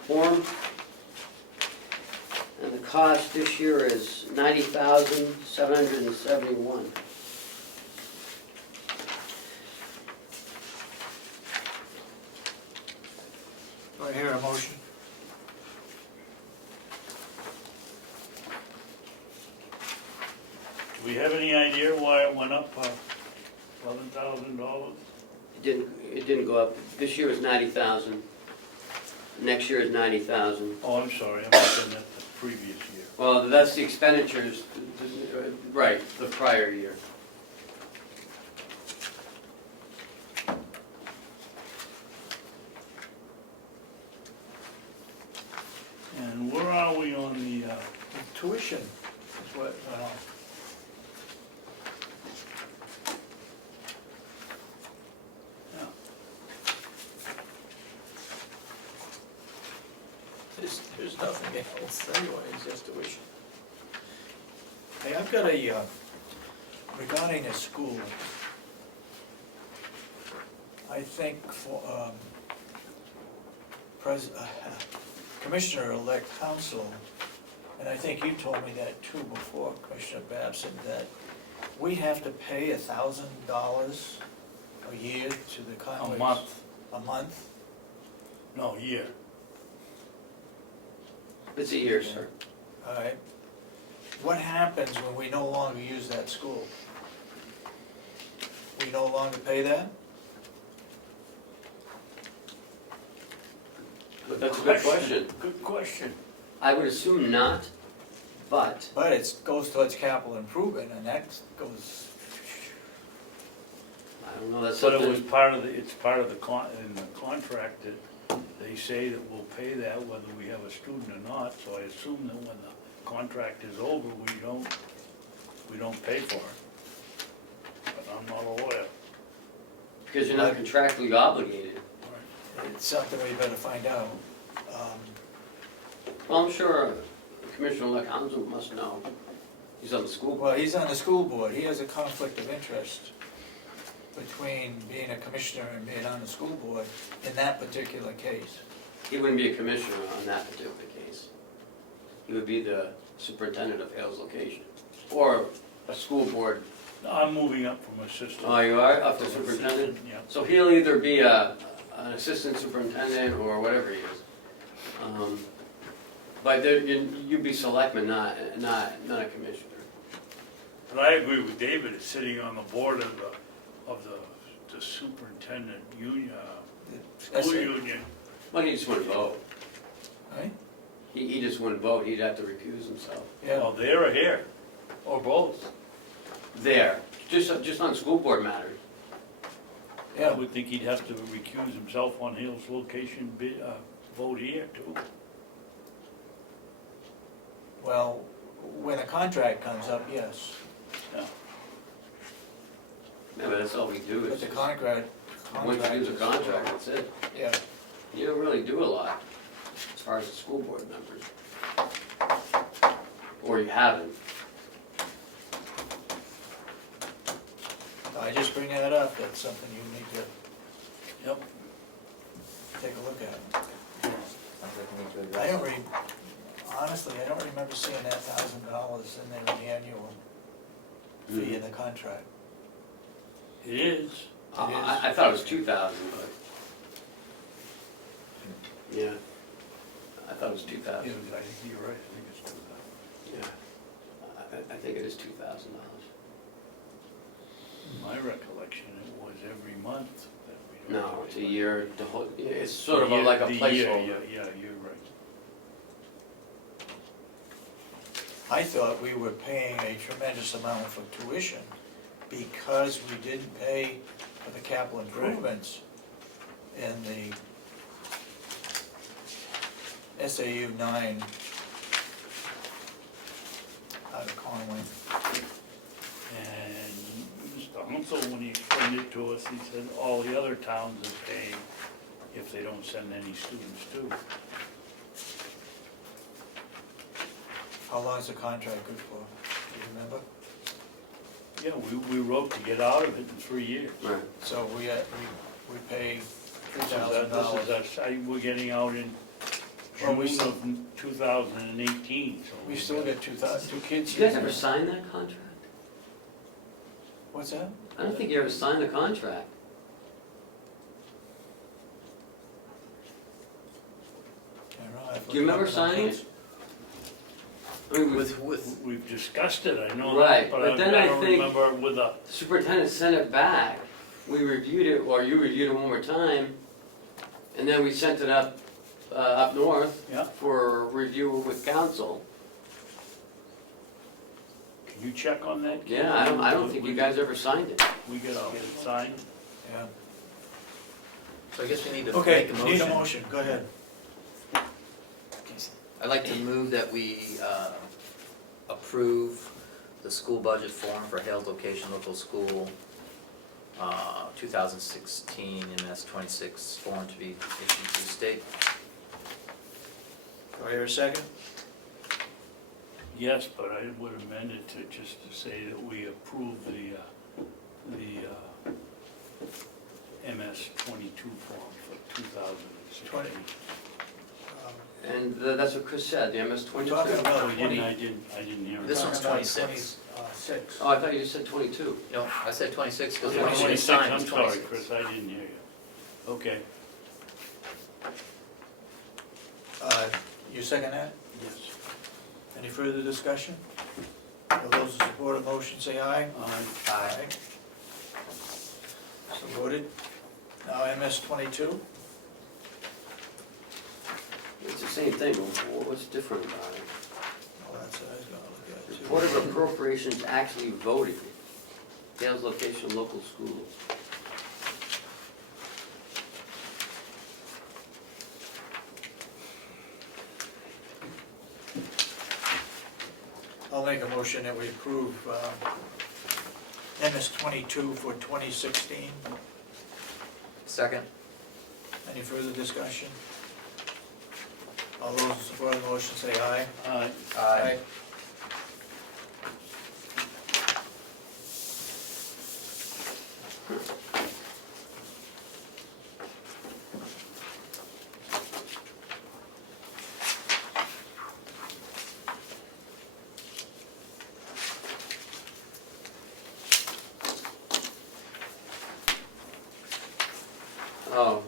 form. And the cost this year is $90,771. Do I hear a motion? Do we have any idea why it went up $11,000? It didn't go up. This year is 90,000. Next year is 90,000. Oh, I'm sorry, I'm looking at the previous year. Well, that's the expenditures, right, the prior year. And where are we on the, Tuition is what, yeah. there's nothing else anyway, it's just tuition. Hey, I've got a, regarding the school, I think for, Commissioner-elect Council, and I think you told me that too before, Commissioner Babson, that we have to pay $1,000 a year to the Conways. A month, A month? no, year. It's a year, sir. All right. What happens when we no longer use that school? We no longer pay that? But that's a good question. Good question. I would assume not, but But it goes towards capital improvement, and that goes, I don't know, that's But it was something. part of the, it's part of the in the contract that they say that we'll pay that whether we have a student or not, so I assume that when the contract is over, we don't pay for it. But I'm not a lawyer. Because you're not contractually obligated. it's something we better find out. Well, I'm sure Commissioner-elect Hamza must know. He's on the school board. Well, he's on the school board, he has a conflict of interest between being a commissioner and being on the school board in that particular case. He wouldn't be a commissioner on that particular case. He would be the superintendent of Hales location, or a school board. I'm moving up from assistant. Oh, you are, up to superintendent? Yeah. So he'll either be an assistant superintendent or whatever he is. But you'd be selectman, not a commissioner. But I agree with David, it's sitting on the board of the superintendent union, That's school it. union. Well, he just wouldn't vote. Right? He just wouldn't vote, he'd have to recuse himself. Yeah, Well, there or here, or both. There, just on school board matters. I yeah, would think he'd have to recuse himself on Hill's location, vote here too. well, when a contract comes up, yes, Yeah. Yeah, but that's all we do but is, the contract. once you do the contract, that's it. Yeah, You don't really do a lot as far as the school board members. Or you haven't. I just bring that up, that's something you need to Yep. take a look at. I don't honestly, I don't remember seeing that $1,000 in there in the annual. fee in the contract. It is. I thought it was 2,000, but. Yeah. I thought it was 2,000. Yeah, I think you're right, I think it's 2,000. Yeah. I think it is $2,000. My recollection, it was every month that we don't. No, it's a year, it's sort of like a The year, placeholder. Yeah, you're right. I thought we were paying a tremendous amount for tuition because we didn't pay for the capital improvements in the SAU 9 out of Conway. And Mr. Hunsel, when he explained it to us, he said all the other towns are paying if they don't send any students too. How long is the contract good for? Do you remember? Yeah, we wrote to get out of it in 3 years. Right. So we pay This $3,000. is we're getting out in Well, we June still- of 2018, so. We still get two kids. Did you guys ever sign that contract? What's that? I don't think you ever signed the contract. I don't know, I've Do you remember looked up signing numbers. it? I mean, With, We've discussed it, I know Right, that, but but then I I don't think- remember with a, the superintendent sent it back. We reviewed it, or you reviewed it one more time, and then we sent it up north yeah, for review with council. can you check on that? Ken? Yeah, I don't think you guys ever signed it. We gotta get it signed. Yeah. so I guess we need to Okay, make a need a motion. motion, go ahead. I'd like to move that we approve the school budget form for Hales Location Local School 2016 MS 26 form to be issued to the state. Do I hear a second? Yes, but I would amend it to just to say that we approve the MS 22 form for 2016. And that's what Chris said, the MS 22. Talking about Oh, you 20. didn't, I didn't hear it. This one's Talking about 26. 26. Oh, I thought you just said 22. No, I said 26 because Okay, the one you 26, signed I'm is sorry, 26. Chris, I didn't hear you. Okay, You second that? yes. Any further discussion? All those in support of the motion say aye. Aye. So voted. Now MS 22. It's the same thing, but what's different about it? Well, that's what I was gonna look at too. Report of appropriations actually voted. Hales Location Local School. I'll make a motion that we approve MS 22 for 2016. Second? Any further discussion? All those in support of the motion say aye. Aye. Oh,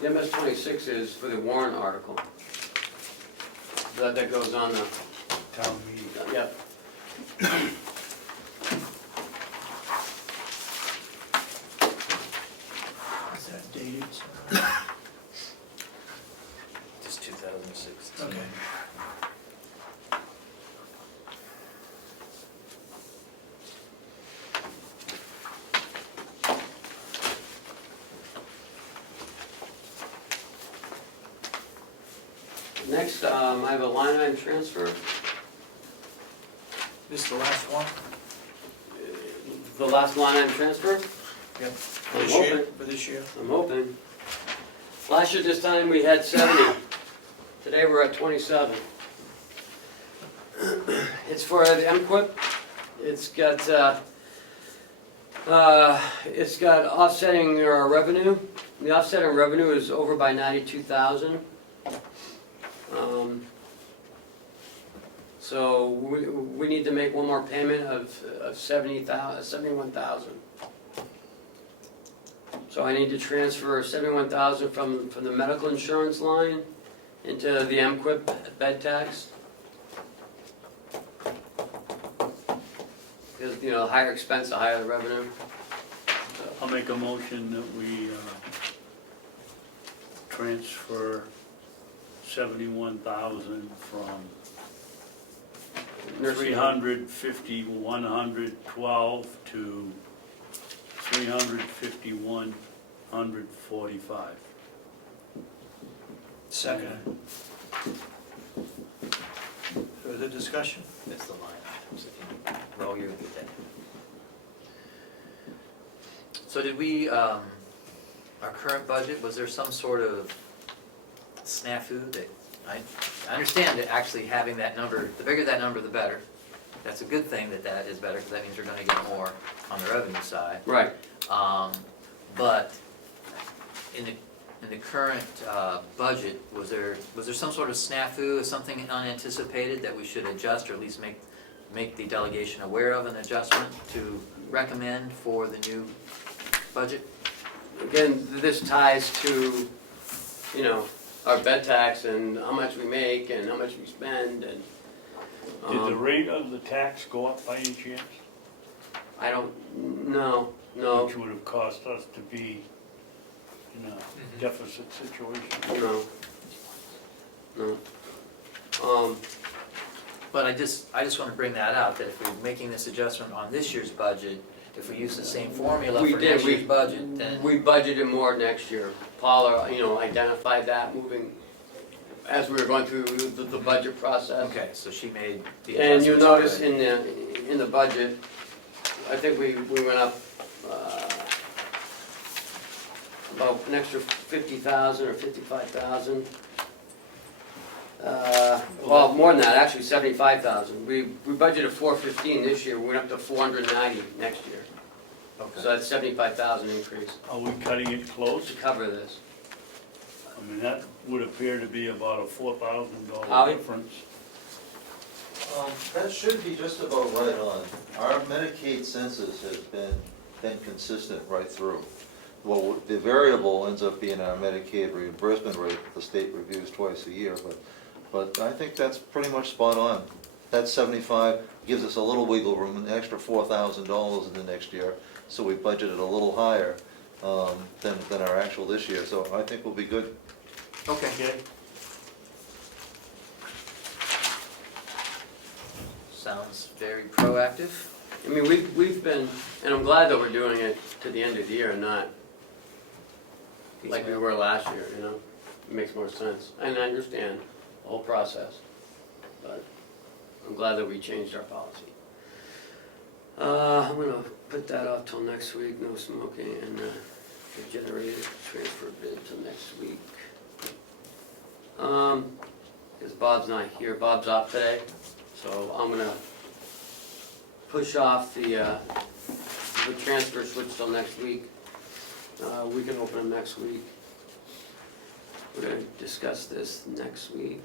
the MS 26 is for the warrant article. That goes on the, Town meeting. yep. Is that dated? Just 2016. Okay. Next, I have a line item transfer. This the last one? The last line item transfer? Yep. For I'm this year? hoping. For this year? I'm hoping. Last year this time we had 70. Today we're at 27. It's for the MQIP. It's got offsetting revenue. The offsetting revenue is over by 92,000. So we need to make one more payment of 71,000. So I need to transfer 71,000 from the medical insurance line into the Encrypted bed tax. Because, you know, the higher expense, the higher the revenue. I'll make a motion that we transfer 71,000 from Nursing home. 350,112 to 351,145. Second. Further discussion? That's the line items, if you roll your with that. So did we, our current budget, was there some sort of snafu that, I understand that actually having that number, the bigger that number, the better. That's a good thing that that is better, because that means you're gonna get more on the revenue side. Right. But in the current budget, was there some sort of snafu, something unanticipated that we should adjust, or at least make the delegation aware of an adjustment to recommend for the new budget? Again, this ties to, you know, our bed tax and how much we make and how much we spend and. Did the rate of the tax go up by any chance? I don't, no. Which would have cost us to be in a deficit situation. No. But I just want to bring that out, that if we're making this adjustment on this year's budget, if we use the same formula We for did, next year's budget, then. We budgeted more next year. Paula, you know, identified that moving, as we were going through the budget process. Okay, so she made the And you'll adjustments notice already. in the budget, I think we went up about an extra 50,000 or 55,000. Well, more than that, actually 75,000. We budgeted 415 this year, we went up to 490 next year. Okay. So that's 75,000 increase Are we cutting it close? to cover this. I mean, that would appear to be about a $4,000 Howie? difference. That should be just about right on. Our Medicaid census has been consistent right through. Well, the variable ends up being our Medicaid reimbursement rate, the state reviews twice a year, but I think that's pretty much spot on. That 75 gives us a little wiggle room, an extra $4,000 in the next year, so we budgeted a little higher than our actual this year, so I think we'll be good. Okay. Okay? Sounds very proactive. I mean, we've been, and I'm glad that we're doing it to the end of the year and not like we were last year, you know? It makes more sense. And I understand the whole process, but I'm glad that we changed our policy. I'm gonna put that off till next week, no smoking, and the generator transfer bid till next week. Because Bob's not here, Bob's off today, so I'm gonna push off the transfer switch till next week. We can open them next week. We're gonna discuss this next week.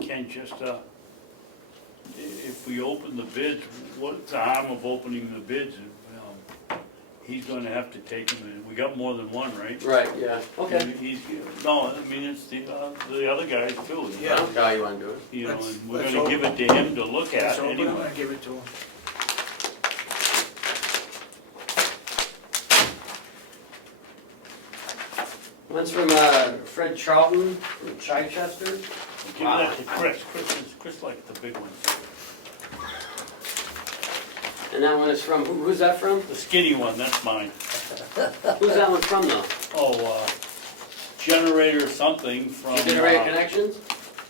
Ken, just, if we open the bids, what's the harm of opening the bids? He's gonna have to take them, and we got more than one, right? Right, yeah, okay. And no, I mean, it's the other guys too. I don't know how you wanna do it. You know, Let's- and we're let's gonna give it to him to look at So I'm anyway. gonna give it to him. One's from Fred Charlton from Chichester. Give that to Chris, Chris likes the big ones. And that one is from, who's that from? The skinny one, that's mine. Who's that one from though? Oh, generator something from. Generator Connections?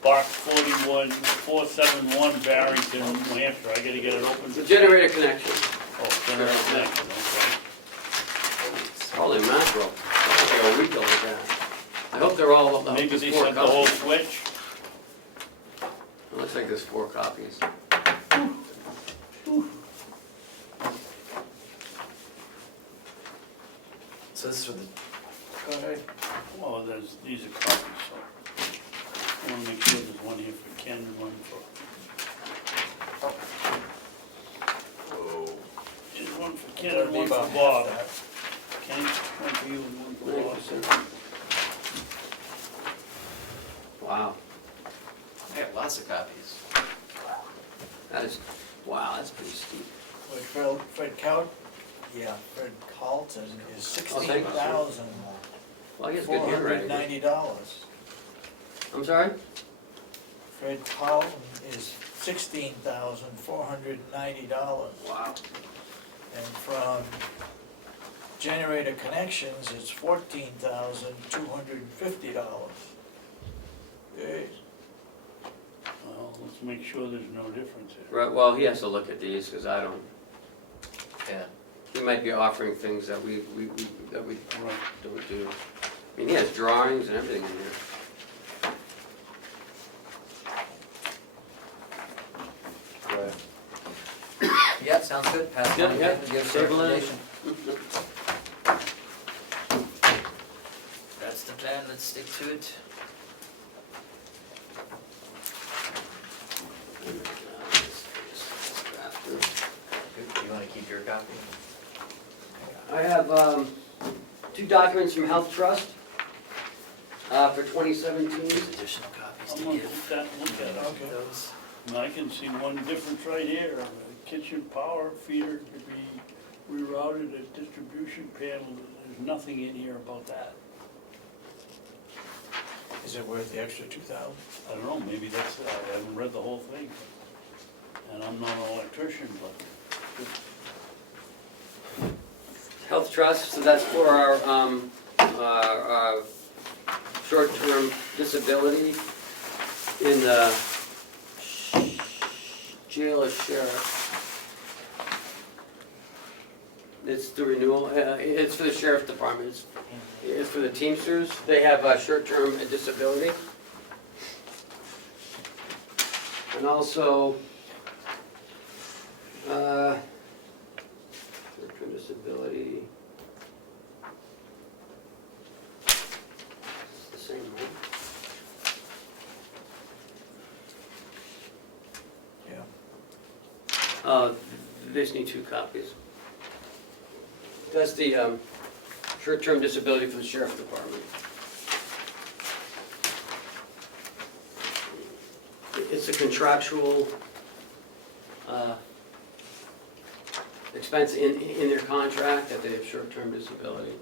Box 471 Barrington, New Hampshire, I gotta get it open. It's a generator connection. Oh, generator connection, okay. Holy mackerel. That'll take a week to look at. I hope they're all up. Maybe there's they 4 sent the whole copies. switch. It looks like there's 4 copies. So this is for the, Well, these are copies, so. I wanna make sure there's one here for Ken and one for. There's one for Ken and one for Bob. Ken, one for you and one for Bob. Wow, I have lots of copies. that is, wow, that's pretty steep. With Fred Carlton is Oh, thank you, sir. Well, I guess good handwriting. $16,490. I'm sorry? Fred Carlton is $16,490. Wow. And from Generator Connections, it's $14,250. Jeez. Well, let's make sure there's no difference here. Right, well, he has to look at these, because I don't, Yeah. he might be offering things that we Right. don't do. I mean, he has drawings and everything in here. Yeah, sounds good. Pass it Yeah, on yeah. again, give us a Table it. recommendation. That's the plan, let's stick to it. Good, you wanna keep your copy? I have 2 documents from Health Trust for 2017. Additional copies I'm to gonna give. put that and look at it. Okay. Those. And I can see one difference right here, a kitchen power feeder to be rerouted, a distribution panel, there's nothing in here about that. Is it worth the extra 2,000? I don't know, maybe that's, I haven't read the whole thing. And I'm not an electrician, but Health Trust, so that's for our short-term disability in the jail or sheriff. It's the renewal, it's for the sheriff's department, it's for the Teamsters, they have a short-term disability. And also, short-term disability. It's the same, right? Yeah. They just need 2 copies. That's the short-term disability for the sheriff's department. It's a contractual expense in their contract that they have short-term disability.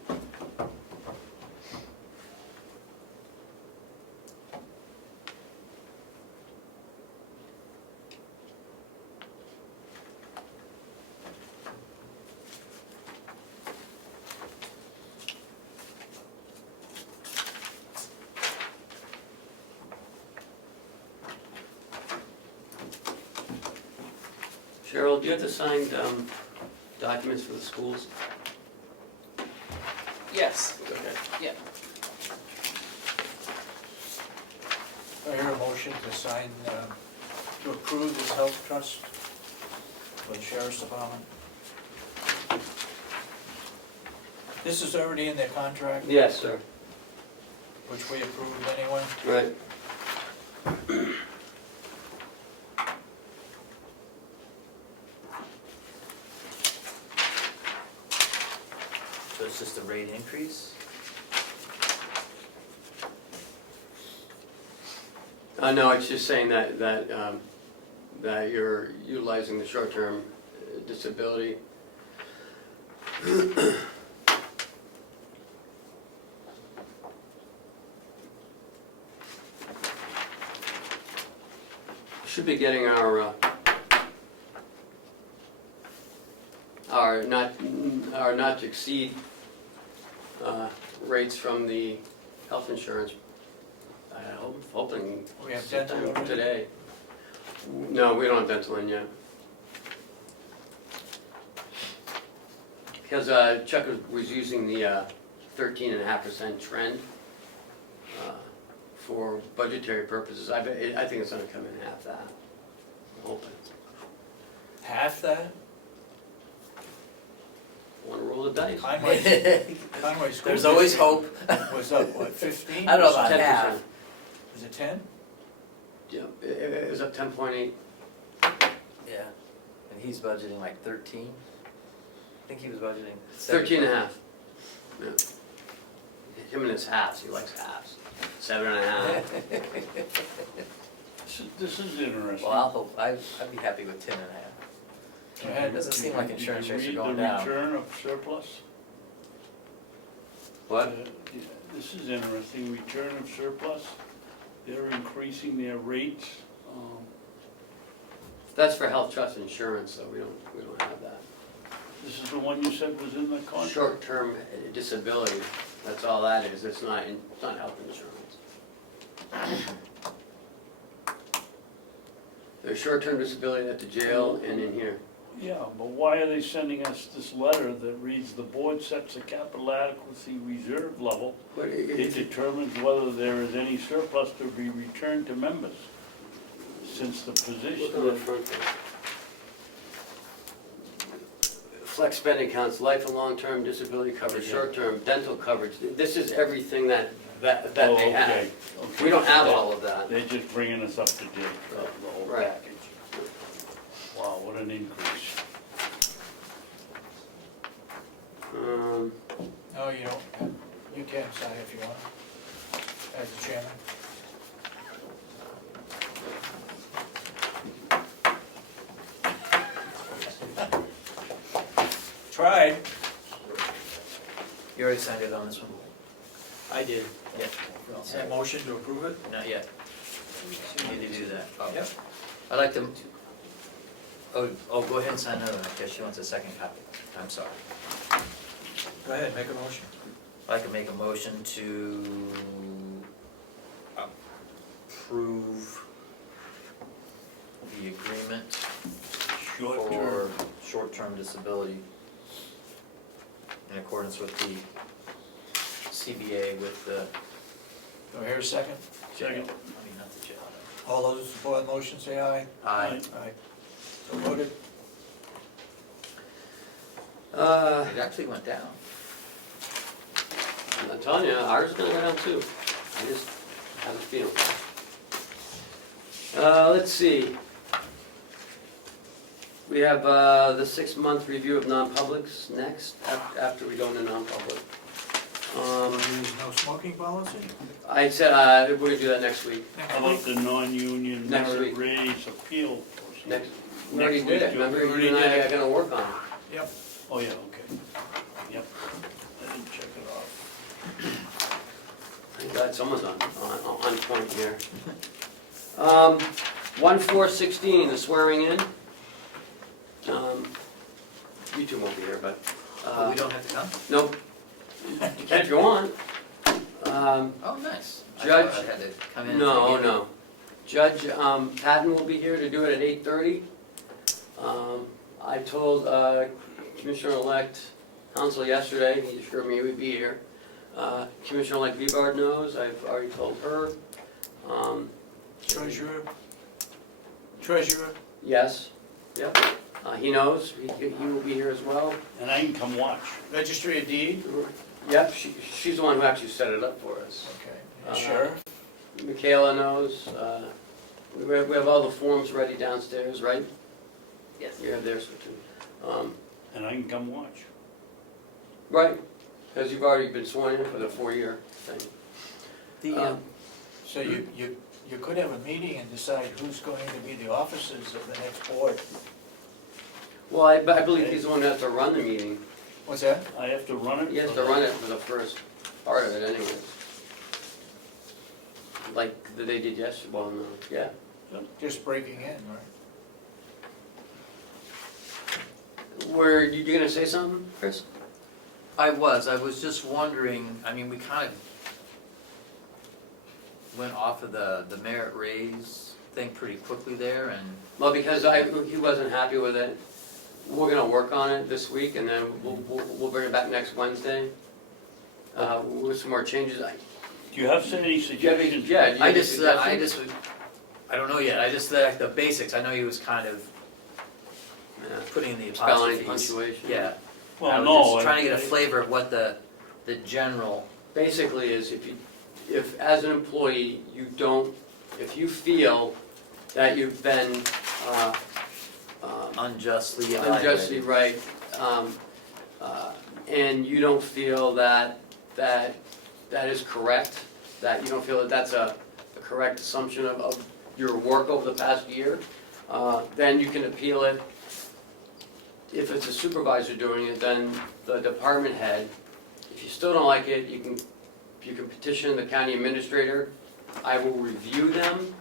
Cheryl, do you have the signed documents for the schools? Yes, Okay. yeah. I hear a motion to sign, to approve this health trust for the sheriff's department. This is already in their contract, Yes, sir. which we approved anyway. Right. So it's just a rate increase? No, it's just saying that you're utilizing the short-term disability. Should be getting our not to exceed rates from the health insurance. I'm hoping We have dental sometime already? today. No, we don't have dental in yet. Because Chuck was using the 13.5% trend for budgetary purposes. I think it's gonna come in half that. I'm hoping. Half that? Wanna roll the dice? Conway School There's always District hope. was up, what, 15? I don't know about 10%. Was it 10? Yeah, it was up 10.8. Yeah, and he's budgeting like 13? I think he was budgeting 13 and a half. Yeah. Him and his halves, he likes halves. 7.5. This is interesting. Well, I'll hope, I'd be happy with 10 and a half. Go ahead. It doesn't seem like insurance Did rates you are going read down. the return of surplus? What? This is interesting, return of surplus, they're increasing their rates. That's for health trust insurance, so we don't have that. This is the one you said was in the contract? Short-term disability, that's all that is, it's not health insurance. There's short-term disability at the jail and in here. Yeah, but why are they sending us this letter that reads, the board sets a capital adequacy reserve level. But It determines whether there is any surplus to be returned to members. Since the Look on the position, front page. Flex spending accounts, life and long-term disability coverage, short-term dental coverage, this is everything that oh, they have. okay. We don't have all of that. They're just bringing us up to date, the whole Right. package. Wow, what an increase. No, you don't, you can sign if you want, as the chairman. Tried. You already signed it on this one? I did. Yeah. We're all Is set. that motion to approve it? Not yet. You need to do that. Yep. I'd like to, oh, go ahead and sign another one, because she wants a second copy. I'm sorry. Go ahead, make a motion. I'd like to make a motion to approve the agreement Short for term, short-term disability in accordance with the CBA with the, Do I hear a second? jail. Second. I mean, not the jail. All those who support the motion say aye. Aye. Aye. So voted. It actually went down. I'm telling you, ours is gonna go down too. I just have a feeling. Let's see. We have the 6-month review of non-publics next, after we go into non-public. There's no smoking policy? I said we're gonna do that next week. Next how about week? the non-union Next merit week. raise appeal? Next, we already Next did it, week, remember, we already you and I did are it. gonna work on it. Yep. Oh, yeah, okay. Yep, I didn't check it off. Thank God someone's on point here. 1/4/16, the swearing in. You two won't be here, but, Oh, we don't have to come? nope. You can if you want. Oh, nice. I Judge- thought I had to come in. No, and- no. Judge Patton will be here to do it at 8:30. I told Commissioner-elect Council yesterday, he assured me he would be here. Commissioner-elect Vivard knows, I've already told her. Treasurer? Treasurer? Yes, yep, he knows, he will be here as well. And I can come watch. Registry of deed? Yep, she's the one who actually set it up for us. Okay. And sheriff? Michaela knows, we have all the forms ready downstairs, right? Yes. You have theirs too. And I can come watch. Right, because you've already been sworn in for the 4-year thing. The, So you could have a meeting and decide who's going to be the officers of the next board. Well, I believe he's the one that has to run the meeting. What's that? I have to run it? He has to run it for the first part of it anyways. Like they did yesterday, well, no, yeah. Just breaking in, right? Were you gonna say something, Chris? I was just wondering, I mean, we kind of went off of the merit raise thing pretty quickly there, and Well, because he wasn't happy with it. We're gonna work on it this week and then we'll bring it back next Wednesday. With some more changes. Do you have any suggestions? Yeah, do you I have any just, suggestions? I don't know yet, I just, the basics, I know he was kind of Yeah. putting the Spelling, apostrophes. punctuation. Yeah, I Well, was no. just trying to get a flavor of what the general, Basically is if as an employee, you don't if you feel that you've been Unjustly unjustly evaluated. right, and you don't feel that is correct, that you don't feel that that's a correct assumption of your work over the past year, then you can appeal it. If it's a supervisor doing it, then the department head. If you still don't like it, you can petition the county administrator. I will review them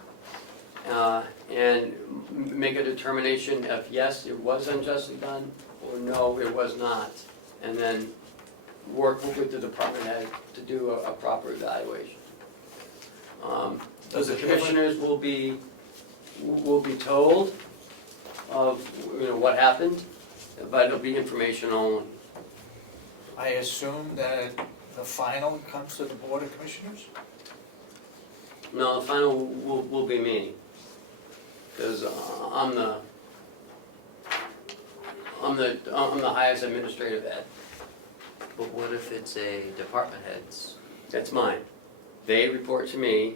and make a determination if yes, it was unjustly done, or no, it was not. And then work with the department head to do a proper evaluation. Does The it ever- commissioners will be told of, what happened, but it'll be information only. I assume that the final comes to the Board of Commissioners? No, the final will be me, because I'm the highest administrative head. But what if it's a department head's? That's mine. They report to me,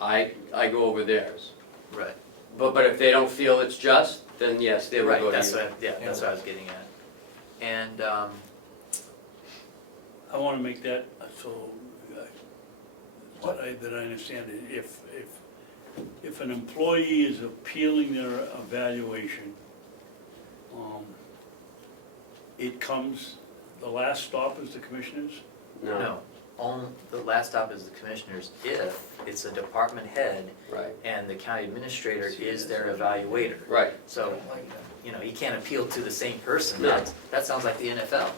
I go over theirs. Right. But if they don't feel it's just, then yes, they will Right, go to that's you. what, that's what I was getting at. And, I wanna make that, so, that I understand it, if an employee is appealing their evaluation, it comes, the last stop is the commissioners? no, the last stop is the commissioners if it's a department head Right, and the county administrator is their evaluator. right. I So, don't like that. you can't appeal to the same person. No. That sounds like the NFL.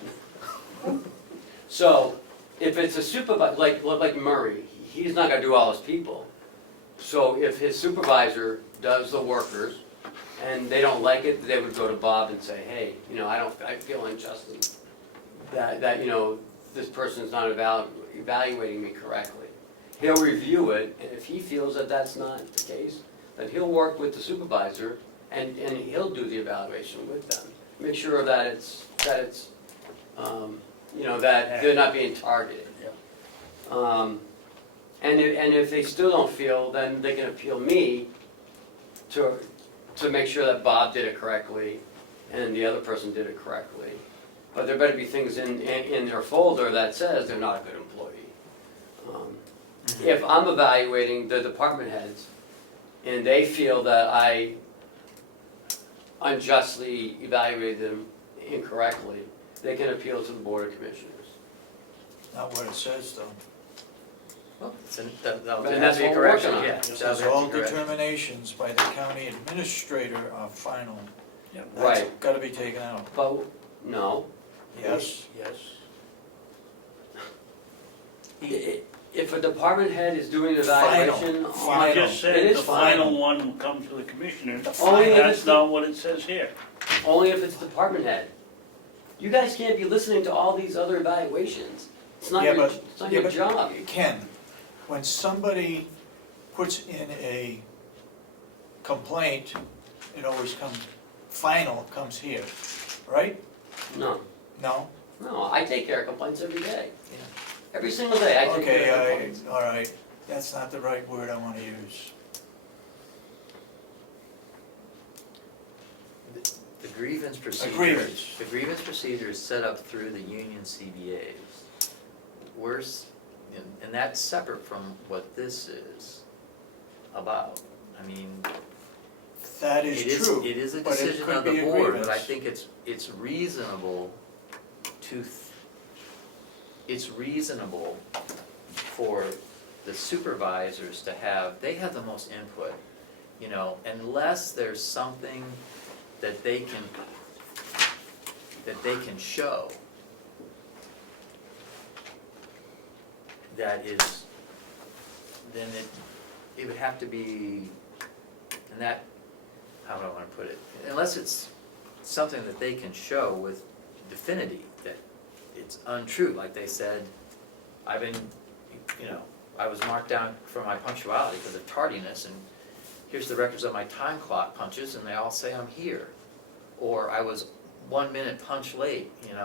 So, if it's a supervisor, like Murray, he's not gonna do all his people. So if his supervisor does the workers, and they don't like it, they would go to Bob and say, hey, I feel unjustly that, this person's not evaluating me correctly. He'll review it, and if he feels that that's not the case, then he'll work with the supervisor, and he'll do the evaluation with them. Make sure that it's, that they're not being targeted. And if they still don't feel, then they can appeal me to make sure that Bob did it correctly and the other person did it correctly. But there better be things in their folder that says they're not a good employee. If I'm evaluating the department heads and they feel that I unjustly evaluated them incorrectly, they can appeal to the Board of Commissioners. Not what it says, though. Well, that'll And that's be a what we're correction, working on. yeah. It that'll says be a all correction. determinations by the county administrator are final. Yep. That's Right. gotta be taken out. But, no. Yes? Yes. If a department head is doing an evaluation Final. on, You just It said is the final. final one comes to the commissioners, Only if that's it's not what it says here. only if it's department head. You guys can't be listening to all these other evaluations. It's not Yeah, your, but- it's not yeah, your but job. Ken, when somebody puts in a complaint, it always comes, final comes here, right? No, No? no, I take care of complaints every day. Yeah. Every single day, I take care of Okay, complaints. all right, that's not the right word I wanna use. The grievance procedure. grievance. The grievance procedure is set up through the union CBAs. And that's separate from what this is about. I mean, That it is true. It is a but it decision could of the be a board, but I grievance. think it's reasonable it's reasonable for the supervisors to have, they have the most input, unless there's something that they can show that is, then it would have to be, and that, how do I wanna put it? Unless it's something that they can show with definity, that it's untrue, like they said, I've been, I was marked down for my punctuality because of tardiness, and here's the records of my time clock punches, and they all say I'm here. Or I was 1 minute punch late, and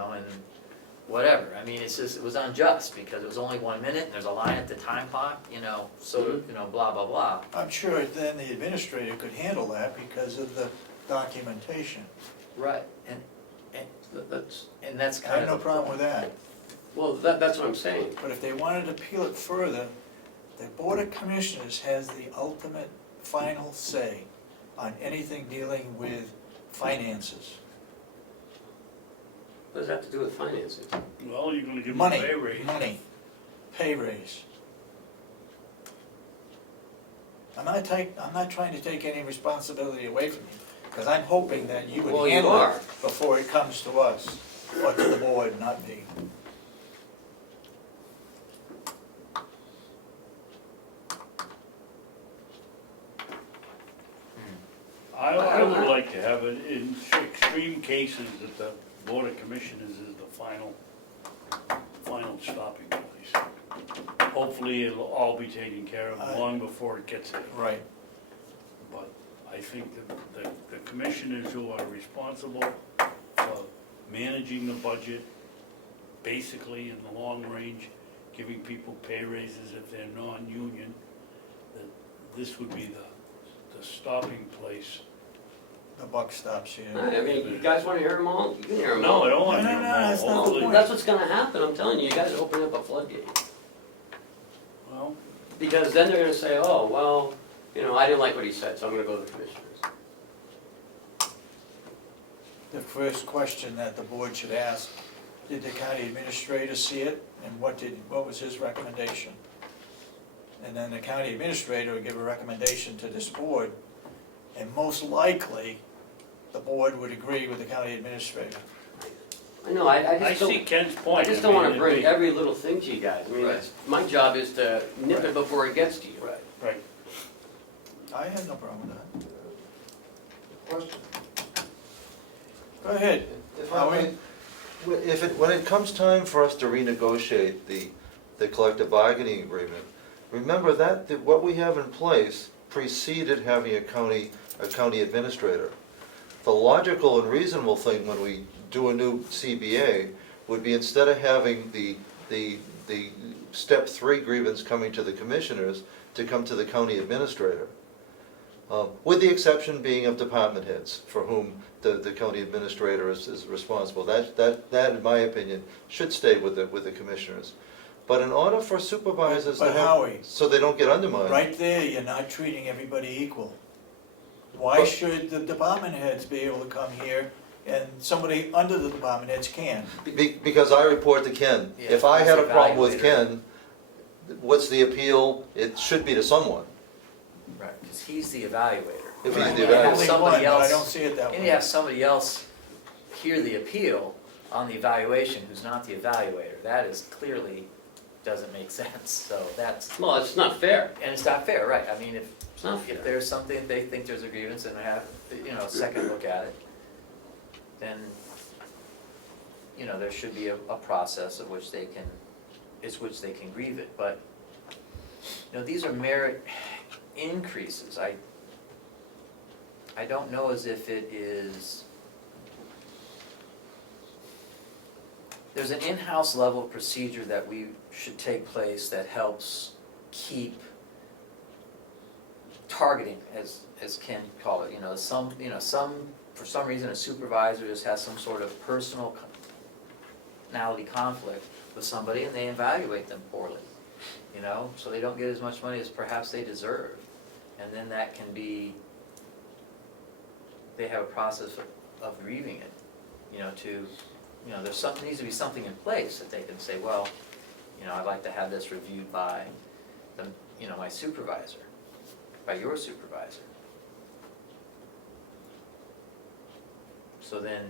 whatever. I mean, it's just, it was unjust because it was only 1 minute and there's a line at the time clock, you know, so, you know, blah, blah, blah. I'm sure then the administrator could handle that because of the documentation. Right. And that's I kind have of. no problem with that. Well, that's what I'm saying. But if they wanted to peel it further, the Board of Commissioners has the ultimate final say on anything dealing with finances. What does that have to do with finances? Well, you're gonna give them a Money, pay raise. money, pay raise. I'm not trying to take any responsibility away from you, because I'm hoping that you Well, would you handle are. it before it comes to us, or to the board, not me. I would like to have it in extreme cases that the Board of Commissioners is the final stopping place. Hopefully, it'll all be taken care of long before it gets there. Right. But I think that the commissioners who are responsible for managing the budget, basically in the long range, giving people pay raises if they're non-union, that this would be the stopping place. The buck stops here. I mean, you guys wanna hear them all? You can hear them all. No, I don't want to No, hear no, them no, all. that's not the Well, point. That's what's gonna happen, I'm telling you, you guys open up a floodgate. Well, Because then they're gonna say, oh, well, you know, I didn't like what he said, so I'm gonna go to the commissioners. The first question that the board should ask, did the county administrator see it, and what was his recommendation? And then the county administrator would give a recommendation to this board, and most likely, the board would agree with the county administrator. I know, I I just see don't, Ken's I point. just don't wanna mean, bring it'd every little thing to you guys. I mean, Right. it's, my job is to nip Right. it before it gets to you. Right. be- Right. I have no problem with that. Question. Go ahead. If Howie? I may, when it comes time for us to renegotiate the collective bargaining agreement, remember that what we have in place preceded having a county administrator. The logical and reasonable thing when we do a new CBA would be, instead of having the step 3 grievance coming to the commissioners, to come to the county administrator. With the exception being of department heads, for whom the county administrator is responsible. That, in my opinion, should stay with the commissioners. But in order for supervisors to But have, Howie, so they don't get undermined. right there, you're not treating everybody equal. Why But- should the department heads be able to come here and somebody under the department heads can't? Because I report to Ken. Yeah, If I he's had the a problem with evaluator. Ken, what's the appeal? It should be to someone. Right, because he's the evaluator. If he's Right. the You have evaluator. Only somebody one, but I else- don't see it that And way. you have somebody else hear the appeal on the evaluation who's not the evaluator. That is clearly doesn't make sense, so that's, Well, it's not fair. and it's not fair, right? I mean, It's not fair. if there's something, they think there's a grievance and they have, you know, a second look at it, then, you know, there should be a process of which they can grieve it, but, you know, these are merit increases. I don't know as if it is, there's an in-house level procedure that we should take place that helps keep targeting, as Ken called it, for some reason a supervisor just has some sort of personality conflict with somebody and they evaluate them poorly, you know, so they don't get as much money as perhaps they deserve. And then that can be, they have a process of grieving it, you know, needs to be something in place that they can say, well, you know, I'd like to have this reviewed by my supervisor, by your supervisor. So then,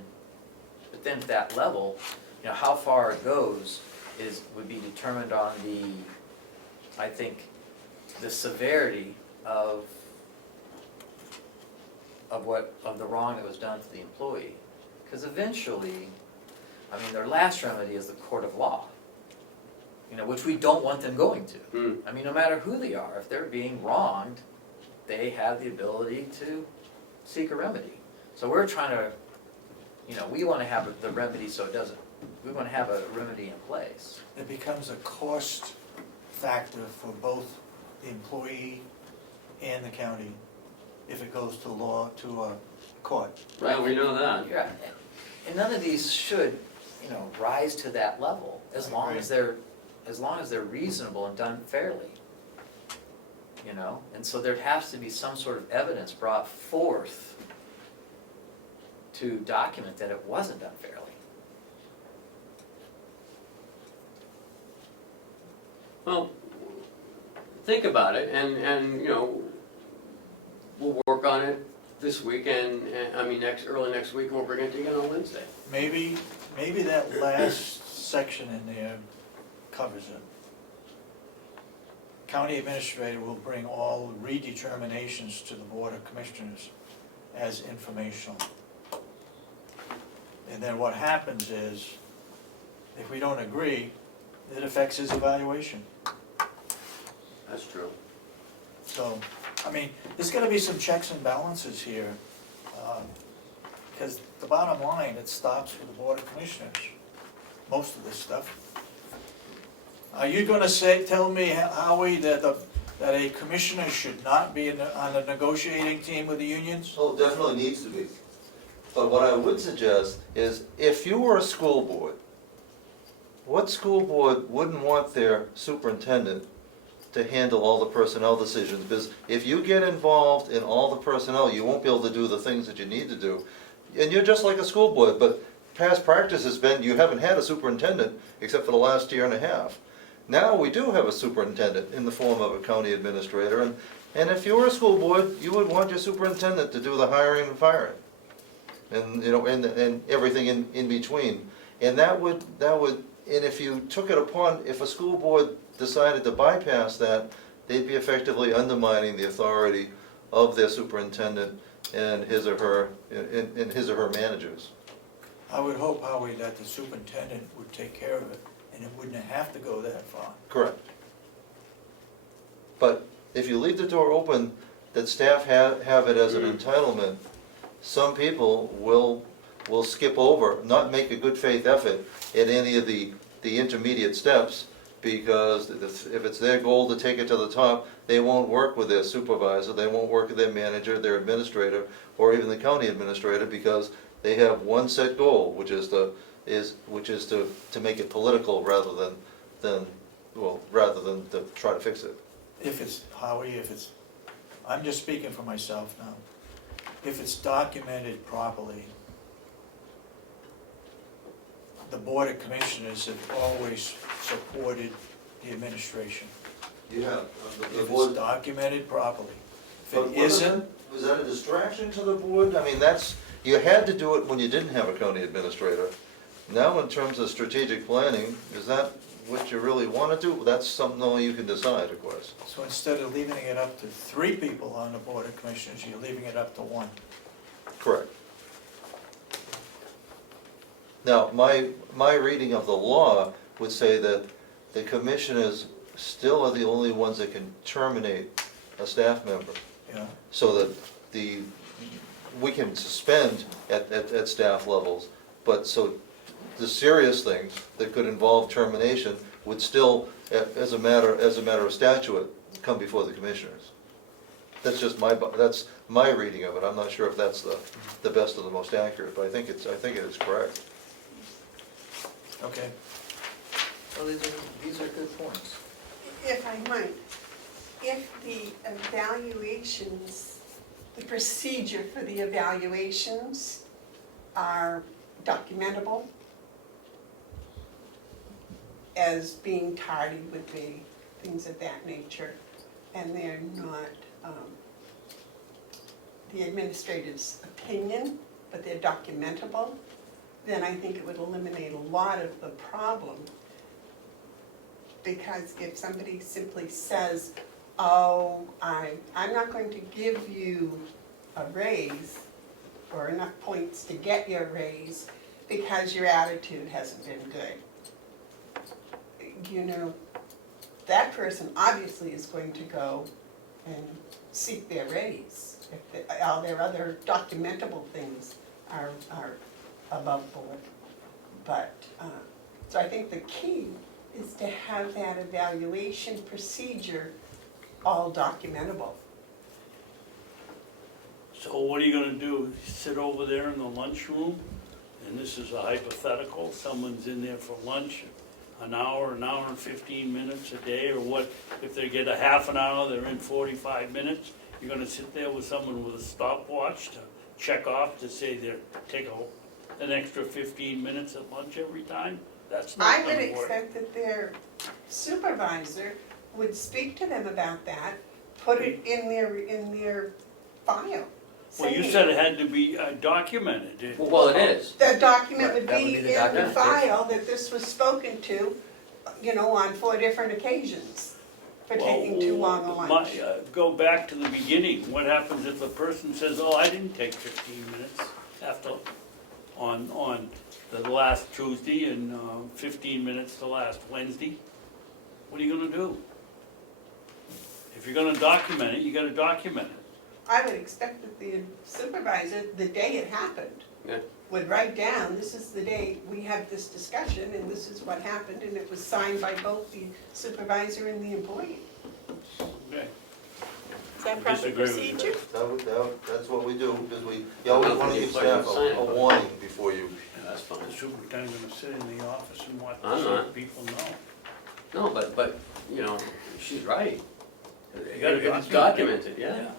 but then at that level, you know, how far it goes would be determined on I think, the severity of the wrong that was done to the employee. Because eventually, I mean, their last remedy is the court of law, you know, which we don't want them going to. I mean, no matter who they are, if they're being wronged, they have the ability to seek a remedy. So we're trying to, you know, we want to have the remedy so it doesn't we want to have a remedy in place. It becomes a cost factor for both the employee and the county if it goes to law, to a court. Well, we know that. Yeah, and none of these should, rise to that level, as long as they're reasonable and done fairly. And so there has to be some sort of evidence brought forth to document that it wasn't done fairly. Well, think about it, and we'll work on it this week, and early next week, and we'll bring it to you again on Wednesday. Maybe that last section in there covers it. County administrator will bring all redeterminations to the Board of Commissioners as informational. And then what happens is, if we don't agree, it affects his evaluation. That's true. So, there's gotta be some checks and balances here, because the bottom line, it stops with the Board of Commissioners, most of this stuff. Are you gonna tell me, Howie, that a commissioner should not be on the negotiating team with the unions? Oh, definitely needs to be. But what I would suggest is, if you were a school board, what school board wouldn't want their superintendent to handle all the personnel decisions? Because if you get involved in all the personnel, you won't be able to do the things that you need to do. And you're just like a school board, but past practice has been you haven't had a superintendent except for the last year and a half. Now we do have a superintendent in the form of a county administrator, and if you were a school board, you would want your superintendent to do the hiring and firing. And, and everything in between. And that would, and if you took it upon, if a school board decided to bypass that, they'd be effectively undermining the authority of their superintendent and his or her managers. I would hope, Howie, that the superintendent would take care of it, and it wouldn't have to go that far. Correct. But if you leave the door open, that staff have it as an entitlement, some people will skip over, not make a good faith effort at any of the intermediate steps, because if it's their goal to take it to the top, they won't work with their supervisor, they won't work with their manager, their administrator, or even the county administrator, because they have one set goal, which is to make it political rather than to try to fix it. Howie, I'm just speaking for myself now. If it's documented properly, the Board of Commissioners have always supported the administration. Yeah. If it's documented properly. If it isn't, Was that a distraction to the board? You had to do it when you didn't have a county administrator. Now, in terms of strategic planning, is that what you really want to do? That's something only you can decide, of course. so instead of leaving it up to 3 people on the Board of Commissioners, you're leaving it up to 1. Correct. Now, my reading of the law would say that the commissioners still are the only ones that can terminate a staff member. Yeah. So that we can suspend at staff levels, but so the serious things that could involve termination would still, as a matter of statute, come before the commissioners. That's just that's my reading of it. I'm not sure if that's the best or the most accurate, but I think it is correct. Okay. Well, these are good points. If I might, if the evaluations, the procedure for the evaluations are documentable as being tardy would be, things of that nature, and they're not the administrator's opinion, but they're documentable, then I think it would eliminate a lot of the problem. Because if somebody simply says, oh, I'm not going to give you a raise or enough points to get your raise because your attitude hasn't been good. That person obviously is going to go and seek their raise. If all their other documentable things are above board. But, so I think the key is to have that evaluation procedure all documentable. So what are you gonna do? Sit over there in the lunchroom? And this is a hypothetical, someone's in there for lunch, an hour and 15 minutes a day, or what? If they get a half an hour, they're in 45 minutes. You're gonna sit there with someone with a stopwatch to check off to say they're, an extra 15 minutes at lunch every time? That's I not would gonna work. expect that their supervisor would speak to them about that, put it in their file. Well, you saying- said it had to be documented. Well, it is. The document would That would be be in the the documentation. file that this was spoken to, on 4 different occasions for taking too long a lunch. Go back to the beginning. What happens if the person says, oh, I didn't take 15 minutes after, on the last Tuesday and 15 minutes the last Wednesday? What are you gonna do? If you're gonna document it, you gotta document it. I would expect that the supervisor, the day it happened, Yeah. would write down, this is the day we had this discussion, and this is what happened, and it was signed by both the supervisor and the employee. Okay. Is that proper Disagree with procedure? That's what we do, because you always want to give staff a warning before you. Yeah, that's fine. The superintendent's gonna sit in the office and watch I'm so not. people know. No, but, she's right. You gotta If it's document documented, yeah.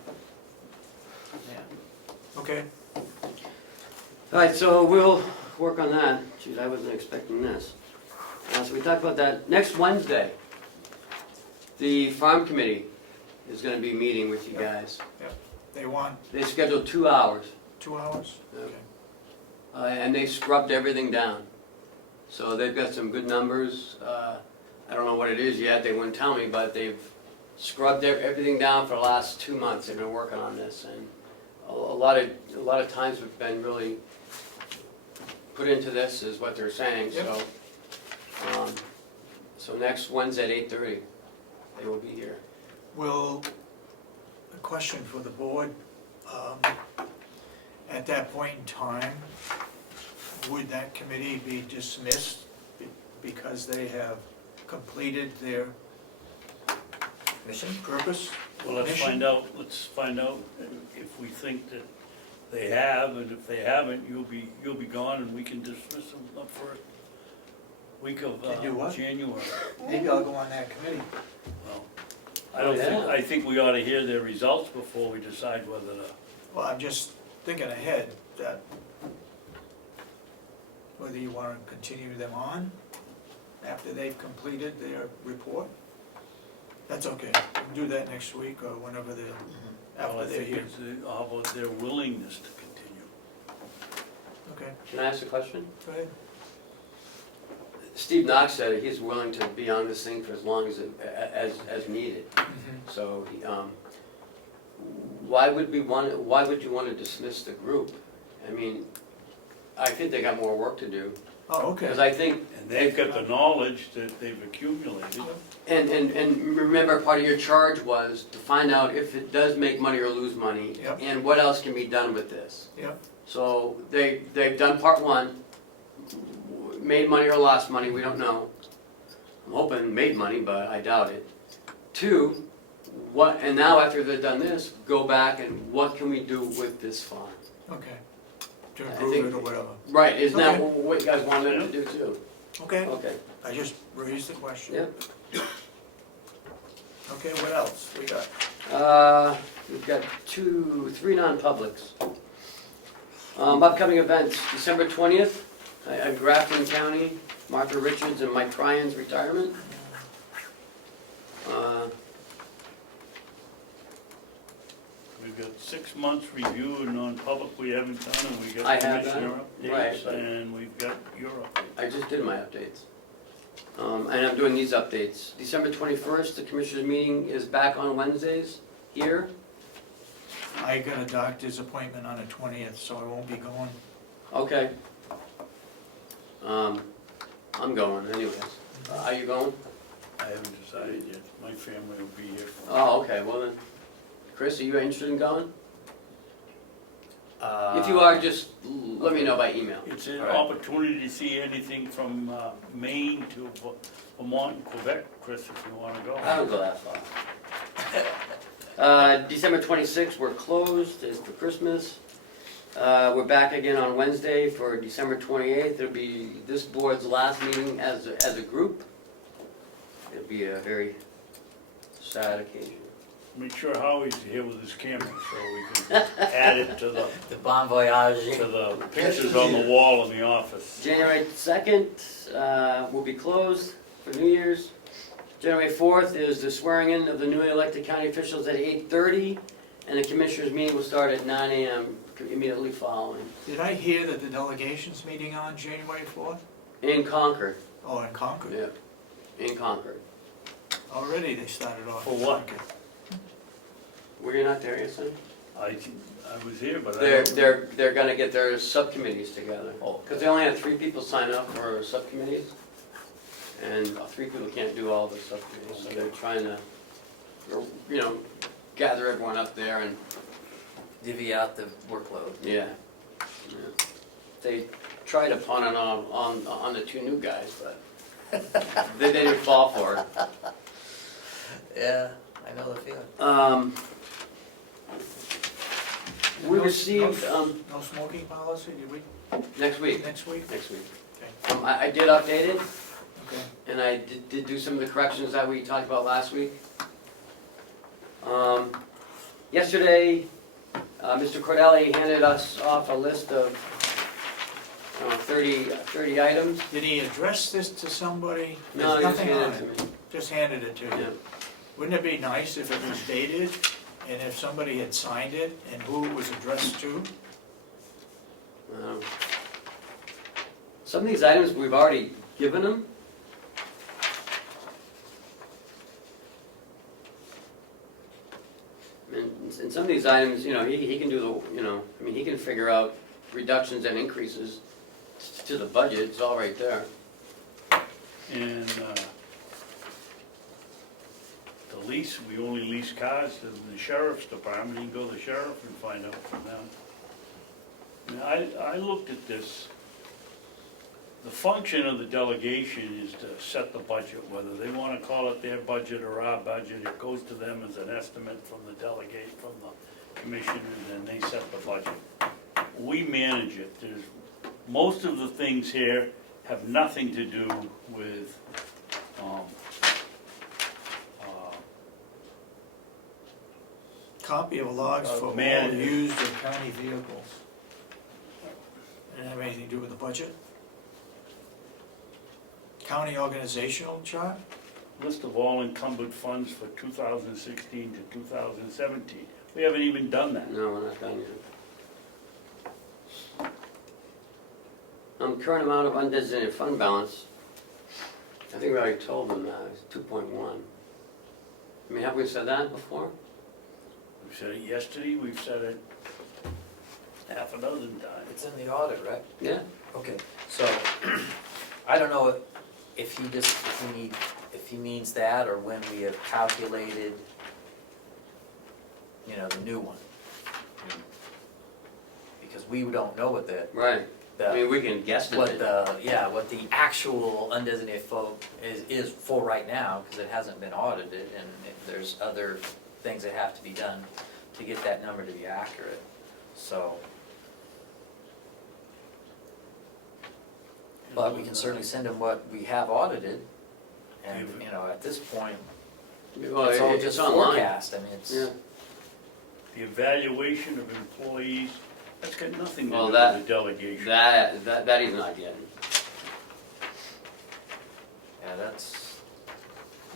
Okay, All right, so we'll work on that. Geez, I wasn't expecting this. So we talked about that. Next Wednesday, the farm committee is gonna be meeting with you guys. they want They scheduled 2 hours, 2 hours? Yeah. Okay. and they scrubbed everything down. So they've got some good numbers. I don't know what it is yet, they wouldn't tell me, but they've scrubbed everything down for the last 2 months. They've been working on this, and a lot of times have been really put into this, is what they're saying, Yep. so next Wednesday at 8:30, they will be here. Will, a question for the board, at that point in time, would that committee be dismissed because they have completed their mission, purpose? Well, let's mission? find out if we think that they have, and if they haven't, you'll be gone and we can dismiss them the first week of Can do what? January. Maybe I'll go on that committee. Well, I don't think, Yeah. I think we ought to hear their results before we decide whether to, Well, I'm just thinking ahead, that whether you want to continue them on after they've completed their report. That's okay, we can do that next week or whenever they're, well, after I they're think here. it's how about their willingness to continue. Okay, Can I ask a question? go ahead. Steve Knox said he's willing to be on this thing for as long as needed. So, why would you want to dismiss the group? I mean, I think they got more work to do, Oh, okay. because I think, And they've got the knowledge that they've accumulated. and remember, part of your charge was to find out if it does make money or lose money, Yep. and what else can be done with this. Yep. So, they've done part one, made money or lost money, we don't know. I'm hoping made money, but I doubt it. 2, and now after they've done this, go back and what can we do with this farm? Okay, to I improve think- it or whatever. Right, isn't that Okay. what you guys wanted to do too? Okay, Okay, I just raised the question. yeah. Okay, what else we got? We've got 3 non-publics. Upcoming events, December 20th, at Grafton County, Martha Richards and Mike Tryan's retirement. We've got 6 months review and non-public we haven't done, and we I got have commissioner done, right, updates, but- and we've got your update. I just did my updates. And I'm doing these updates. December 21st, the commissioners' meeting is back on Wednesdays here. I got a doctor's appointment on the 20th, so I won't be going. Okay. I'm going anyways. Are you going? I haven't decided yet, my family will be here. Oh, okay, well then, Chris, are you interested in going? If you are, just let me know by email. It's an All right. opportunity to see anything from Maine to Vermont and Quebec, Chris, if you wanna go. I don't go that far. December 26th, we're closed, it's for Christmas. We're back again on Wednesday for December 28th. It'll be this board's last meeting as a group. It'll be a very sad occasion. Make sure Howie's here with his camera, so we can add it to The bon voyage. the pictures on the wall in the office. January 2nd will be closed for New Year's. January 4th is the swearing in of the newly elected county officials at 8:30, and the commissioners' meeting will start at 9 a.m. immediately following. Did I hear that the delegation's meeting on January 4th? In Concord, Oh, in Concord? yeah, in Concord. Already they started off. For what? Were you not there, son? I was here, but I They're, don't. they're gonna get their subcommittees together. Oh. Because they only had 3 people sign up for subcommittees, and 3 people can't do all the subcommittees, so they're trying to, you know, gather everyone up there and, Divvy out the workload. yeah. Yeah. They tried to pawn it on the 2 new guys, but they didn't fall for it. Yeah, I know the feeling. We received, No smoking policy, did we, next week, next week? next week. Okay. I did update it, Okay. and I did do some of the corrections that we talked about last week. Yesterday, Mr. Cordelli handed us off a list of 30 items. Did he address this to somebody? No, There's he just nothing on handed it to me. Just handed it to Yeah. you. Wouldn't it be nice if it was dated, and if somebody had signed it, and who it was addressed to? Some of these items we've already given them. And some of these items, you know, he can do the, you know, I mean, he can figure out reductions and increases to the budget, it's all right there. And the lease, we only lease cars to the sheriff's department. You can go to the sheriff and find out from them. And I looked at this. The function of the delegation is to set the budget, whether they want to call it their budget or our budget. It goes to them as an estimate from the delegate, from the commissioners, and they set the budget. We manage it. There's, most of the things here have nothing to do with Copy of logs for all man- used or county vehicles. Didn't have anything to do with the budget? County organizational chart? list of all encumbered funds for 2016 to 2017. We haven't even done that. No, we're not done yet. Current amount of undesignated fund balance, I think we already told them that, it's 2.1. I mean, have we said that before? We've said it yesterday, we've said it half a dozen times. It's in the audit, right? Yeah. Okay, so, I don't know if he means that, or when we have calculated, you know, the new one. Because we don't know what Right. I mean, we can guess what it. what the actual undesignated fund is for right now, because it hasn't been audited, and if there's other things that have to be done to get that number to be accurate, so. But we can certainly send them what we have audited, and, you know, at this point, Well, it's all it's just online. forecast, I mean, it's. Yeah. The evaluation of employees, that's got nothing to Well, do that- with the delegation. That he's not getting. Yeah, that's,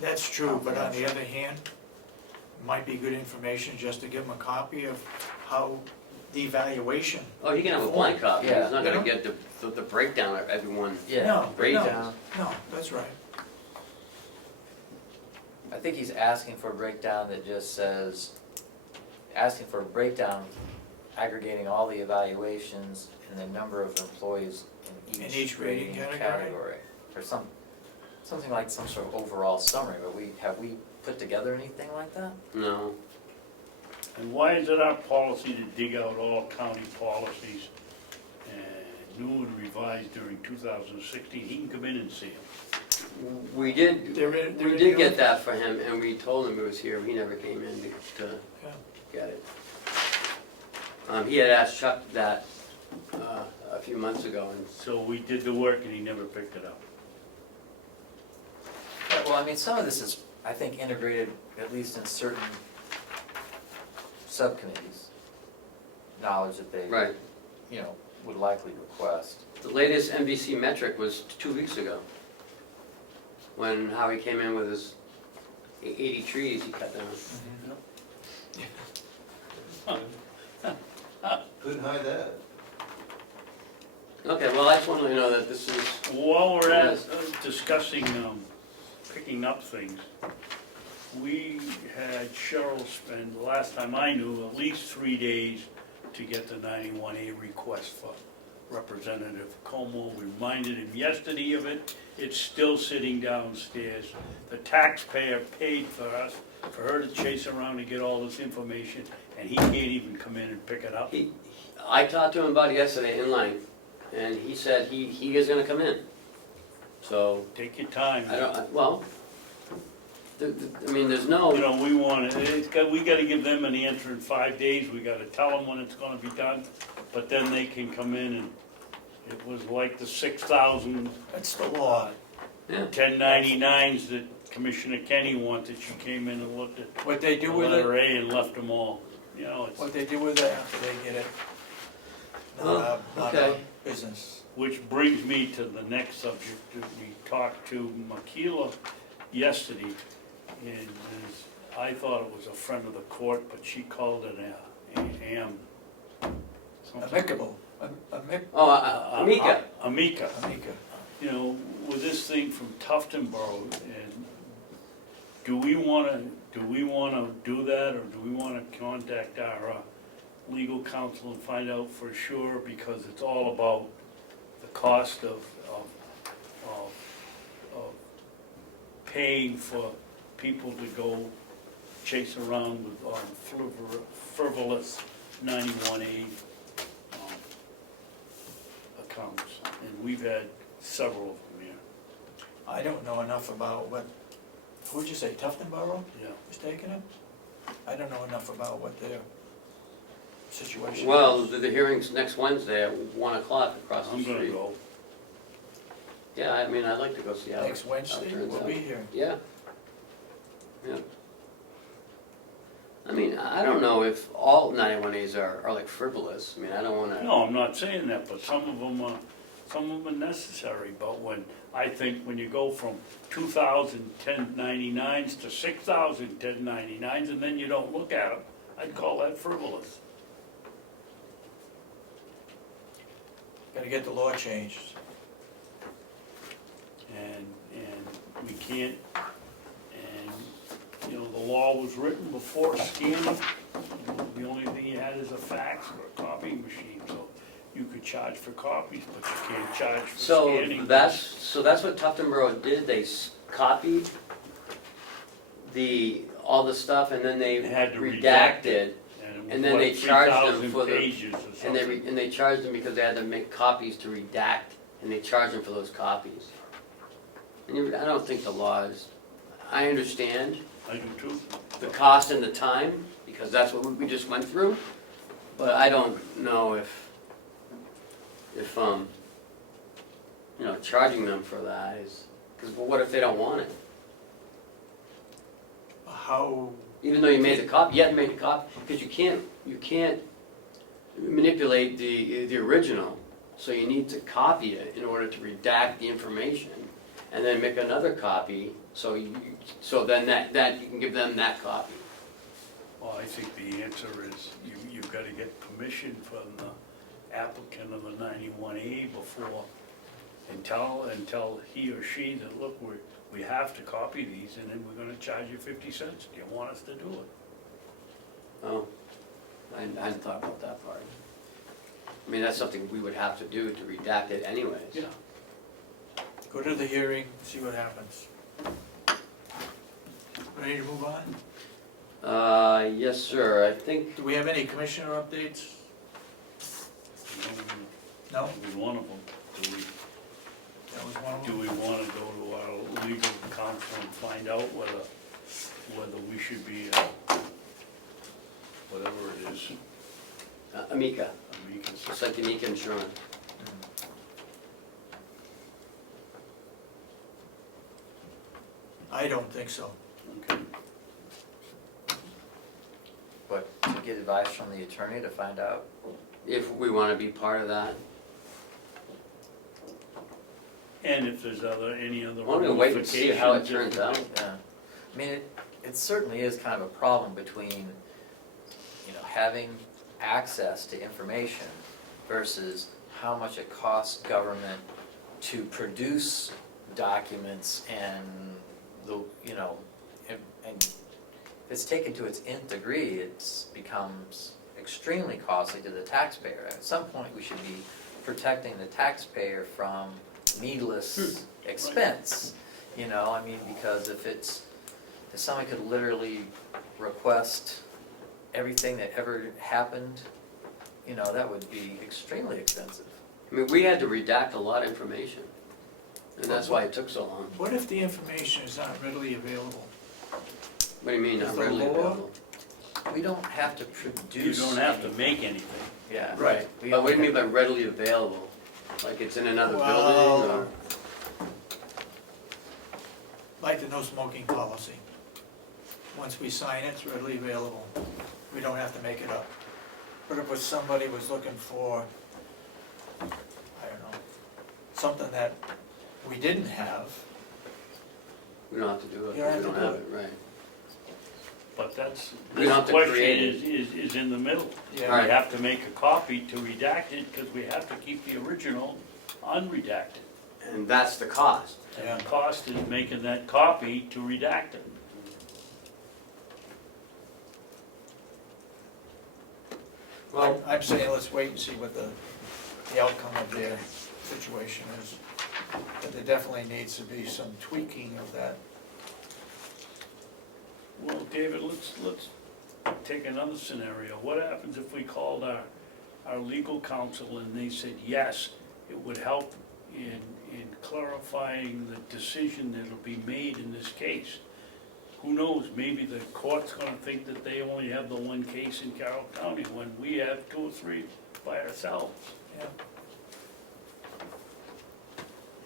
That's true, but on the other hand, it might be good information just to give them a copy of how the evaluation. Oh, he can have a blank copy, he's Yeah. not gonna get the breakdown of everyone. yeah. No, Breakdown. No, that's right. I think he's asking for a breakdown that just says, asking for a breakdown aggregating all the evaluations and the number of employees in each rating rating category? category. Or something like some sort of overall summary, but have we put together anything like that? No. And why is it our policy to dig out all county policies and new and revised during 2016, he can come in and see them. We did, They're in we the did get office? that for him, and we told him it was here, he never came in to Yeah. get it. He had asked Chuck that a few months ago, and So we did the work and he never picked it up. Yeah, well, I mean, some of this is, I think, integrated, at least in certain subcommittees, knowledge that they, right. you know, would likely request. The latest NBC metric was 2 weeks ago, when Howie came in with his 80 trees he cut down. Couldn't hide that. Okay, well, I just wanted to know that this is, While we're at discussing, picking up things, we had Cheryl spend, the last time I knew, at least 3 days to get the 91A request for Representative Como. We reminded him yesterday of it. It's still sitting downstairs. The taxpayer paid for her to chase around to get all this information, and he can't even come in and pick it up. I talked to him about it yesterday in length, and he said he is gonna come in. So, Take your time. well, I mean, there's no, You know, we want it, we gotta give them an answer in 5 days, we gotta tell them when it's gonna be done, but then they can come in and, it was like the 6,000 That's the law. yeah. 1099s that Commissioner Kenny wanted. She came in and looked at What they do with letter it, A and left them all. You know, it's, what they do with it after they get it, not our Okay. business. which brings me to the next subject. We talked to Makila yesterday, and I thought it was a friend of the court, but she called it Amicable, Amika. Amica. amica. You know, with this thing from Tuftonboro, and do we wanna do that, or do we wanna contact our legal counsel and find out for sure, because it's all about the cost of paying for people to go chase around with frivolous 91A accounts, and we've had several of them here. I don't know enough about what, who'd you say, Tuftonboro Yeah. is taking it? I don't know enough about what their situation is. Well, the hearing's next Wednesday at 1 o'clock across the I'm street. gonna go. Yeah, I mean, I'd like to go see how it Next Wednesday, turns we'll out. be here. Yeah. Yeah. I mean, I don't know if all 91As are like frivolous. I mean, I don't wanna. No, I'm not saying that, but some of them are necessary, but I think when you go from 2,000 1099s to 6,000 1099s and then you don't look at them, I'd call that frivolous. Gotta get the law changed. And we can't, and, you know, the law was written before scanning. The only thing you had is a fax or a copying machine, so you could charge for copies, but you can't charge for So scanning. that's what Tuftonboro did. They copied all the stuff, and then they They had to redacted. it was and then they like charged them 3,000 for the- pages or And something. they charged them because they had to make copies to redact, and they charged them for those copies. And I don't think the law is, I understand I do too. the cost and the time, because that's what we just went through, but I don't know if you know, charging them for that is, because what if they don't want it? How, Even though you made the copy, you have to make the copy, because you can't manipulate the original, so you need to copy it in order to redact the information, and then make another copy, so then that you can give them that copy. Well, I think the answer is you've got to get permission from the applicant of the 91A before, and tell he or she that, look, we have to copy these, and then we're gonna charge you 50 cents. Do you want us to do it? Oh, I hadn't thought about that part. I mean, that's something we would have to do to redact it anyways. Yeah. go to the hearing, see what happens. Ready to move on? Yes, sir, I think, Do we have any commissioner updates? No, That was one of them. that was one of Do them. we wanna go to our legal counsel and find out whether we should be, whatever it is, Amica, amicus? it's like Amica Insurance. I don't think so. Okay. But to get advice from the attorney to find out, If we wanna be part of that, And if there's any other why don't we wait and see how it turns out? yeah. I mean, it certainly is kind of a problem between, having access to information versus how much it costs government to produce documents and and if it's taken to its nth degree, it becomes extremely costly to the taxpayer. At some point, we should be protecting the taxpayer from needless expense, because if someone could literally request everything that ever happened, that would be extremely expensive. I mean, we had to redact a lot of information, and that's why it took so long. What if the information is not readily available? What do you mean, Is not the readily law- available? We don't have to You produce. don't have to anything. make anything. Yeah. Right, We but what do you only mean by readily available? Like it's in another Well- building, or? Like the no smoking policy. Once we sign it, it's readily available. We don't have to make it up. But if somebody was looking for, I don't know, something that we didn't have, We don't have to do it, You don't because have we to don't do have it, right. But that's, We this don't have to question create is in the middle. We yeah, Right. have to make a copy to redact it, because we have to keep the original unredacted. And that's the cost. yeah. And the cost is making that copy to redact it. Well, I'm saying let's wait and see what the outcome of their situation is. But there definitely needs to be some tweaking of that. Well, David, let's take another scenario. What happens if we called our legal counsel and they said, yes, it would help in clarifying the decision that'll be made in this case? Who knows, maybe the court's gonna think that they only have the one case in Carroll County when we have 2 or 3 by ourselves. Yeah.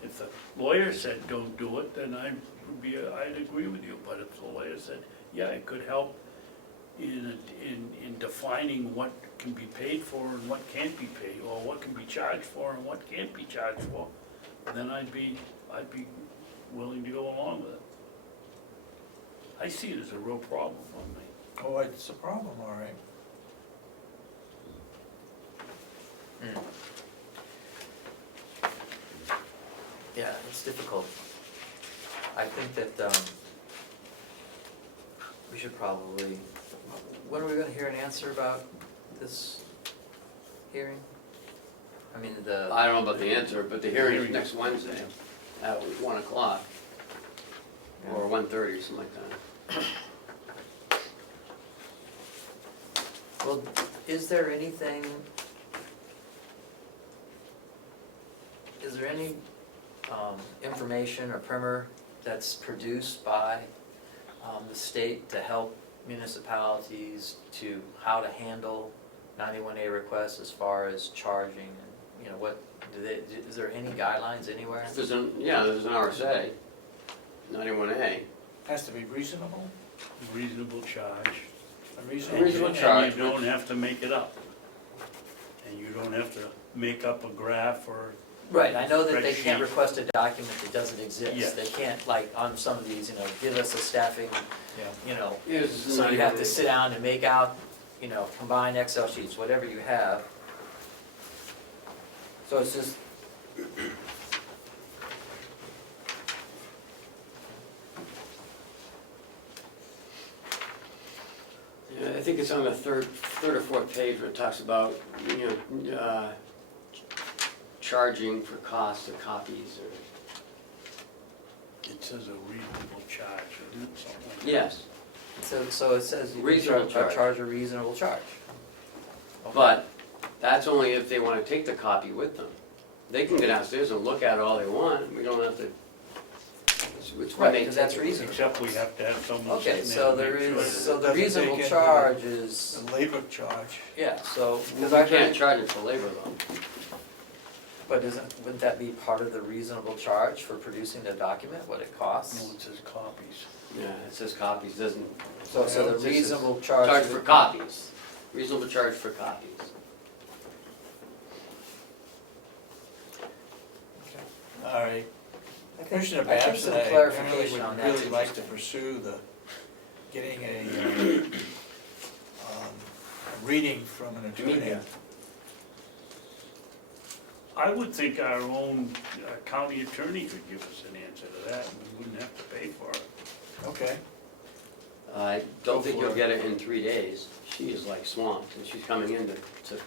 If the lawyer said don't do it, then I'd agree with you, but if the lawyer said, yeah, it could help in defining what can be paid for and what can't be paid, or what can be charged for and what can't be charged for, then I'd be willing to go along with it. I see it as a real problem for me. Oh, it's a problem, all right. Yeah, it's difficult. I think that we should probably, when are we gonna hear an answer about this hearing? I mean, I don't know about the answer, but the hearing's next Wednesday at 1 o'clock. Or 1:30, something like that. well, is there any information or primer that's produced by the state to help municipalities to how to handle 91A requests as far as charging? And, what, is there any guidelines anywhere? There's an RSA, 91A. Has to be reasonable, Reasonable charge. a reasonable. Reasonable And charge. you don't have to make it up. And you don't have to make up a graph or, Right, I know that they Spreadsheet. can't request a document that doesn't exist. Yes. They can't, like, on some of these, give us a staffing, Yeah. so you have to sit down and make out, combine Excel sheets, whatever you have. So it's just, Yeah, I think it's on the third or fourth page where it talks about, charging for cost of copies or. it says a reasonable charge, isn't it, something like that? Yes, so it says you can Reasonable charge charge. a reasonable charge. Okay. but That's only if they wanna take the copy with them. They can go downstairs and look at it all they want, we don't have to. It's when Right, they because that's take it. reasonable. Except we have to have someone Okay, sitting so there to there make sure. is, so the Doesn't take reasonable into charge is, The labor charge. yeah, so, We because I can't charge it for labor though. but wouldn't that be part of the reasonable charge for producing the document, what it costs? No, it says copies. Yeah, it says copies, doesn't, So it the just says reasonable charge. charge for copies, reasonable charge for copies. All right. I think- Commissioner I think Babson, some I really clarification on would that's really like to interesting. pursue getting a reading from an attorney. Media. I would think our own county attorney could give us an answer to that, and we wouldn't have to pay for it. Okay, I Go don't think for you'll it. get it in 3 days. She is like swamped, and she's coming in to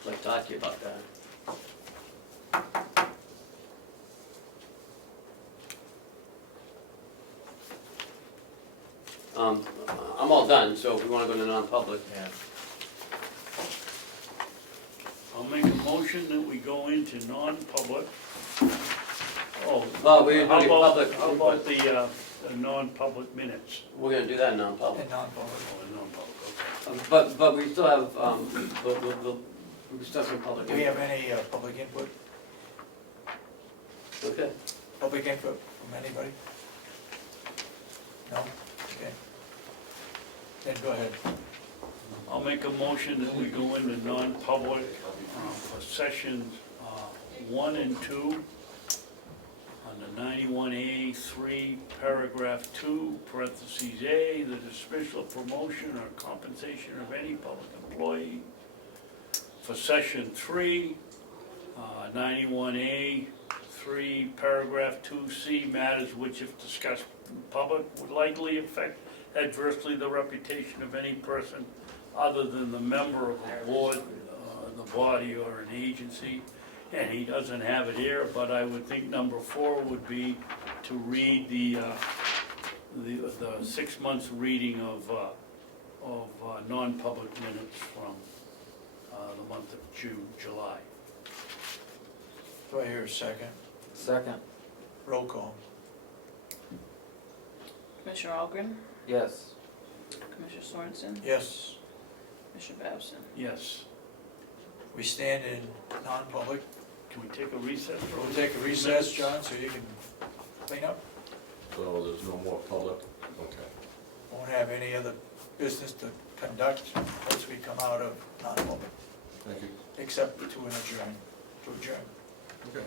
like talk to you about that. I'm all done, so if we wanna go to non-public. Yeah. I'll make a motion that we go into non-public. Oh, Oh, we're how doing about, public how input. about the non-public minutes? We're gonna do that in non-public. and non-public. Oh, the non-public, okay. But we still have, we still have some public Do we have input. any public input? Okay. Public input from anybody? No? Okay. Then go ahead. I'll make a motion that we go into non-public for sessions 1 and 2 under 91A3, paragraph 2, parentheses A, the dismissal, promotion, or compensation of any public employee. For session 3, 91A3, paragraph 2C, matters which if discussed in public would likely affect adversely the reputation of any person other than the member of a board, the body, or an agency. And he doesn't have it here, but I would think number 4 would be to read the 6 months reading of non-public minutes from the month of July. Do I hear a second? Second, Roll call. Commissioner Ahlgren, yes. Commissioner Sorensen, Yes, Commissioner Babson. Yes. we stand in non-public. Can we take a recess? for We'll take a recess, John, so you can clean up. So there's no more public? Okay. Won't have any other business to conduct once we come out of non-public, Thank you. except to adjourn. Okay.